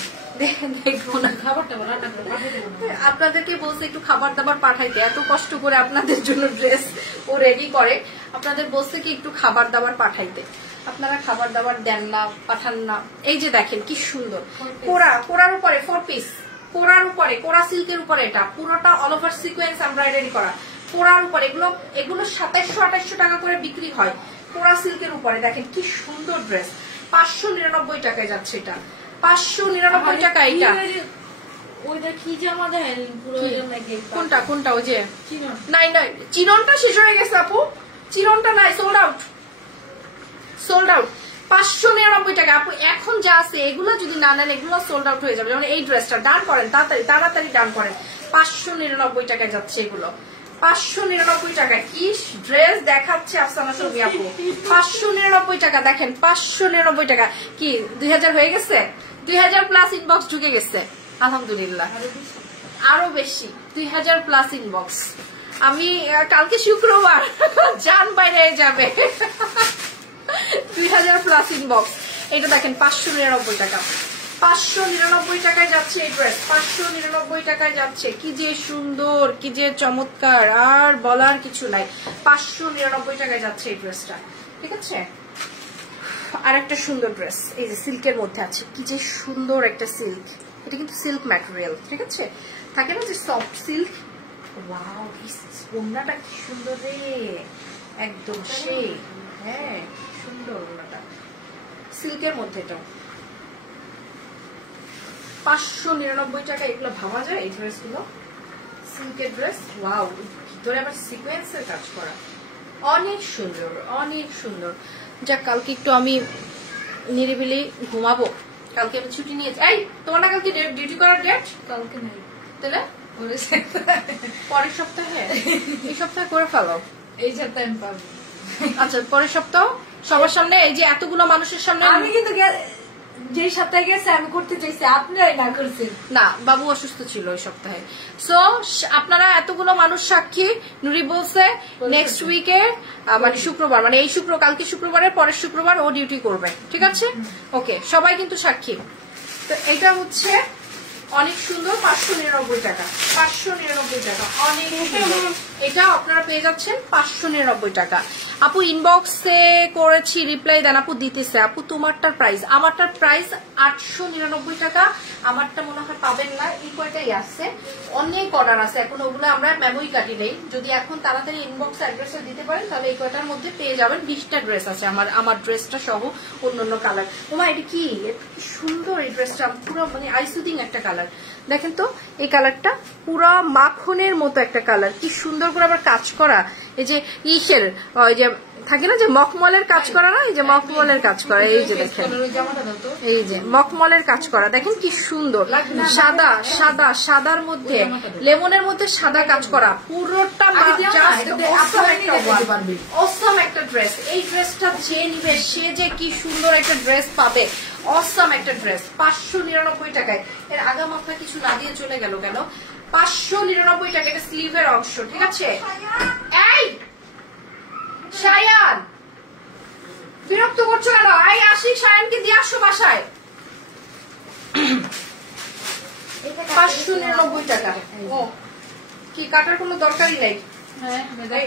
দেখবো না, খাবারটা রান্না করে পাঠিয়ে দেবো না। আপনাদেরকে বলছে একটু খাবার দাবার পাঠাইতে, এত কষ্ট করে আপনাদের জন্য ড্রেস ও রেডি করে, আপনাদের বলছে কি একটু খাবার দাবার পাঠাইতে, আপনারা খাবার দাবার দেন না, পাঠান না। এই যে দেখেন কি সুন্দর কোরার উপরে 4 পিস, কোরার উপরে, কোরা সিল্কের উপরে, এটা পুরোটা অল ওভার সিকোয়েন্স এমব্রয়ডারি করা, কোরার উপরে। এগুলো 2700-2800 টাকা করে বিক্রি হয় কোরা সিল্কের উপরে। দেখেন কি সুন্দর ড্রেস, 599 টাকায় যাচ্ছে এটা, 599 টাকা। এটা ওইটা কি জামা দেন পুরো নাকি? কোনটা কোনটা? ওই যে চিনন? নাই নাই, চিননটা শেষ হয়ে গেছে আপু, চিননটা নাই, সোল্ড আউট, সোল্ড আউট। 599 টাকা আপু। এখন যা আছে এগুলো যদি না নেন এগুলো সোল্ড আউট হয়ে যাবে। যেমন এই ড্রেসটা ডান করেন, তাড়াতাড়ি ডান করেন। 599 টাকায় যাচ্ছে এগুলো, 599 টাকা। কি ড্রেস দেখাচ্ছে আফসানা ছবি আপু, 599 টাকা। দেখেন 599 টাকা। কি 2000 হয়ে গেছে? 2000 প্লাস ইনবক্স ঢুকে গেছে, আলহামদুলিল্লাহ। আরো বেশি, 2000 প্লাস ইনবক্স। আমি কালকে শুক্রবার, জান বাইরে যাবে। 2000 প্লাস ইনবক্স। এটা দেখেন 599 টাকা, 599 টাকায় যাচ্ছে এই ড্রেস, 599 টাকায় যাচ্ছে। কি যে সুন্দর, কি যে চমৎকার, আর বলার কিছু নাই। 599 টাকায় যাচ্ছে এই ড্রেসটা, ঠিক আছে। আর একটা সুন্দর ড্রেস, এই যে সিল্কের মধ্যে আছে, কি যে সুন্দর একটা সিল্ক। এটা কিন্তু সিল্ক ম্যাটেরিয়াল, ঠিক আছে, থাকে না যে সফট সিল্ক। ওয়াও, ওড়নাটা কি সুন্দর রে, একদম সেই, হ্যাঁ সুন্দর ওড়নাটা, সিল্কের মধ্যে। এটা 599 টাকা। এগুলো ভাবা যায় এই ড্রেসগুলো, সিল্কের ড্রেস। ওয়াও, ভিতরে আবার সিকোয়েন্সের কাজ করা, অনেক সুন্দর, অনেক সুন্দর। যাক, কালকে একটু আমি নিরিবিলি ঘুমাবো, কালকে আমি ছুটি নিয়েছি। এই তোমার না কালকে ডিউটি করার ডেট? কালকে নাই, তাহলে পরের সপ্তাহে, এই সপ্তাহে করে ফেলো। এই সপ্তাহে আমি পাবো। আচ্ছা, পরের সপ্তাহ সবার সামনে, এই যে এতগুলো মানুষের সামনে। আমি কিন্তু যে সপ্তাহে গেছে আমি করতে চাইছি, আপনারাই না করছেন। না, বাবু অসুস্থ ছিল ওই সপ্তাহে। সো আপনারা এতগুলো মানুষ সাক্ষী, নুরি বলছে নেক্সট উইকে, মানে শুক্রবার, মানে এই কালকে শুক্রবারের পরের শুক্রবার ও ডিউটি করবে, ঠিক আছে। ওকে, সবাই কিন্তু সাক্ষী। তো এটা হচ্ছে অনেক সুন্দর, 599 টাকা, 599 টাকা, অনেক সুন্দর। এটা আপনারা পেয়ে যাচ্ছেন 599 টাকা। আপু ইনবক্সে করেছি, রিপ্লাই দেন। আপু দিতেছে। আপু তোমারটার প্রাইস, আমারটার প্রাইস 899 টাকা। আমারটা মনে হয় পাবেন না, এই কয়টাই আছে, অনেক অর্ডার আছে এখন, ওগুলো আমরা মেমোরি কাটি নেই। যদি এখন তাড়াতাড়ি ইনবক্স অ্যাড্রেসে দিতে পারেন তাহলে এই কয়টার মধ্যে পেয়ে যাবেন। 20টা ড্রেস আছে আমার ড্রেসটা সহ, অন্যান্য কালার। ওমা, এটা কি সুন্দর এই ড্রেসটা, পুরো মানে আইসুদিং একটা কালার। দেখেন তো এই কালারটা, পুরো মাখনের মতো একটা কালার, কি সুন্দর করে আবার কাজ করা। এই যে ইসের, ওই যে থাকে না যে মখমলের কাজ করা, না এই যে মখমলের কাজ করা, এই যে দেখেন, এই যে মখমলের কাজ করা, দেখেন কি সুন্দর। সাদা সাদা সাদার মধ্যে, লেমনের মধ্যে সাদা কাজ করা, পুরোটা অসম একটা ড্রেস। এই ড্রেসটা যে নিবে সে যে কি সুন্দর একটা ড্রেস পাবে, অসম একটা ড্রেস। 599 টাকায়। এর আগা মাথা কিছু না দিয়ে চলে গেল কেন? 599 টাকা। এটা স্লিভের অংশ, ঠিক আছে। এই শায়ান, বিরক্ত করছো কেন? এই আসি, শায়ানকে দিয়ে আসো বাসায়। 599 টাকা। ও কি, কাটার কোনো দরকারই নাই।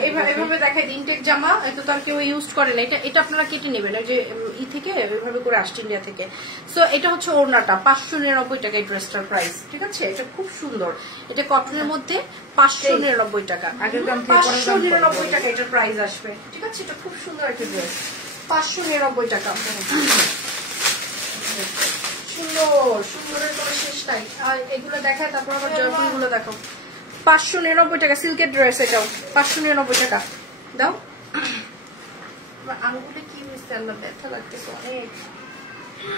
এভাবে দেখাই ইনটেক জামা, এটা তো আর কেউ ইউজ করে না, এটা আপনারা কেটে নেবেন ওই যে ই থেকে এভাবে করে আসছে ইন্ডিয়া থেকে। সো এটা হচ্ছে ওড়নাটা 599 টাকা এই ড্রেসটার প্রাইস, ঠিক আছে? এটা খুব সুন্দর, এটা কটনের মধ্যে 599 টাকা, 599 টাকা এটার প্রাইস আসবে, ঠিক আছে? এটা খুব সুন্দর একটা ড্রেস, 599 টাকা। সুন্দর সুন্দরের কোনো শেষ নাই। আর এগুলো দেখায়, তারপর আবার জয়পুর গুলো দেখো, 599 টাকা সিল্কের ড্রেস, এটাও 599 টাকা। দাও আঙুলে কি হয়েছে আল্লাহ, ব্যথা লাগতেছে অনেক।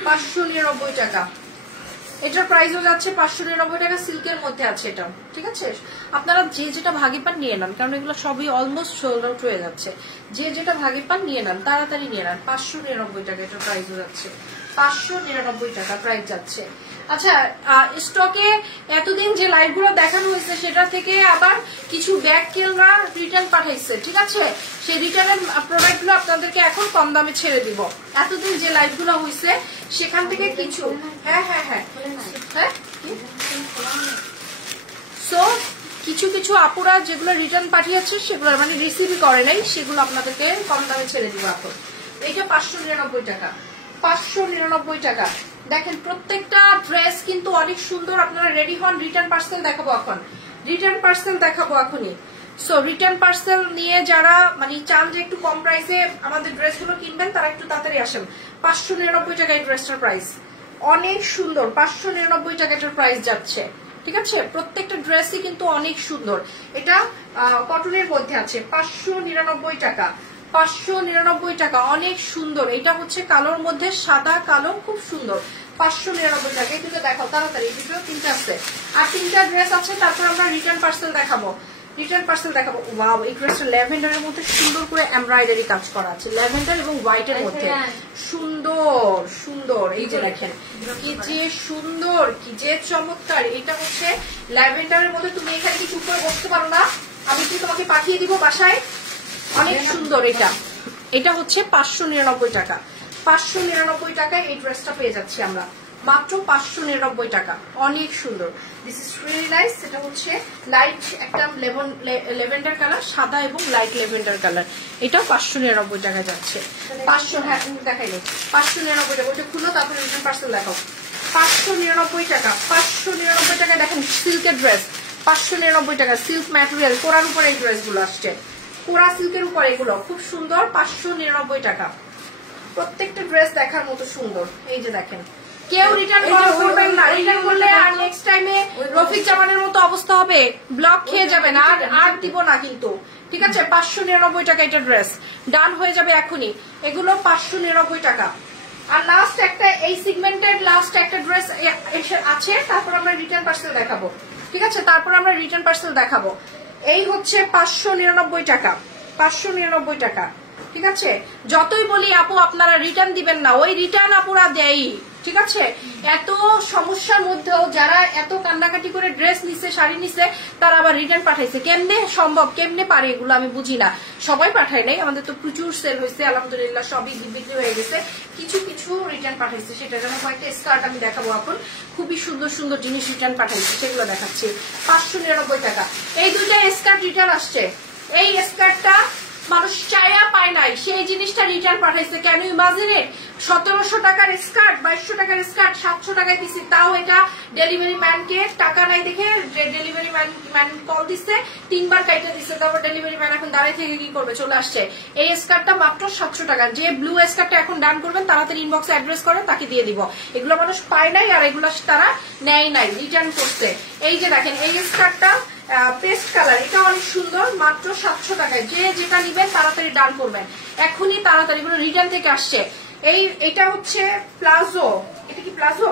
599 টাকা এটার প্রাইসও যাচ্ছে, 599 টাকা সিল্কের মধ্যে আছে এটা, ঠিক আছে? আপনারা যে যেটা ভাগে পান নিয়ে নেন, কারণ এগুলো সবই অলমোস্ট সোল্ড আউট হয়ে যাচ্ছে। যে যেটা ভাগে পান নিয়ে নেন, তাড়াতাড়ি নিয়ে নেন। 599 টাকা এটার প্রাইসও যাচ্ছে, 599 টাকা প্রাইস যাচ্ছে। আচ্ছা, স্টকে এতদিন যে লাইভগুলো দেখানো হয়েছে সেটা থেকে আবার কিছু ব্যাগ কেলরা রিটার্ন পাঠাইছে, ঠিক আছে? সেই রিটার্নের প্রোডাক্টগুলো আপনাদেরকে এখন কম দামে ছেড়ে দিব। এতদিন যে লাইভগুলো হয়েছে সেখান থেকে কিছু, হ্যাঁ হ্যাঁ হ্যাঁ হ্যাঁ, সো কিছু কিছু আপুরা যেগুলো রিটার্ন পাঠিয়েছে সেগুলো মানে রিসিভই করে নাই, সেগুলো আপনাদেরকে কম দামে ছেড়ে দিব এখন। এইটা 599 টাকা, 599 টাকা। দেখেন প্রত্যেকটা ড্রেস কিন্তু অনেক সুন্দর। আপনারা রেডি হন, রিটার্ন পার্সেল দেখাবো এখন, রিটার্ন পার্সেল দেখাবো এখনই। সো রিটার্ন পার্সেল নিয়ে যারা মানে চান যে একটু কম প্রাইসে আমাদের ড্রেসগুলো কিনবেন, তারা একটু তাড়াতাড়ি আসেন। 599 টাকা এই ড্রেসটার প্রাইস, অনেক সুন্দর। 599 টাকা এটার প্রাইস যাচ্ছে, ঠিক আছে? প্রত্যেকটা ড্রেসই কিন্তু অনেক সুন্দর। এটা কটনের মধ্যে আছে, 599 টাকা, 599 টাকা, অনেক সুন্দর। এটা হচ্ছে কালোর মধ্যে সাদা কালো, খুব সুন্দর, 599 টাকা। এই দুটো দেখাও তাড়াতাড়ি, এই দুটো তিনটা আছে, আর তিনটা ড্রেস আছে। তারপর আমরা রিটার্ন পার্সেল দেখাবো, রিটার্ন পার্সেল দেখাবো। ওয়াও, এই ড্রেসটা ল্যাভেন্ডারের মধ্যে সুন্দর করে এমব্রয়ডারি কাজ করা আছে, ল্যাভেন্ডার এবং হোয়াইটের মধ্যে, সুন্দর সুন্দর। এই যে দেখেন কি যে সুন্দর, কি যে চমৎকার। এটা হচ্ছে ল্যাভেন্ডারের মধ্যে, তুমি এখানে কি চুপ করে বসতে পারো না? আমি কি তোমাকে পাঠিয়ে দিব বাসায়? অনেক সুন্দর। এটা এটা হচ্ছে 599 টাকা, 599 টাকায় এই ড্রেসটা পেয়ে যাচ্ছি আমরা, মাত্র 599 টাকা, অনেক সুন্দর। This is really nice. এটা হচ্ছে লাইট একটা লেভেন্ডার কালার, সাদা এবং লাইট লেভেন্ডার কালার। এটাও 599 টাকা যাচ্ছে। 500, হ্যাঁ দেখাইনি, 599 টাকা। ওটা খুলো, তারপরে রিটার্ন পার্সেল দেখাও। 599 টাকা, 599 টাকা। দেখেন সিল্কের ড্রেস, 599 টাকা, সিল্ক ম্যাটেরিয়াল, কোরার উপরে এই ড্রেসগুলো আসছে, কোরা সিল্কের উপর, এগুলো খুব সুন্দর, 599 টাকা। প্রত্যেকটা ড্রেস দেখার মতো সুন্দর। এই যে দেখেন, কেউ রিটার্ন করবেন না, রিটার্ন করলে আর নেক্সট টাইমে রফিক জামানের মতো অবস্থা হবে, ব্লক খেয়ে যাবেন, আর দিব না কিন্তু, ঠিক আছে? 599 টাকা এটা ড্রেস, ডান হয়ে যাবে এখনই। এগুলো 599 টাকা। আর লাস্ট একটা এই সিগমেন্টের লাস্ট একটা ড্রেস আছে, তারপর আমরা রিটার্ন পার্সেল দেখাবো, ঠিক আছে? তারপর আমরা রিটার্ন পার্সেল দেখাবো। এই হচ্ছে 599 টাকা, 599 টাকা, ঠিক আছে? যতই বলি আপু আপনারা রিটার্ন দিবেন না, ওই রিটার্ন আপুরা দেয়, ঠিক আছে? এত সমস্যার মধ্যেও যারা এত কান্নাকাটি করে ড্রেস নিছে, শাড়ি নিছে, তারা আবার রিটার্ন পাঠাইছে। কেমনে সম্ভব, কেমনে পারে এগুলো আমি বুঝি না। সবাই পাঠায় নাই, আমাদের তো প্রচুর সেল হয়েছে আলহামদুলিল্লাহ, সবই বিক্রি হয়ে গেছে। কিছু কিছু রিটার্ন পাঠাইছে, সেটা যেন কয়েকটা স্কার্ট আমি দেখাবো এখন, খুবই সুন্দর সুন্দর জিনিস রিটার্ন পাঠাইছে, সেগুলো দেখাচ্ছি। 599 টাকা এই দুইটা স্কার্ট রিটার্ন আসছে। এই স্কার্টটা মানুষ চায়া পায় নাই, সেই জিনিসটা রিটার্ন পাঠাইছে। কেন ইমাজিনেট, 1700 টাকার স্কার্ট, 2200 টাকার স্কার্ট 700 টাকায় দিচ্ছে। তাও এটা ডেলিভারি ম্যানকে টাকা নাই দেখে ডেলিভারি ম্যান কল দিচ্ছে, 3 বার কাইটা দিচ্ছে। তারপর ডেলিভারি ম্যান এখন দাঁড়িয়ে থেকে কি করবে, চলে আসছে। এই স্কার্টটা মাত্র 700 টাকা। যে ব্লু স্কার্টটা এখন ডান করবেন, তাড়াতাড়ি ইনবক্সে অ্যাড্রেস করেন, তাকে দিয়ে দিব। এগুলো মানুষ পায় নাই, আর এগুলো তারা নেয় নাই, রিটার্ন করছে। এই যে দেখেন এই স্কার্টটা পেস্ট কালার, এটা অনেক সুন্দর, মাত্র 700 টাকায়। যে যেটা নিবেন তাড়াতাড়ি ডান করবেন এখনই, তাড়াতাড়ি করে রিটার্ন থেকে আসছে। এটা হচ্ছে প্লাজো, এটা কি প্লাজো?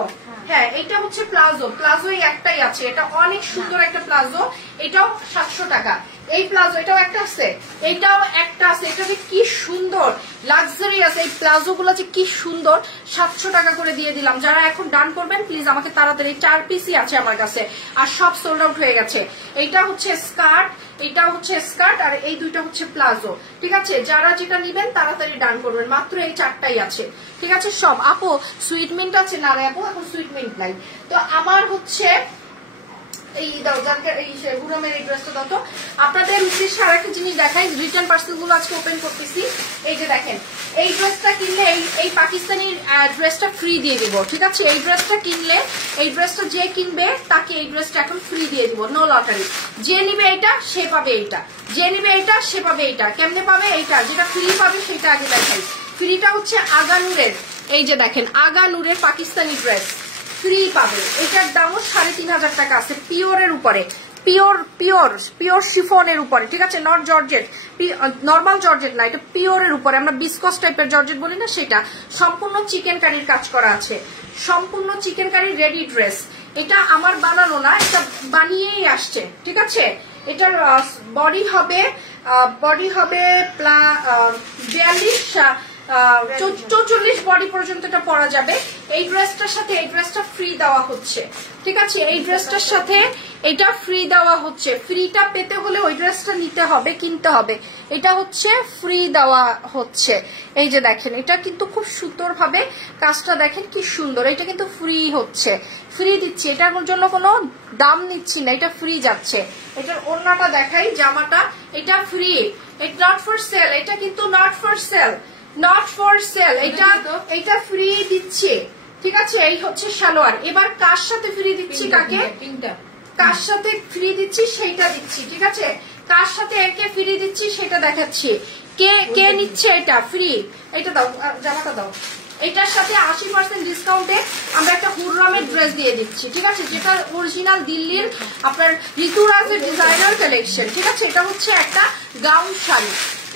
হ্যাঁ, এটা হচ্ছে প্লাজো। প্লাজো একটাই আছে, এটা অনেক সুন্দর একটা প্লাজো, এটাও 700 টাকা। এই প্লাজো এটাও একটা আছে, এটাও একটা আছে। এটা যে কি সুন্দর লাক্সারিয়াস, এই প্লাজো গুলো যে কি সুন্দর, 700 টাকা করে দিয়ে দিলাম। যারা এখন ডান করবেন প্লিজ আমাকে তাড়াতাড়ি, 4 পিসই আছে আমার কাছে, আর সব সোল্ড আউট হয়ে গেছে। এইটা হচ্ছে স্কার্ট, এটা হচ্ছে স্কার্ট, আর এই দুইটা হচ্ছে প্লাজো, ঠিক আছে? যারা যেটা নিবেন তাড়াতাড়ি ডান করবেন, মাত্র এই 4টাই আছে, ঠিক আছে? সব আপু সুইট মিন্ট আছে না রে আপু, এখন সুইট মিন্ট নাই। তো আমার হচ্ছে এই দাও জানকে এই হুরমের এই ড্রেসটা দাও তো। আপনাদের উদ্দেশ্যে আরেকটা জিনিস দেখাই, রিটার্ন পার্সেল গুলো আজকে ওপেন করতেছি। এই যে দেখেন, এই ড্রেসটা কিনলে এই পাকিস্তানি ড্রেসটা ফ্রি দিয়ে দিব, ঠিক আছে? এই ড্রেসটা কিনলে, এই ড্রেসটা যে কিনবে তাকে এই ড্রেসটা এখন ফ্রি দিয়ে দিব, নো লটারি। যে নিবে এটা সে পাবে এইটা, যে নিবে এটা সে পাবে এইটা। কেমনে পাবে? এইটা যেটা ফ্রি পাবে সেটা আগে দেখাই। ফ্রিটা হচ্ছে আগানুরের, এই যে দেখেন আগানুরের পাকিস্তানি ড্রেস ফ্রি পাবে। এটার দামও ৩৫০০ টাকা আছে, পিওরের উপরে, পিওর শিফনের উপরে, ঠিক আছে? নট জর্জেট, নর্মাল জর্জেট না, এটা পিওরের উপরে, আমরা বিস্কস টাইপের জর্জেট বলি না সেটা। সম্পূর্ণ চিকেন কারির কাজ করা আছে, সম্পূর্ণ চিকেন কারির রেডি ড্রেস। এটা আমার বানানো না, এটা বানিয়েই আসছে, ঠিক আছে? এটার বডি হবে ৪৪ বডি পর্যন্ত এটা পরা যাবে। এই ড্রেসটার সাথে এই ড্রেসটা ফ্রি দেওয়া হচ্ছে, ঠিক আছে? এই ড্রেসটার সাথে এটা ফ্রি দেওয়া হচ্ছে। ফ্রিটা পেতে হলে ওই ড্রেসটা নিতে হবে, কিনতে হবে। এটা হচ্ছে ফ্রি দেওয়া হচ্ছে। এই যে দেখেন, এটা কিন্তু খুব সুন্দর ভাবে কাজটা দেখেন কি সুন্দর। এটা কিন্তু ফ্রি হচ্ছে, ফ্রি দিচ্ছি, এটার জন্য কোনো দাম নিচ্ছি না, এটা ফ্রি যাচ্ছে। এটার ওড়নাটা দেখাই, জামাটা, এটা free, it not for sale, এটা কিন্তু not for sale, not for sale, এটা ফ্রি দিচ্ছে, ঠিক আছে? এই হচ্ছে সালোয়ার। এবার কার সাথে ফ্রি দিচ্ছি, কাকে কার সাথে ফ্রি দিচ্ছি সেইটা দিচ্ছি, ঠিক আছে? কার সাথে একে ফ্রি দিচ্ছি সেটা দেখাচ্ছি। কে নিচ্ছে এটা ফ্রি? এটা দাও, জামাটা দাও। এটার সাথে ৮০% ডিসকাউন্টে আমরা একটা হুররামের ড্রেস দিয়ে দিচ্ছি, ঠিক আছে? যেটা অরিজিনাল দিল্লির আপনার ঋতুরাজের ডিজাইনার কালেকশন, ঠিক আছে? এটা হচ্ছে একটা গাউন শাড়ি।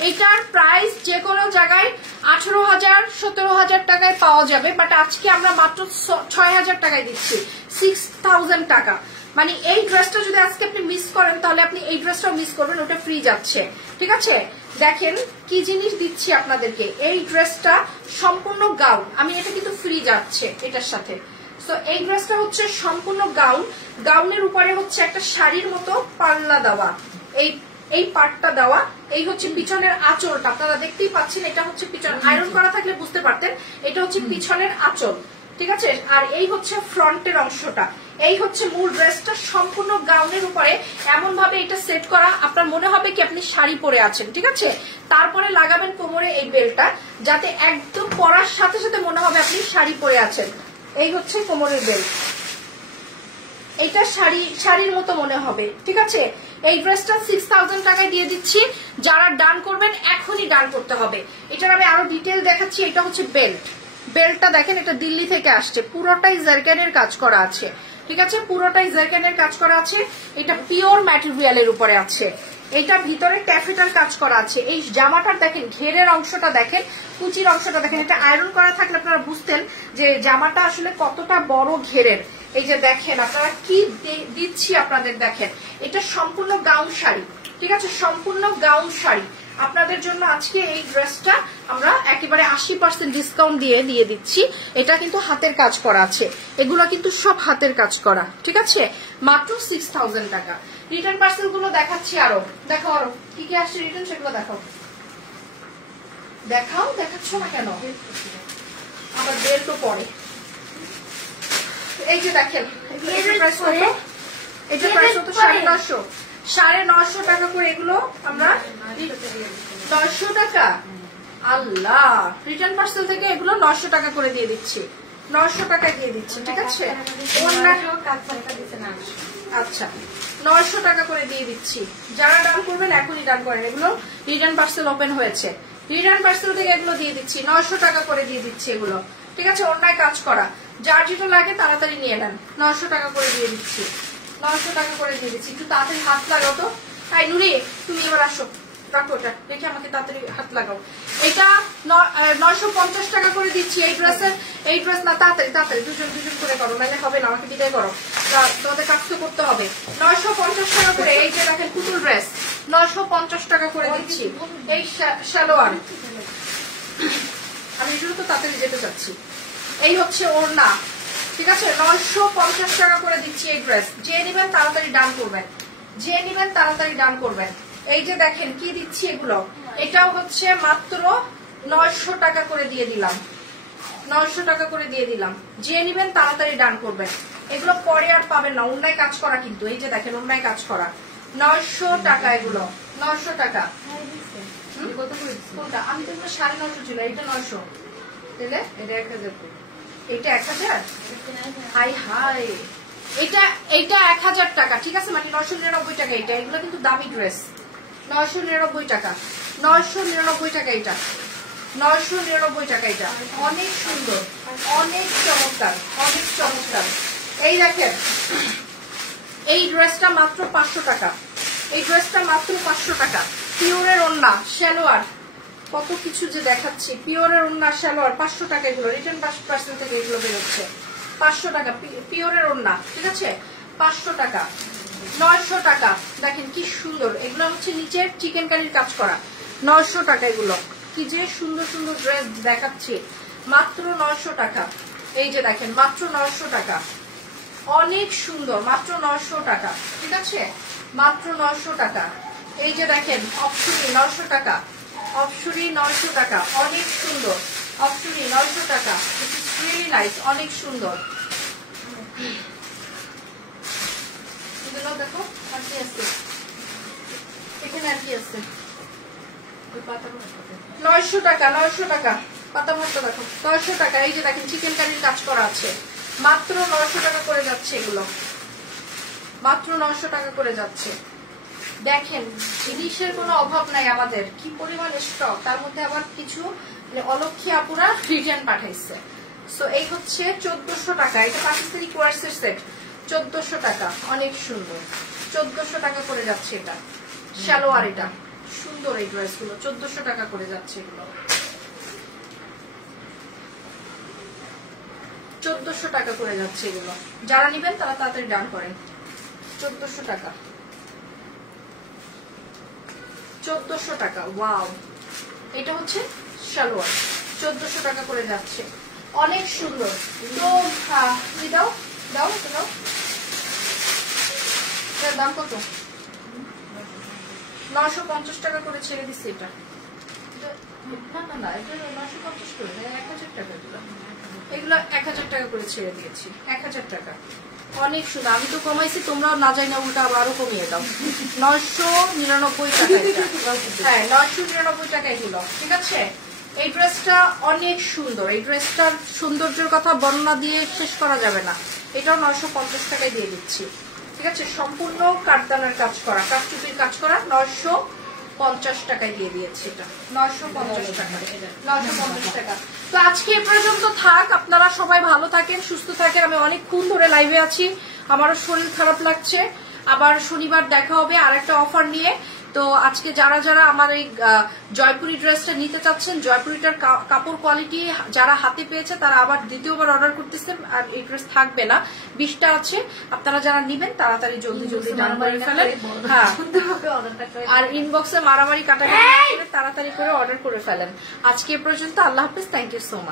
এটার প্রাইস যে কোনো জায়গায় ১৮,০০০ ১৭,০০০ টাকায় পাওয়া যাবে, বাট আজকে আমরা মাত্র ৬,০০০ টাকায় দিচ্ছি, ৬,০০০ টাকা। মানে এই ড্রেসটা যদি আজকে আপনি মিস করেন তাহলে আপনি এই ড্রেসটাও মিস করবেন, ওটা ফ্রি যাচ্ছে, ঠিক আছে? দেখেন কি জিনিস দিচ্ছি আপনাদেরকে। এই ড্রেসটা সম্পূর্ণ গাউন, আমি এটা কিন্তু ফ্রি যাচ্ছে এটার সাথে। সো এই ড্রেসটা হচ্ছে সম্পূর্ণ গাউন, গাউনের উপরে হচ্ছে একটা শাড়ির মতো পাল্লা দেওয়া, এই পার্টটা দেওয়া। এই হচ্ছে পিছনের আঁচলটা, আপনারা দেখতেই পাচ্ছেন, এটা হচ্ছে পিছন, আয়রন করা থাকলে বুঝতে পারতেন। এটা হচ্ছে পিছনের আঁচল, ঠিক আছে? আর এই হচ্ছে ফ্রন্টের অংশটা। এই হচ্ছে মূল ড্রেসটা সম্পূর্ণ গাউনের উপরে এমন ভাবে এটা সেট করা, আপনার মনে হবে কি আপনি শাড়ি পরে আছেন, ঠিক আছে? তারপরে লাগাবেন কোমরে এই বেল্টটা, যাতে একদম পরার সাথে সাথে মনে হবে আপনি শাড়ি পরে আছেন। এই হচ্ছে কোমরের বেল্ট, এটা শাড়ির মতো মনে হবে, ঠিক আছে? এই ড্রেসটা ৬,০০০ টাকায় দিয়ে দিচ্ছি। যারা ডান করবেন এখনই ডান করতে হবে। এটার আমি আরো ডিটেল দেখাচ্ছি। এটা হচ্ছে বেল্টটা দেখেন, এটা দিল্লি থেকে আসছে, পুরোটাই জারকানের কাজ করা আছে, ঠিক আছে? পুরোটাই জারকানের কাজ করা আছে। এটা পিওর ম্যাটেরিয়ালের উপরে আছে, এটা ভিতরে ক্যাফেটার কাজ করা আছে। এই জামাটার দেখেন ঘেরের অংশটা দেখেন, কুচির অংশটা দেখেন, এটা আয়রন করা থাকলে আপনারা বুঝতেন যে জামাটা আসলে কতটা বড় ঘেরের। এই যে দেখেন আপনারা কি দিচ্ছি আপনাদের, দেখেন এটা সম্পূর্ণ গাউন শাড়ি, ঠিক আছে? সম্পূর্ণ গাউন শাড়ি আপনাদের জন্য আজকে এই ড্রেসটা আমরা একেবারে ৮০% ডিসকাউন্ট দিয়ে দিচ্ছি। এটা কিন্তু হাতের কাজ করা আছে, এগুলো কিন্তু সব হাতের কাজ করা, ঠিক আছে? মাত্র ৬,০০০ টাকা। রিটার্ন পার্সেল গুলো দেখাচ্ছি, আরো দেখো, আরো কি কি আসছে রিটার্ন, সেগুলো দেখাচ্ছ না কেন? আবার বের তো পরে। এই যে দেখেন, এটা প্রাইস কত? এটা প্রাইস কত? ৯৫০, ৯৫০ টাকা করে এগুলো আমরা ৯০০ টাকা। আল্লাহ, রিটার্ন পার্সেল থেকে এগুলো ৯০০ টাকা করে দিয়ে দিচ্ছি, ৯০০ টাকায় দিয়ে দিচ্ছি, ঠিক আছে? আচ্ছা, ৯০০ টাকা করে দিয়ে দিচ্ছি। যারা ডান করবেন এখনই ডান করেন। এগুলো রিটার্ন পার্সেল ওপেন হয়েছে, রিটার্ন পার্সেল থেকে এগুলো দিয়ে দিচ্ছি, ৯০০ টাকা করে দিয়ে দিচ্ছি এগুলো, ঠিক আছে? অন্যায় কাজ করা, যার যেটা লাগে তাড়াতাড়ি নিয়ে নেন। ৯০০ টাকা করে দিয়ে দিচ্ছি, ৯০০ টাকা করে দিয়ে দিচ্ছি। একটু তাড়াতাড়ি হাত লাগাও তো। তাই নুরি, তুমি এবার আসো, রাখো ওটা রেখে আমাকে তাড়াতাড়ি হাত লাগাও। এটা ৯৫০ টাকা করে দিচ্ছি। এই ড্রেস না, তাড়াতাড়ি দুজন করে করো, নাহলে হবে না, আমাকে বিদায় করো, তোমাদের কাজ তো করতে হবে। ৯৫০ টাকা করে। এই যে দেখেন পুতুল ড্রেস, ৯৫০ টাকা করে দিচ্ছি। এই সালোয়ার, আমি এগুলো তো তাড়াতাড়ি যেতে চাচ্ছি। এই হচ্ছে ওড়না, ঠিক আছে? ৯৫০ টাকা করে দিচ্ছি এই ড্রেস। যে নেবেন তাড়াতাড়ি ডান করবেন, যে নেবেন তাড়াতাড়ি ডান করবেন। এই যে দেখেন কি দিচ্ছি এগুলো, এটাও হচ্ছে মাত্র ৯০০ টাকা করে দিয়ে দিলাম, ৯০০ টাকা করে দিয়ে দিলাম। যে নেবেন তাড়াতাড়ি ডান করবেন। এগুলো পরে আর পাবেন না, অন্যায় কাজ করা কিন্তু, এই যে দেখেন অন্যায় কাজ করা, 900 টাকা এগুলো, 900 টাকা। কোনটা? আমি তো এগুলো 950 ছিল, এটা 900 দিলে, এটা 1000, এটা 1000, হাই হাই, এটা 1000 টাকা, ঠিক আছে, মানে 999 টাকা এটা। এগুলো কিন্তু দামি ড্রেস, 999 টাকা, 999 টাকা এটা, 999 টাকা এটা, অনেক সুন্দর, অনেক চমৎকার, অনেক চমৎকার। এই দেখেন এই ড্রেসটা মাত্র 500 টাকা, এই ড্রেসটা মাত্র 500 টাকা। পিওরের ওড়না সালোয়ার, কত কিছু যে দেখাচ্ছি, পিওরের ওড়না সালোয়ার 500 টাকা, এগুলো রিটার্ন 5% থেকে এগুলো বেরোচ্ছে, 500 টাকা পিওরের ওড়না, ঠিক আছে, 500 টাকা। 900 টাকা, দেখেন কি সুন্দর, এগুলো হচ্ছে নিচের চিকেন কারির কাজ করা, 900 টাকা। এগুলো কি যে সুন্দর সুন্দর ড্রেস দেখাচ্ছি, মাত্র 900 টাকা। এই যে দেখেন মাত্র 900 টাকা, অনেক সুন্দর, মাত্র 900 টাকা, ঠিক আছে, মাত্র 900 টাকা। এই যে দেখেন অপসুরি 900 টাকা, অপসুরি 900 টাকা, অনেক সুন্দর, অপসুরি 900 টাকা, ইট ইজ রিয়েলি নাইস, অনেক সুন্দর। এগুলো দেখো আর কি আছে, এখানে আর কি আছে, 900 টাকা, 900 টাকা, পাতা ভর্তা দেখো 900 টাকা। এই যে দেখেন চিকেন কারির কাজ করা আছে, মাত্র 900 টাকা করে যাচ্ছে, এগুলো মাত্র 900 টাকা করে যাচ্ছে। দেখেন জিনিসের কোনো অভাব নাই আমাদের, কি পরিমাণ স্টক, তার মধ্যে আবার কিছু অলক্ষী আপুরা রিটার্ন পাঠাইছে। সো এই হচ্ছে 1400 টাকা, এটা পাকিস্তানি কোয়ার্সের সেট, 1400 টাকা, অনেক সুন্দর, 1400 টাকা করে যাচ্ছে এটা, সালোয়ার এটা সুন্দর, এই ড্রেসগুলো 1400 টাকা করে যাচ্ছে, এগুলো 1400 টাকা করে যাচ্ছে, এগুলো যারা নিবেন তারা তাড়াতাড়ি ডান করেন। 1400 টাকা, 1400 টাকা, ওয়াও, এটা হচ্ছে সালোয়ার, 1400 টাকা করে যাচ্ছে, অনেক সুন্দর। তো দাও দাও দাও, এটার দাম কত? 950 টাকা করে ছেড়ে দিচ্ছি এটা, না না না, এটা 950 করে, 1000 টাকা দিলাম, এগুলো 1000 টাকা করে ছেড়ে দিয়েছি, 1000 টাকা, অনেক সুন্দর। আমি তো কমাইছি, তোমরাও না যাই না উল্টা আরো কমিয়ে দাও, 999 টাকা, হ্যাঁ 999 টাকা এগুলো, ঠিক আছে। এই ড্রেসটা অনেক সুন্দর, এই ড্রেসটার সৌন্দর্যের কথা বর্ণনা দিয়ে শেষ করা যাবে না, এটাও 950 টাকায় দিয়ে দিচ্ছি, ঠিক আছে, সম্পূর্ণ কাঠদানের কাজ করা, কাঠচুপির কাজ করা, 950 টাকায় দিয়ে দিয়েছি, এটা 950 টাকা, 950 টাকা। তো আজকে এ পর্যন্ত থাক, আপনারা সবাই ভালো থাকেন, সুস্থ থাকেন। আমি অনেকক্ষণ ধরে লাইভে আছি, আমারও শরীর খারাপ লাগছে, আবার শনিবার দেখা হবে আরেকটা অফার নিয়ে। তো আজকে যারা যারা আমার এই জয়পুরি ড্রেসটা নিতে চাচ্ছেন, জয়পুরিটার কাপড় কোয়ালিটি যারা হাতে পেয়েছে তারা আবার দ্বিতীয়বার অর্ডার করতেছেন, আর এই ড্রেস থাকবে না, 20টা আছে, আপনারা যারা নিবেন তাড়াতাড়ি জলদি জলদি ডান করে ফেলেন, হ্যাঁ, আর ইনবক্সে মারামারি কাটাকাটি তাড়াতাড়ি করে অর্ডার করে ফেলেন। আজকে এ পর্যন্ত, আল্লাহ হাফেজ, থ্যাংক ইউ সো মাচ।